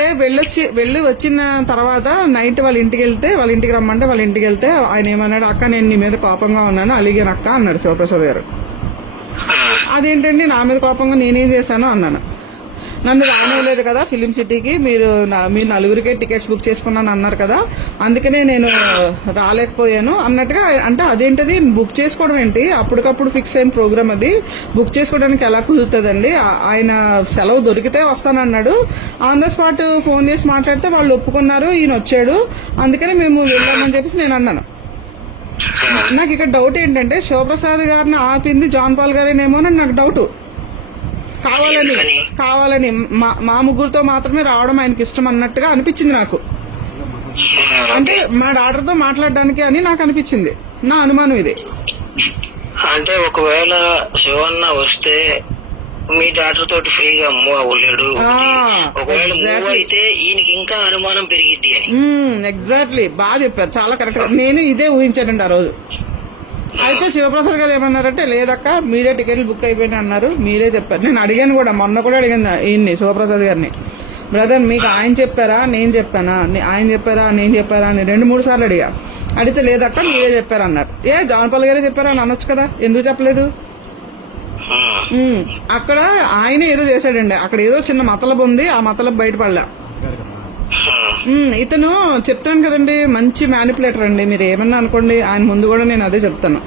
వెళ్ళి వచ్చిన తర్వాత నైట్ వాళ్ళ ఇంటికి రమ్మంటే వాళ్ళ ఇంటికి వెళ్తే ఆయన ఏమన్నాడు, అక్క నేను నీ మీద కోపంగా ఉన్నాను అలిగాను అక్క అన్నాడు శివప్రసాద్ గారు. అదేంటండి నా మీద కోపంగా నేనేం చేశాను అన్నాను. నన్ను రానివ్వలేదు కదా ఫిలిం సిటీకి, మీరు నలుగురికే టికెట్స్ బుక్ చేసుకున్నాను అన్నారు కదా, అందుకనే నేను రాలేకపోయాను అన్నట్టుగా. అంటే అదేంటది బుక్ చేసుకోవడం ఏంటి, అప్పటికప్పుడు ఫిక్స్ అయిన ప్రోగ్రామ్ అది, బుక్ చేసుకోవడానికి ఎలా కుదురుతుందండి, ఆయన సెలవు దొరికితే వస్తానన్నాడు, ఆన్ ద స్పాట్ ఫోన్ చేసి మాట్లాడితే వాళ్ళు ఒప్పుకున్నారు, ఈయన వచ్చాడు, అందుకని మేము వెళ్ళామని చెప్పేసి నేను అన్నాను. నాకు ఇక్కడ డౌట్ ఏంటంటే శివప్రసాద్ గారిని ఆపింది జాన్ పాల్ గారేనేమో అని నాకు డౌట్. కావాలని మా ముగ్గురుతో మాత్రమే రావడం ఆయనకి ఇష్టం అన్నట్టుగా అనిపించింది నాకు. అంటే మా డాక్టర్తో మాట్లాడడానికి అని నాకు అనిపించింది, నా అనుమానం ఇది. అంటే ఒకవేళ శివన్న వస్తే మీ డాక్టర్ తోటి ఫ్రీగా మూవ్ అవ్వలేడు, ఒకవేళ మూవ్ అయితే ఈయనకి ఇంకా అనుమానం పెరిగిద్ది అని. ఎగ్జాక్ట్లీ, బాగా చెప్పారు, చాలా కరెక్ట్. నేను ఇదే ఊహించానండి ఆ రోజు. అయితే శివప్రసాద్ గారు ఏమన్నారంటే లేదక్క మీరే టికెట్లు బుక్ అయిపోయినాయి అన్నారు, మీరే చెప్పారు. నేను అడిగాను కూడా, మొన్న కూడా అడిగాను ఈయన్ని శివప్రసాద్ గారిని, బ్రదర్ మీకు ఆయన చెప్పారా నేను చెప్పానా, ఆయన చెప్పారా నేను చెప్పారా అని 2-3 సార్లు అడిగితే లేదక్క మీరే చెప్పారు అన్నారు. జాన్ పాల్ గారే చెప్పారా అని అనొచ్చు కదా, ఎందుకు చెప్పలేదు? అక్కడ ఆయన ఏదో చేశాడండి, అక్కడ ఏదో చిన్న మతలబు ఉంది, ఆ మతలబు బయటపడలే. ఇతను చెప్తాను కదండి మంచి మ్యానిపులేటర్ అండి, మీరు ఏమన్నా అనుకోండి, ఆయన ముందు కూడా నేను అదే చెప్తాను,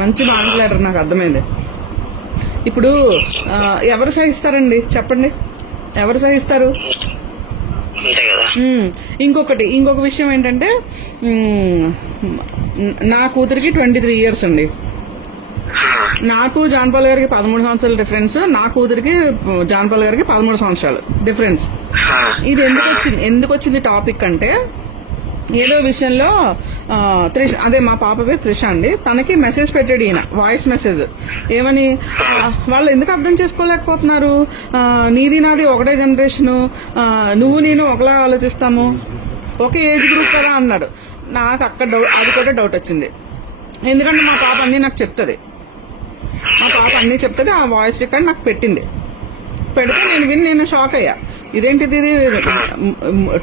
మంచి మ్యానిపులేటర్, నాకు అర్థమైంది. ఇప్పుడు ఎవరు సహిస్తారండి చెప్పండి, ఎవరు సహిస్తారు? ఇంకొక విషయం ఏంటంటే నా కూతురికి 23 ఇయర్స్ అండి, నాకు జాన్ పాల్ గారికి 13 సంవత్సరాల డిఫరెన్స్, నా కూతురికి జాన్ పాల్ గారికి 13 సంవత్సరాలు డిఫరెన్స్. ఇది ఎందుకు వచ్చింది టాపిక్ అంటే ఏదో విషయంలో అదే మా పాప పేరు త్రిష అండి, తనకి మెసేజ్ పెట్టాడు ఈయన, వాయిస్ మెసేజ్. ఏమని, వాళ్ళు ఎందుకు అర్థం చేసుకోలేకపోతున్నారు, నీది నాది ఒకటే జనరేషను, నువ్వు నేను ఒకలా ఆలోచిస్తాము, ఒకే ఏజ్ గ్రూప్ కదా అన్నాడు. నాకు అక్కడ అది కూడా డౌట్ వచ్చింది, ఎందుకంటే మా పాప అన్నీ నాకు చెప్తుంది, ఆ వాయిస్ రికార్డ్ నాకు పెడితే నేను షాక్ అయ్యా. ఇదేంటిది, ఇది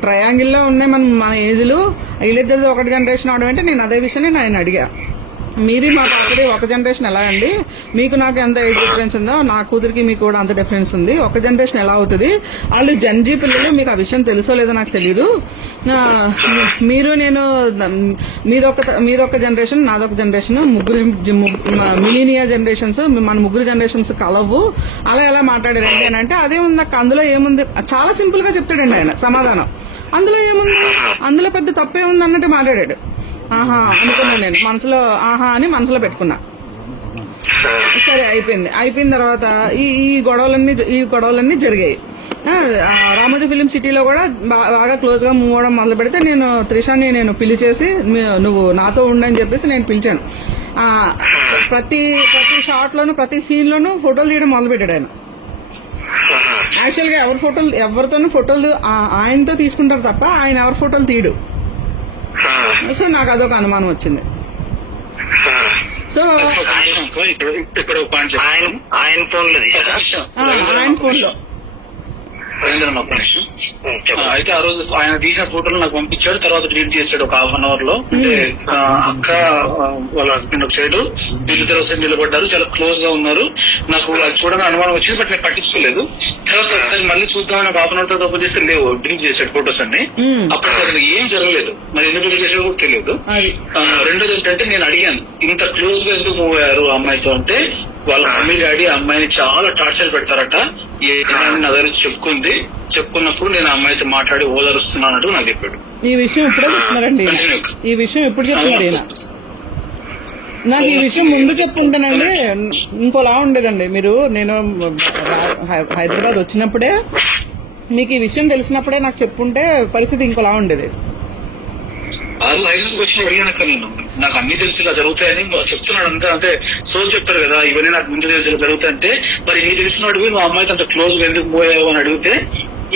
ట్రయాంగిల్లో ఉన్నాయి మన ఏజ్లు, వీళ్ళిద్దరిది ఒక జనరేషన్ అవడం అంటే నేను అదే విషయం నేను అడిగా. మీది మా పాపది ఒక జనరేషన్ ఎలా అండి, మీకు నాకు ఎంత ఏజ్ డిఫరెన్స్ ఉందో నా కూతురికి మీకు కూడా అంత డిఫరెన్స్ ఉంది, ఒక జనరేషన్ ఎలా అవుతుంది, వాళ్ళు జంజీ పిల్లలు, మీకు ఆ విషయం తెలుసో లేదో నాకు తెలీదు, మీరు నేను మీదొక జనరేషన్ నాదొక జనరేషన్, మిలీనియర్ జనరేషన్స్, మన ముగ్గురు జనరేషన్స్ కలవు, అలా ఎలా మాట్లాడారండి అని అంటే అదే ఉంది అక్క, అందులో ఏముంది, చాలా సింపుల్ గా చెప్తాడండి ఆయన సమాధానం, అందులో ఏముంది, అందులో పెద్ద తప్పే ఉంది అన్నట్టు మాట్లాడాడు. ఆహా అనుకున్నాను నేను మనసులో, అని మనసులో పెట్టుకున్నా. సరే అయిపోయిన తర్వాత ఈ గొడవలన్నీ జరిగాయి. రామోజీ ఫిలిం సిటీలో కూడా బాగా క్లోజ్ గా మూవ్ అవడం మొదలు పెడితే నేను త్రిషాని నేను పిలిచేసి నువ్వు నాతో ఉండని చెప్పేసి నేను పిలిచాను. ప్రతి షాట్ లోను ప్రతి సీన్ లోను ఫోటోలు తీయడం మొదలు పెట్టాడు ఆయన. యాక్చువల్ గా ఎవరితోనూ ఫోటోలు ఆయనతో తీసుకుంటారు తప్ప ఆయన ఎవరి ఫోటోలు తీయడు. సో నాకు అదొక అనుమానం వచ్చింది. సో ఇక్కడ ఒక పాయింట్ ఆయన ఫోన్ లో ఆయన ఫోన్ లో అయితే ఆ రోజు ఆయన తీసిన ఫోటోలు నాకు పంపించాడు. తర్వాత డిలీట్ చేశాడు ఒక హాఫ్ అన్ అవర్ లో. అంటే అక్క వాళ్ళ హస్బెండ్ ఒక సైడ్, వీళ్ళిద్దరు సైడ్ నిలబడ్డారు, చాలా క్లోజ్ గా ఉన్నారు. నాకు అది చూడని అనుమానం వచ్చింది, బట్ నేను పట్టించుకోలేదు. తర్వాత ఒకసారి మళ్ళీ చూద్దామని హాఫ్ అన్ అవర్ తర్వాత ఓపెన్ చేస్తే లేవు, డిలీట్ చేశాడు ఫోటోస్ అన్ని. అప్పుడు అసలు ఏం జరగలేదు, మరి ఎందుకు డిలీట్ చేసాడో కూడా తెలియదు. రెండోది ఏంటంటే నేను అడిగాను, ఇంత క్లోజ్ గా ఎందుకు మూవ్ అయ్యారు ఆ అమ్మాయితో అంటే, వాళ్ళ మమ్మీ డాడీ ఆ అమ్మాయిని చాలా టార్చర్ పెడతారట. నా దగ్గర చెప్పుకున్నప్పుడు నేను ఆ అమ్మాయితో మాట్లాడి ఓదారుస్తున్నానట్టు నాకు చెప్పాడు. ఈ విషయం ఇప్పుడే చెప్తున్నారండి, ఈ విషయం ఎప్పుడు చెప్తున్నారు ఈయన. నాకు ఈ విషయం ముందు చెప్పుకుంటానండి ఇంకోలా ఉండేదండి. నేను హైదరాబాద్ వచ్చినప్పుడే మీకు ఈ విషయం తెలిసినప్పుడే నాకు చెప్పుంటే పరిస్థితి ఇంకోలా ఉండేది. నేను నాకు అన్ని తెలిసి ఇలా జరుగుతాయని చెప్తున్నాడు అంతే. అంటే సోల్ చెప్తారు కదా, ఇవన్నీ నాకు ముందు తెలిసి ఇలా జరుగుతాయంటే, మరి ఇన్ని తెలిసినప్పుడు నువ్వు అమ్మాయితో అంత క్లోజ్ గా ఎందుకు పోయావు అని అడిగితే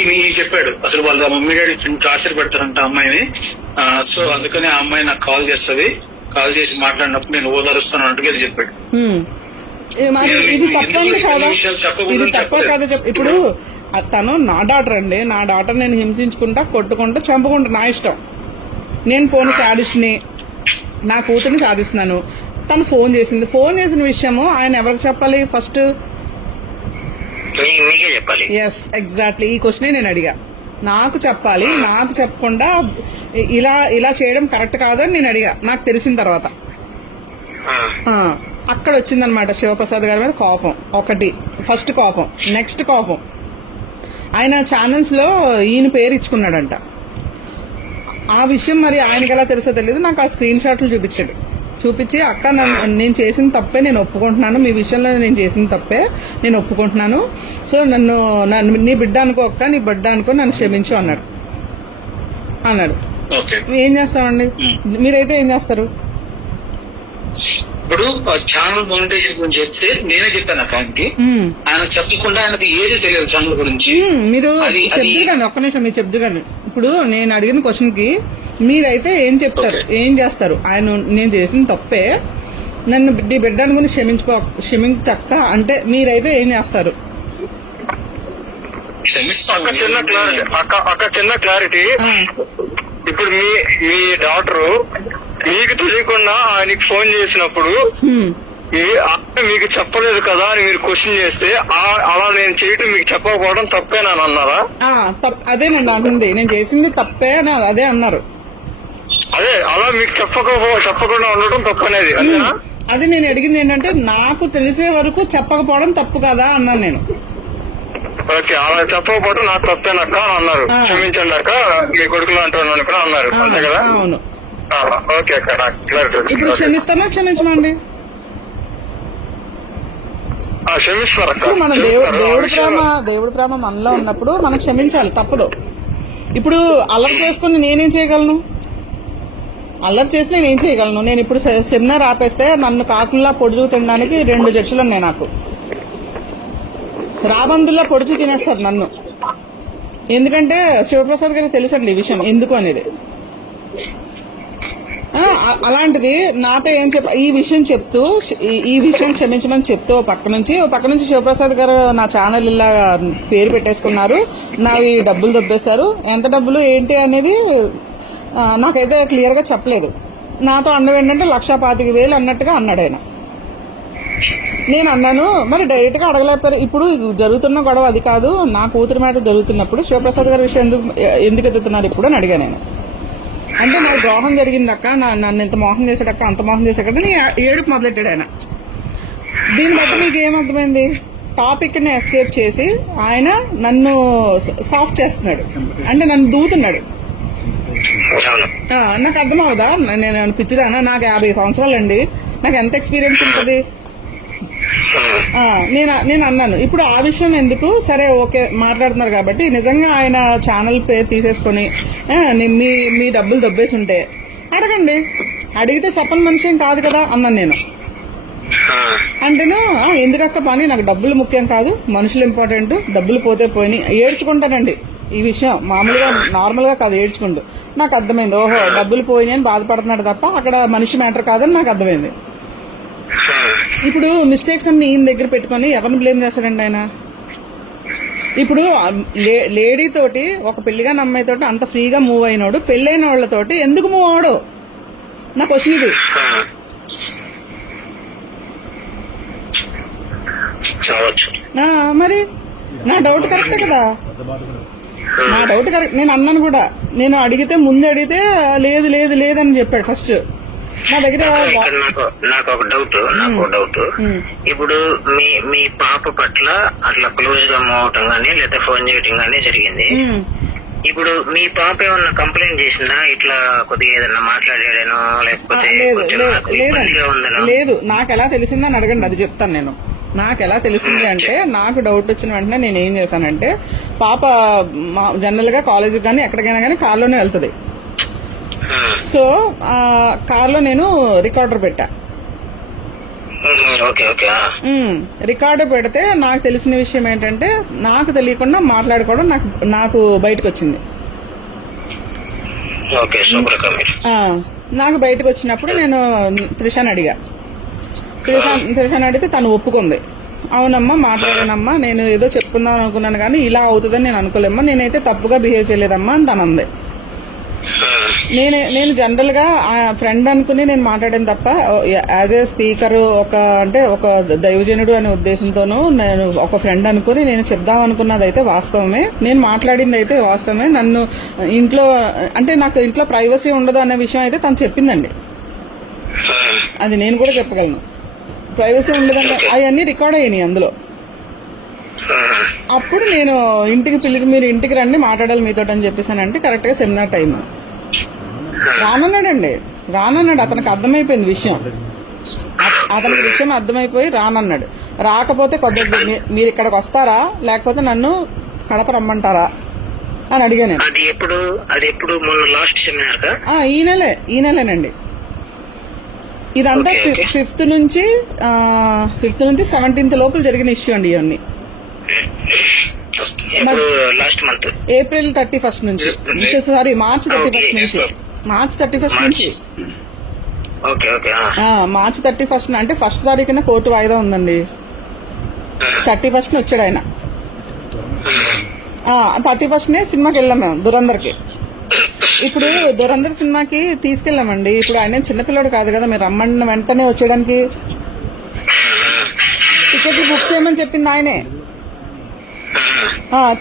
ఇవి చెప్పాడు. అసలు వాళ్ళ మమ్మీ డాడీ టార్చర్ పెడతారంట అమ్మాయిని. సో అందుకని ఆ అమ్మాయి నాకు కాల్ చేస్తుంది, కాల్ చేసి మాట్లాడినప్పుడు నేను ఓదారుస్తాను అన్నట్టుగా చెప్పాడు. ఇది తప్పండి కాదా? ఇది తప్ప కాదా? ఇప్పుడు తను నా డాటర్ అండి, నా డాటర్ నేను హింసించుకుంటా, కొట్టుకుంటా, చంపుకుంటా, నా ఇష్టం. నేను పోను సాడిస్ట్ని, నా కూతుర్ని సాధిస్తున్నాను. తను ఫోన్ చేసిన విషయము ఆయన ఎవరికి చెప్పాలి? ఫస్ట్ ఎస్ ఎగ్జాక్ట్లీ ఈ క్వశ్చన్ నేను అడిగా. నాకు చెప్పాలి, నాకు చెప్పకుండా ఇలా చేయడం కరెక్ట్ కాదని నేను అడిగా. నాకు తెలిసిన తర్వాత అక్కడ వచ్చిందనమాట శివప్రసాద్ గారి మీద కోపం. ఒకటి ఫస్ట్ కోపం, నెక్స్ట్ కోపం ఆయన ఛానల్స్ లో ఈయన పేరు ఇచ్చుకున్నాడంట. ఆ విషయం మరి ఆయనకి ఎలా తెలుసో తెలియదు. నాకు ఆ స్క్రీన్ షాట్లు చూపించి అక్క నేను చేసిన తప్పే నేను ఒప్పుకుంటున్నాను, మీ విషయంలో నేను చేసిన తప్పే నేను ఒప్పుకుంటున్నాను, సో నన్ను నీ బిడ్డ అనుకో అక్క, నీ బిడ్డ అనుకో, నన్ను క్షమించు అన్నాడు. ఏం చేస్తామండి? మీరైతే ఏం చేస్తారు? ఇప్పుడు ఛానల్ మానిటైజేషన్ గురించి చెప్తే నేనే చెప్పాను అక్క ఆయనకి. ఆయన చెప్పకుండా ఆయనకి ఏది తెలియదు ఛానల్ గురించి. మీరు చెప్తుగాను, ఒక్క నిమిషం మీరు చెప్తుగాను. ఇప్పుడు నేను అడిగిన క్వశ్చన్ కి మీరైతే ఏం చెప్తారు, ఏం చేస్తారు? ఆయన నేను చేసిన తప్పే, నన్ను నీ బిడ్డ అనుకుని క్షమించక్క అంటే మీరైతే ఏం చేస్తారు? చిన్న క్లారిటీ. ఇప్పుడు మీ డాక్టరు మీకు తెలియకుండా ఆయనకి ఫోన్ చేసినప్పుడు మీకు చెప్పలేదు కదా అని మీరు క్వశ్చన్ చేస్తే, అలా నేను చేయటం మీకు చెప్పకపోవడం తప్పేనా అన్నారా? అదేనండి అంటుంది, నేను చేసింది తప్పే అదే అన్నారు. అదే అలా మీకు చెప్పకుండా ఉండటం తప్పనేది అంతేనా? అది నేను అడిగింది ఏంటంటే, నాకు తెలిసే వరకు చెప్పకపోవడం తప్పు కదా అన్నాను నేను. ఓకే, అలా చెప్పకపోవడం నాకు తప్పేనక్క అన్నారు. క్షమించండి అక్క, మీ కొడుకులు అంటున్నాను కూడా అన్నారు, అంతే కదా? అవును. ఓకే అక్క, నాకు క్లారిటీ. ఇప్పుడు క్షమిస్తామా క్షమించమండి? క్షమిస్తారక్క. మన దేవుడి ప్రేమ మనలో ఉన్నప్పుడు మనం క్షమించాలి, తప్పదు. ఇప్పుడు అల్లరి చేసుకుని నేనేం చేయగలను? అల్లరి చేసి నేనేం చేయగలను? నేను ఇప్పుడు సెమినార్ ఆపేస్తే నన్ను కాకుల్లా పొడుచు తినడానికి 2 జడ్జిలు ఉన్నాయి నాకు. రాబందుల్లా పొడుచు తినేస్తారు నన్ను. ఎందుకంటే శివప్రసాద్ గారికి తెలుసండి ఈ విషయం ఎందుకు అనేది. అలాంటిది నాతో ఏం ఈ విషయం చెప్తూ, ఈ విషయం క్షమించమని చెప్తూ ఓ పక్క నుంచి శివప్రసాద్ గారు నా ఛానల్ ఇలా పేరు పెట్టేసుకున్నారు, నావి డబ్బులు దొబ్బేశారు, ఎంత డబ్బులు ఏంటి అనేది నాకైతే క్లియర్ గా చెప్పలేదు. నాతో అన్నవి ఏంటంటే 1,25,000 అన్నట్టుగా అన్నాడు ఆయన. నేను అన్నాను, మరి డైరెక్ట్ గా అడగలేపారు. ఇప్పుడు జరుగుతున్న గొడవ అది కాదు, నా కూతురు మాట జరుగుతున్నప్పుడు శివప్రసాద్ గారి విషయం ఎందుకు ఎత్తుతున్నారు ఇప్పుడు అని అడిగా నేను. అంటే నాకు ద్రోహం జరిగిందక్క, నన్ను ఇంత మోహం చేశాడక్క, అంత మోహం చేశాడని ఏడుపు మొదలెట్టాడు ఆయన. దీన్ని బట్టి మీకు ఏమర్థమైంది? టాపిక్ ని ఎస్కేప్ చేసి ఆయన నన్ను సాఫ్ట్ చేస్తున్నాడు, అంటే నన్ను దూతున్నాడు. నాకు అర్థమవుదా? నేను పిచ్చిదానా? నాకు 50 సంవత్సరాలండి, నాకు ఎంత ఎక్స్పీరియన్స్ ఉంటుంది? నేను అన్నాను ఇప్పుడు ఆ విషయం ఎందుకు, సరే ఓకే మాట్లాడుతున్నారు కాబట్టి నిజంగా ఆయన ఛానల్ పేరు తీసేసుకొని మీ డబ్బులు దొబ్బేసి ఉంటే అడగండి, అడిగితే చెప్పని మనిషి ఏం కాదు కదా అన్నాను నేను. అంటేను ఎందుకక్క పని, నాకు డబ్బులు ముఖ్యం కాదు, మనుషులు ఇంపార్టెంట్, డబ్బులు పోతే పోయి ఏడ్చుకుంటానండి ఈ విషయం, మామూలుగా నార్మల్ గా కాదు, ఏడ్చుకుంటూ. నాకు అర్థమైంది, ఓహో డబ్బులు పోయినాయి అని బాధపడుతున్నాడు తప్ప అక్కడ మనిషి మ్యాటర్ కాదని నాకు అర్థమైంది. ఇప్పుడు మిస్టేక్స్ అన్ని ఈయన దగ్గర పెట్టుకొని ఎవరిని బ్లేమ్ చేస్తాడండి ఆయన? ఇప్పుడు లేడీ తోటి, ఒక పెళ్లిగా అమ్మాయి తోటి అంత ఫ్రీగా మూవ్ అయినోడు పెళ్ళైన వాళ్ళతోటి ఎందుకు మూవ్ అవడు? నా క్వశ్చన్ ఇది. మరి నా డౌట్ కరెక్టే కదా, నా డౌట్ కరెక్ట్. నేను అన్నాను కూడా, నేను అడిగితే ముందు అడిగితే లేదు లేదు లేదని చెప్పాడు ఫస్ట్ నా దగ్గర. నాకు ఒక డౌట్, ఇప్పుడు మీ పాప పట్ల అట్లా క్లోజ్ గా మూవ్ అవటం గానీ లేదా ఫోన్ చేయటం గానీ జరిగింది. ఇప్పుడు మీ పాప ఏమన్నా కంప్లైంట్ చేసిందా, ఇట్లా కొద్దిగా ఏదన్నా మాట్లాడాను లేకపోతే లేదు? నాకు ఎలా తెలిసిందని అడగండి, అది చెప్తాను నేను. నాకు ఎలా తెలిసింది అంటే, నాకు డౌట్ వచ్చిన వెంటనే నేను ఏం చేశానంటే, పాప జనరల్ గా కాలేజీకి కానీ ఎక్కడికైనా కానీ కార్లోనే వెళ్తుంది. సో కార్లో నేను రికార్డర్ పెట్టా. రికార్డర్ పెడితే నాకు తెలిసిన విషయం ఏంటంటే, నాకు తెలియకుండా మాట్లాడుకోవడం నాకు బయటకు వచ్చింది. నాకు బయటకు వచ్చినప్పుడు నేను త్రిషాని అడిగా. త్రిషాని అడిగితే తను ఒప్పుకుంది. అవునమ్మా మాట్లాడానమ్మా, నేను ఏదో చెప్పుకుందాం అనుకున్నాను కానీ ఇలా అవుతుందని నేను అనుకోలేమ్మా, నేనైతే తప్పుగా బిహేవ్ చేయలేదమ్మా అని తను అంది. నేను జనరల్ గా ఫ్రెండ్ అనుకుని నేను మాట్లాడాను తప్ప యాజ్ ఏ స్పీకర్ ఒక దైవజనుడు అనే ఉద్దేశంతోనూ నేను ఒక ఫ్రెండ్ అనుకుని నేను చెప్దాం అనుకున్నది అయితే వాస్తవమే, నేను మాట్లాడింది అయితే వాస్తవమే. నన్ను ఇంట్లో అంటే నాకు ఇంట్లో ప్రైవసీ ఉండదు అనే విషయం అయితే తను చెప్పిందండి, అది నేను కూడా చెప్పగలను. ప్రైవసీ ఉండదంటే అవన్నీ రికార్డ్ అయినాయి అందులో. అప్పుడు నేను ఇంటికి పిలిచి మీరు ఇంటికి రండి మాట్లాడాలి మీతో అని చెప్పేసానంటే కరెక్ట్ గా సెమినార్ టైం రానన్నాడు. అతనికి అర్థమైపోయింది విషయం, అతనికి విషయం అర్థమైపోయి రానన్నాడు. రాకపోతే కొద్దిగా మీరు ఇక్కడికి వస్తారా లేకపోతే నన్ను కడప రమ్మంటారా అని అడిగా నేను. ఈ నెలేనండి. ఇదంతా 5th నుంచి 17th లోపల జరిగిన ఇష్యూ అండి ఇవన్నీ. ఏప్రిల్ 31st నుంచి, సారీ మార్చ్ 31st నుంచి. మార్చ్ 31st అంటే 1st తారీఖున కోర్టు వాయిదా ఉందండి. 31st వచ్చాడు ఆయన. 31st సినిమాకి వెళ్ళాం మేము దురందర్కి. ఇప్పుడు దురందర్ సినిమాకి తీసుకెళ్ళామండి. ఇప్పుడు ఆయన చిన్నపిల్లడు కాదు కదా, మీరు రమ్మన్న వెంటనే వచ్చేయడానికి. టికెట్లు బుక్ చేయమని చెప్పింది ఆయనే.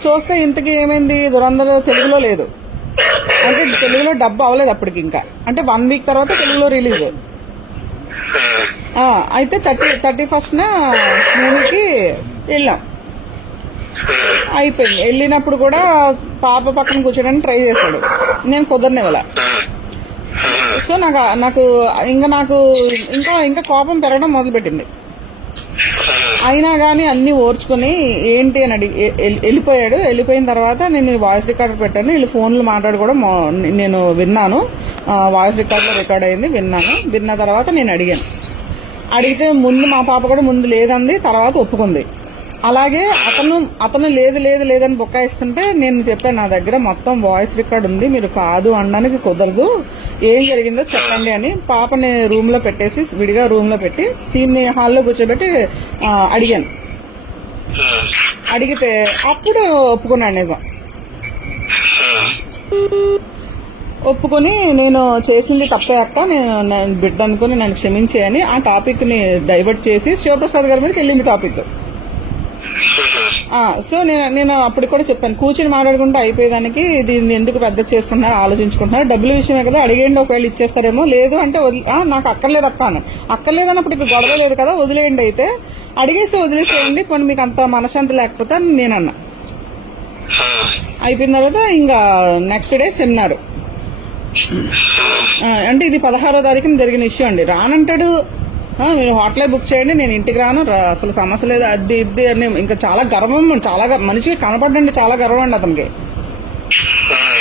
చూస్తే ఇంతకీ ఏమైంది, దురందర్ తెలుగులో లేదు అంటే తెలుగులో డబ్బు అవ్వలేదు అప్పటికి, ఇంకా అంటే 1 వీక్ తర్వాత తెలుగులో రిలీజ్. అయితే 31st మూవీకి వెళ్ళాం. అయిపోయింది. వెళ్ళినప్పుడు కూడా పాప పక్కన కూర్చోడానికి ట్రై చేశాడు, నేను కుదరనివ్వాల. సో నాకు ఇంకా కోపం పెరగడం మొదలుపెట్టింది. అయినా కానీ అన్ని ఓర్చుకుని ఏంటి అని అడిగి వెళ్ళిపోయాడు. వెళ్ళిపోయిన తర్వాత నేను వాయిస్ రికార్డర్ పెట్టాను. వీళ్ళు ఫోన్లు మాట్లాడుకోవడం నేను విన్నాను, వాయిస్ రికార్డులో రికార్డ్ అయింది విన్నాను. విన్న తర్వాత నేను అడిగితే ముందు మా పాప కూడా ముందు లేదంది, తర్వాత ఒప్పుకుంది. అలాగే అతను లేదు లేదు లేదని బుక్కాయిస్తుంటే నేను చెప్పాను, నా దగ్గర మొత్తం వాయిస్ రికార్డ్ ఉంది, మీరు కాదు అనడానికి కుదరదు, ఏం జరిగిందో చెప్పండి అని. పాపని రూమ్ లో పెట్టేసి విడిగా రూమ్ లో పెట్టి దీన్ని హాల్లో కూర్చోబెట్టి అడిగాను. అడిగితే అప్పుడు ఒప్పుకున్నాడు నిజం. ఒప్పుకొని నేను చేసింది తప్పే అక్క, నేను బిడ్డ అనుకుని నన్ను క్షమించేయని ఆ టాపిక్ ని డైవర్ట్ చేసి శివప్రసాద్ గారి మీద చెల్లింది టాపిక్. సో నేను అప్పుడు కూడా చెప్పాను, కూర్చొని మాట్లాడుకుంటే అయిపోయేదానికి దీన్ని ఎందుకు పెద్ద చేసుకుంటున్నారు, ఆలోచించుకుంటున్నారు, డబ్బుల విషయమే కదా, అడిగేయండి, ఒకవేళ ఇచ్చేస్తారేమో, లేదు అంటే నాకు అక్కర్లేదు అక్క అన్నాను. అక్కర్లేదన్నప్పుడు ఇక గొడవ లేదు కదా, వదిలేయండి, అయితే అడిగేసి వదిలేసేయండి, పోనీ మీకు అంత మనశ్శాంతి లేకపోతే అని నేనన్నా. అయిపోయిన తర్వాత ఇంకా నెక్స్ట్ డే సెమినార్ అంటే ఇది 16వ తారీఖున జరిగిన ఇష్యూ అండి. రానంటాడు, మీరు హోటలే బుక్ చేయండి, నేను ఇంటికి రాను, అసలు సమస్య లేదు, అది ఇది అని. ఇంకా చాలా గర్వం, మనిషికి కనపడండి, చాలా గర్వం అండి అతనికి.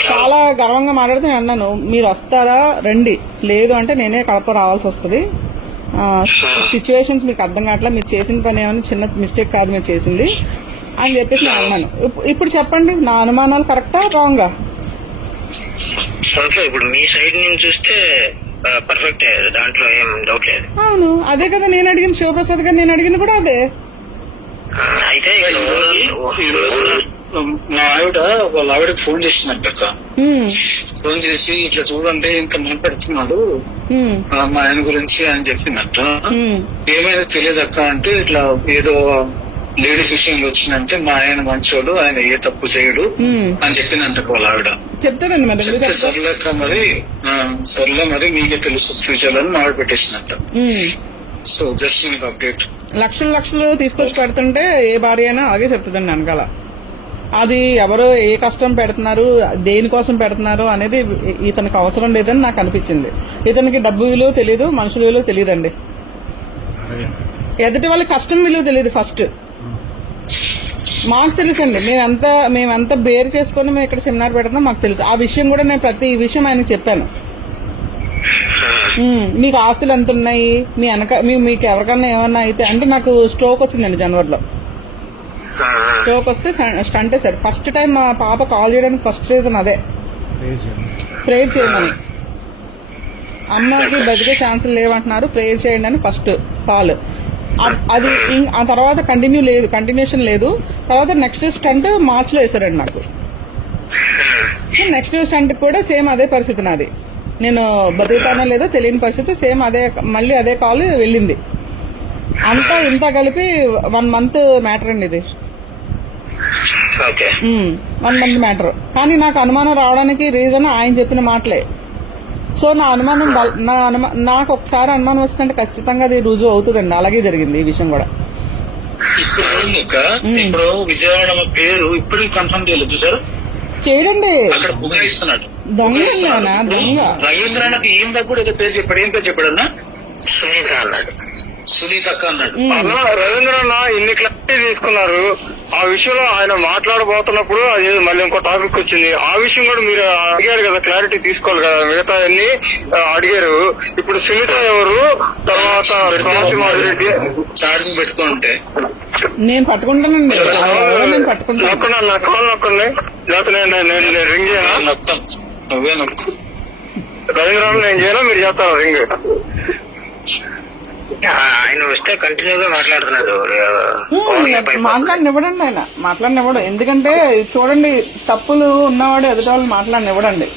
చాలా గర్వంగా మాట్లాడితే నేను అన్నాను, మీరు వస్తారా రండి, లేదు అంటే నేనే కడప రావాల్సి వస్తుంది. సిచ్యువేషన్స్ మీకు అర్థం కావట్లా, మీరు చేసిన పని ఏమైనా చిన్న మిస్టేక్ కాదు మీరు చేసింది అని చెప్పేసి నేను అన్నాను. ఇప్పుడు చెప్పండి, నా అనుమానాలు కరెక్టా రాంగా? ఓకే, ఇప్పుడు మీ సైడ్ నుంచి చూస్తే పర్ఫెక్ట్, దాంట్లో ఏం డౌట్ లేదు. అవును, అదే కదా నేను అడిగింది, శివప్రసాద్ గారు నేను అడిగింది కూడా అదే. అయితే మా ఆవిడ వాళ్ళ ఆవిడకి ఫోన్ చేసిందంట అక్క. ఫోన్ చేసి ఇట్లా చూడండి ఇంత మాట్లాడుతున్నాడు మా ఆయన గురించి అని చెప్పిందంట. ఏమైనా తెలియదు అక్క అంటే, ఇట్లా ఏదో లేడీస్ విషయంలో వచ్చిందంటే మా ఆయన మంచోడు, ఆయన ఏ తప్పు చేయడు అని చెప్పిందంట వాళ్ళ ఆవిడ. చెప్తారండి మరి, చెప్తే సర్లేక మరి సర్లే మరి మీకే తెలుసు ఫ్యూచర్ అని ఆవిడ పెట్టేసిందంట. సో జస్ట్ మీకు అప్డేట్. లక్షలు తీసుకొచ్చి పెడుతుంటే ఏ భార్య అయినా అలాగే చెప్తుందండి వెనకాల. అది ఎవరో ఏ కష్టం పెడుతున్నారు, దేనికోసం పెడుతున్నారు అనేది ఇతనికి అవసరం లేదని నాకు అనిపించింది. ఇతనికి డబ్బు విలువ తెలియదు, మనుషుల విలువ తెలియదండి. ఎదుటి వాళ్ళ కష్టం విలువ తెలియదు ఫస్ట్. మాకు తెలుసండి, మేమెంత బేర్ చేసుకొని మేము ఇక్కడ సెమినార్ పెడుతున్నాం మాకు తెలుసు. ఆ విషయం కూడా నేను ప్రతి విషయం ఆయనకు చెప్పాను. మీకు ఆస్తులు ఎంత ఉన్నాయి, మీకు ఎవరికన్నా ఏమన్నా అయితే అంటే, నాకు స్ట్రోక్ వచ్చిందండి జనవరిలో. స్ట్రోక్ వస్తే స్టంట్ సార్. ఫస్ట్ టైం మా పాప కాల్ చేయడానికి ఫస్ట్ రీజన్ అదే, ప్రేయర్ చేయమని. అమ్మకి బతికే ఛాన్సులు లేవంటున్నారు, ప్రేయర్ చేయండి అని ఫస్ట్ కాల్. అది ఆ తర్వాత కంటిన్యూషన్ లేదు. తర్వాత నెక్స్ట్ స్టంట్ మార్చిలో వేసారండి నాకు. సో నెక్స్ట్ స్టంట్ కూడా సేమ్ అదే పరిస్థితి నాది. నేను బతుకుతానో లేదో తెలియని పరిస్థితి, సేమ్ అదే, మళ్ళీ అదే కాల్ వెళ్ళింది. అంతా ఇంత కలిపి 1 month మ్యాటర్ అండి ఇది. 1 month మ్యాటర్. కానీ నాకు అనుమానం రావడానికి రీజన్ ఆయన చెప్పిన మాటలే. సో నా అనుమానం నాకు ఒకసారి అనుమానం వచ్చిందంటే ఖచ్చితంగా అది రుజువు అవుతుందండి. అలాగే జరిగింది ఈ విషయం కూడా. ఇప్పుడు విజయవాడ పేరు ఇప్పుడు కన్ఫర్మ్ చేయలేదు సార్, చేయడండి. అక్కడ బుగాయిస్తున్నాడు దొంగ రవీంద్రనాథ్ ఏం కూడా ఏదో పేరు చెప్పాడు. ఏం పేరు చెప్పాడన్నా? సునీత అన్నాడు. సునీత అక్క అన్నాడు. రవీంద్రన్న ఇన్ని క్లారిటీ తీసుకున్నారు. ఆ విషయంలో ఆయన మాట్లాడబోతున్నప్పుడు అది మళ్ళీ ఇంకో టాపిక్ వచ్చింది. ఆ విషయం కూడా మీరు అడిగారు కదా, క్లారిటీ తీసుకోవాలి కదా, మిగతా అన్ని అడిగారు. ఇప్పుడు సునీత ఎవరు, తర్వాత స్వాతి మాధురెడ్డి ఛార్జింగ్ పెట్టుకుంటే నేను పట్టుకుంటానండి, నేను పట్టుకుంటాను. నొక్కన్నా నా కాల్ నొక్కండి, లేకపోతే నేను రింగ్ చేయనా? నువ్వే నొక్కు. రవీంద్రన్న నేను చేయనా, మీరు చేస్తారా రింగ్? ఆయన వస్తే కంటిన్యూగా మాట్లాడుతున్నారు. మాట్లాడనివ్వడండి, ఆయన మాట్లాడనివ్వడు. ఎందుకంటే చూడండి, తప్పులు ఉన్నవాడు ఎదుటి వాళ్ళు మాట్లాడనివ్వడండి.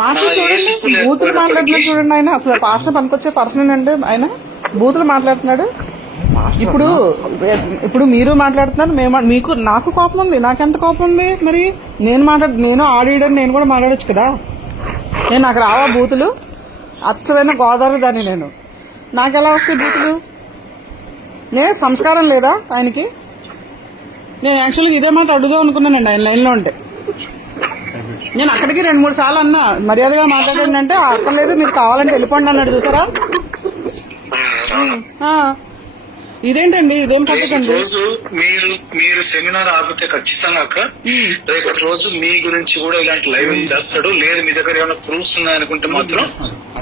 మాటలు చూడండి, బూతులు మాట్లాడుతున్నాడు చూడండి. ఆయన అసలు పాస్టర్ పనికొచ్చే పర్సన్ అండి. ఆయన బూతులు మాట్లాడుతున్నాడు. ఇప్పుడు మీరు మాట్లాడుతున్నారు, మీకు నాకు కోపం ఉంది. నాకెంత కోపం ఉంది మరి? నేను ఆడియో నేను కూడా మాట్లాడొచ్చు కదా. నాకు రావా బూతులు? అచ్చమైన గోదావరి దాన్ని నేను. నాకెలా వస్తాయి బూతులు? సంస్కారం లేదా ఆయనకి? నేను యాక్చువల్గా ఇదే మాట అడుగుదాం అనుకున్నానండి ఆయన లైన్లో ఉంటే. నేను అక్కడికి 2-3 సార్లు అన్నా, మర్యాదగా మాట్లాడండి అంటే అక్కర్లేదు, మీరు కావాలంటే వెళ్ళిపోండి అన్నాడు. చూసారా? ఇదేంటండి, ఇదేం పద్ధతండి? రోజు మీరు సెమినార్ ఆపితే ఖచ్చితంగా అక్క రేపటి రోజు మీ గురించి కూడా ఇలాంటి లైవ్ చేస్తాడు. లేదు మీ దగ్గర ఏమైనా ప్రూఫ్స్ ఉన్నాయనుకుంటే మాత్రం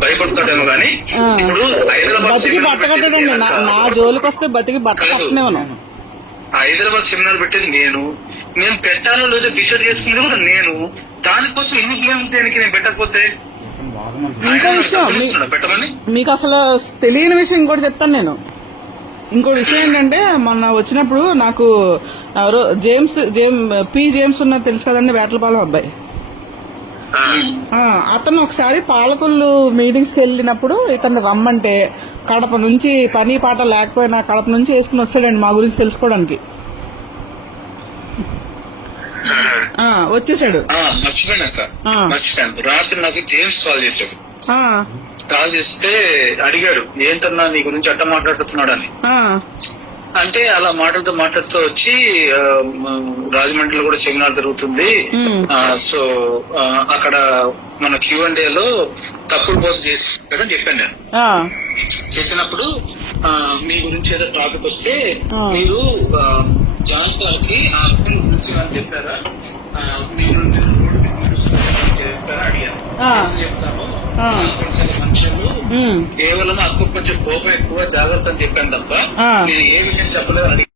భయపడతాడేమో. కానీ ఇప్పుడు బతికి బట్టకట్టడండి, నా జోలికి వస్తే బతికి బట్ట కట్టనే ఉన్నాను. హైదరాబాద్ సెమినార్ పెట్టేది నేను పెట్టాలో లేదో డిసైడ్ చేస్తుంది కూడా నేను. దానికోసం ఎన్ని బ్లేమ్ దేనికి నేను పెట్టకపోతే? ఇంకో విషయం పెట్టమని మీకు అసలు తెలియని విషయం ఇంకోటి చెప్తాను నేను. ఇంకో విషయం ఏంటంటే, మొన్న వచ్చినప్పుడు నాకు ఎవరో జేమ్స్ ఉన్నారు తెలుసు కదండి, వేటలపాలెం అబ్బాయి. అతను ఒకసారి పాలకొల్లు మీటింగ్స్ కి వెళ్ళినప్పుడు ఇతను రమ్మంటే కడప నుంచి పని పాట లేకపోయినా కడప నుంచి వేసుకుని వస్తాడండి మా గురించి తెలుసుకోవడానికి. వచ్చేసాడు. మర్చిపోయాను. రాత్రి నాకు జేమ్స్ కాల్ చేశాడు. కాల్ చేస్తే అడిగాడు, ఏంటన్నా నీ గురించి అట్ట మాట్లాడుతున్నాడు అని. అంటే అలా మాట్లాడుతూ వచ్చి రాజమండ్రిలో కూడా సెమినార్ జరుగుతుంది, సో అక్కడ మన Q&A లో తప్పుడు పోస్ట్ చేసి చెప్పాను నేను. ఆ, చెప్పినప్పుడు మీ గురించి ఏదో టాపిక్ వస్తే ఆ. మీరు జాన్ గారికి ఆ అబ్బాయి గురించి అని చెప్పారా, మీరు రోడ్డు మీద నడుస్తున్నారని చెప్పారా అడిగాను. ఆ. ఏం చెప్తాను, ఆ. కొంచెం మనుషులు ఉమ్, కేవలం అక్కడ కొంచెం కోపం ఎక్కువ, జాగ్రత్త అని చెప్పాను తప్ప ఆ. మీరు ఏ విషయం చెప్పలేదు.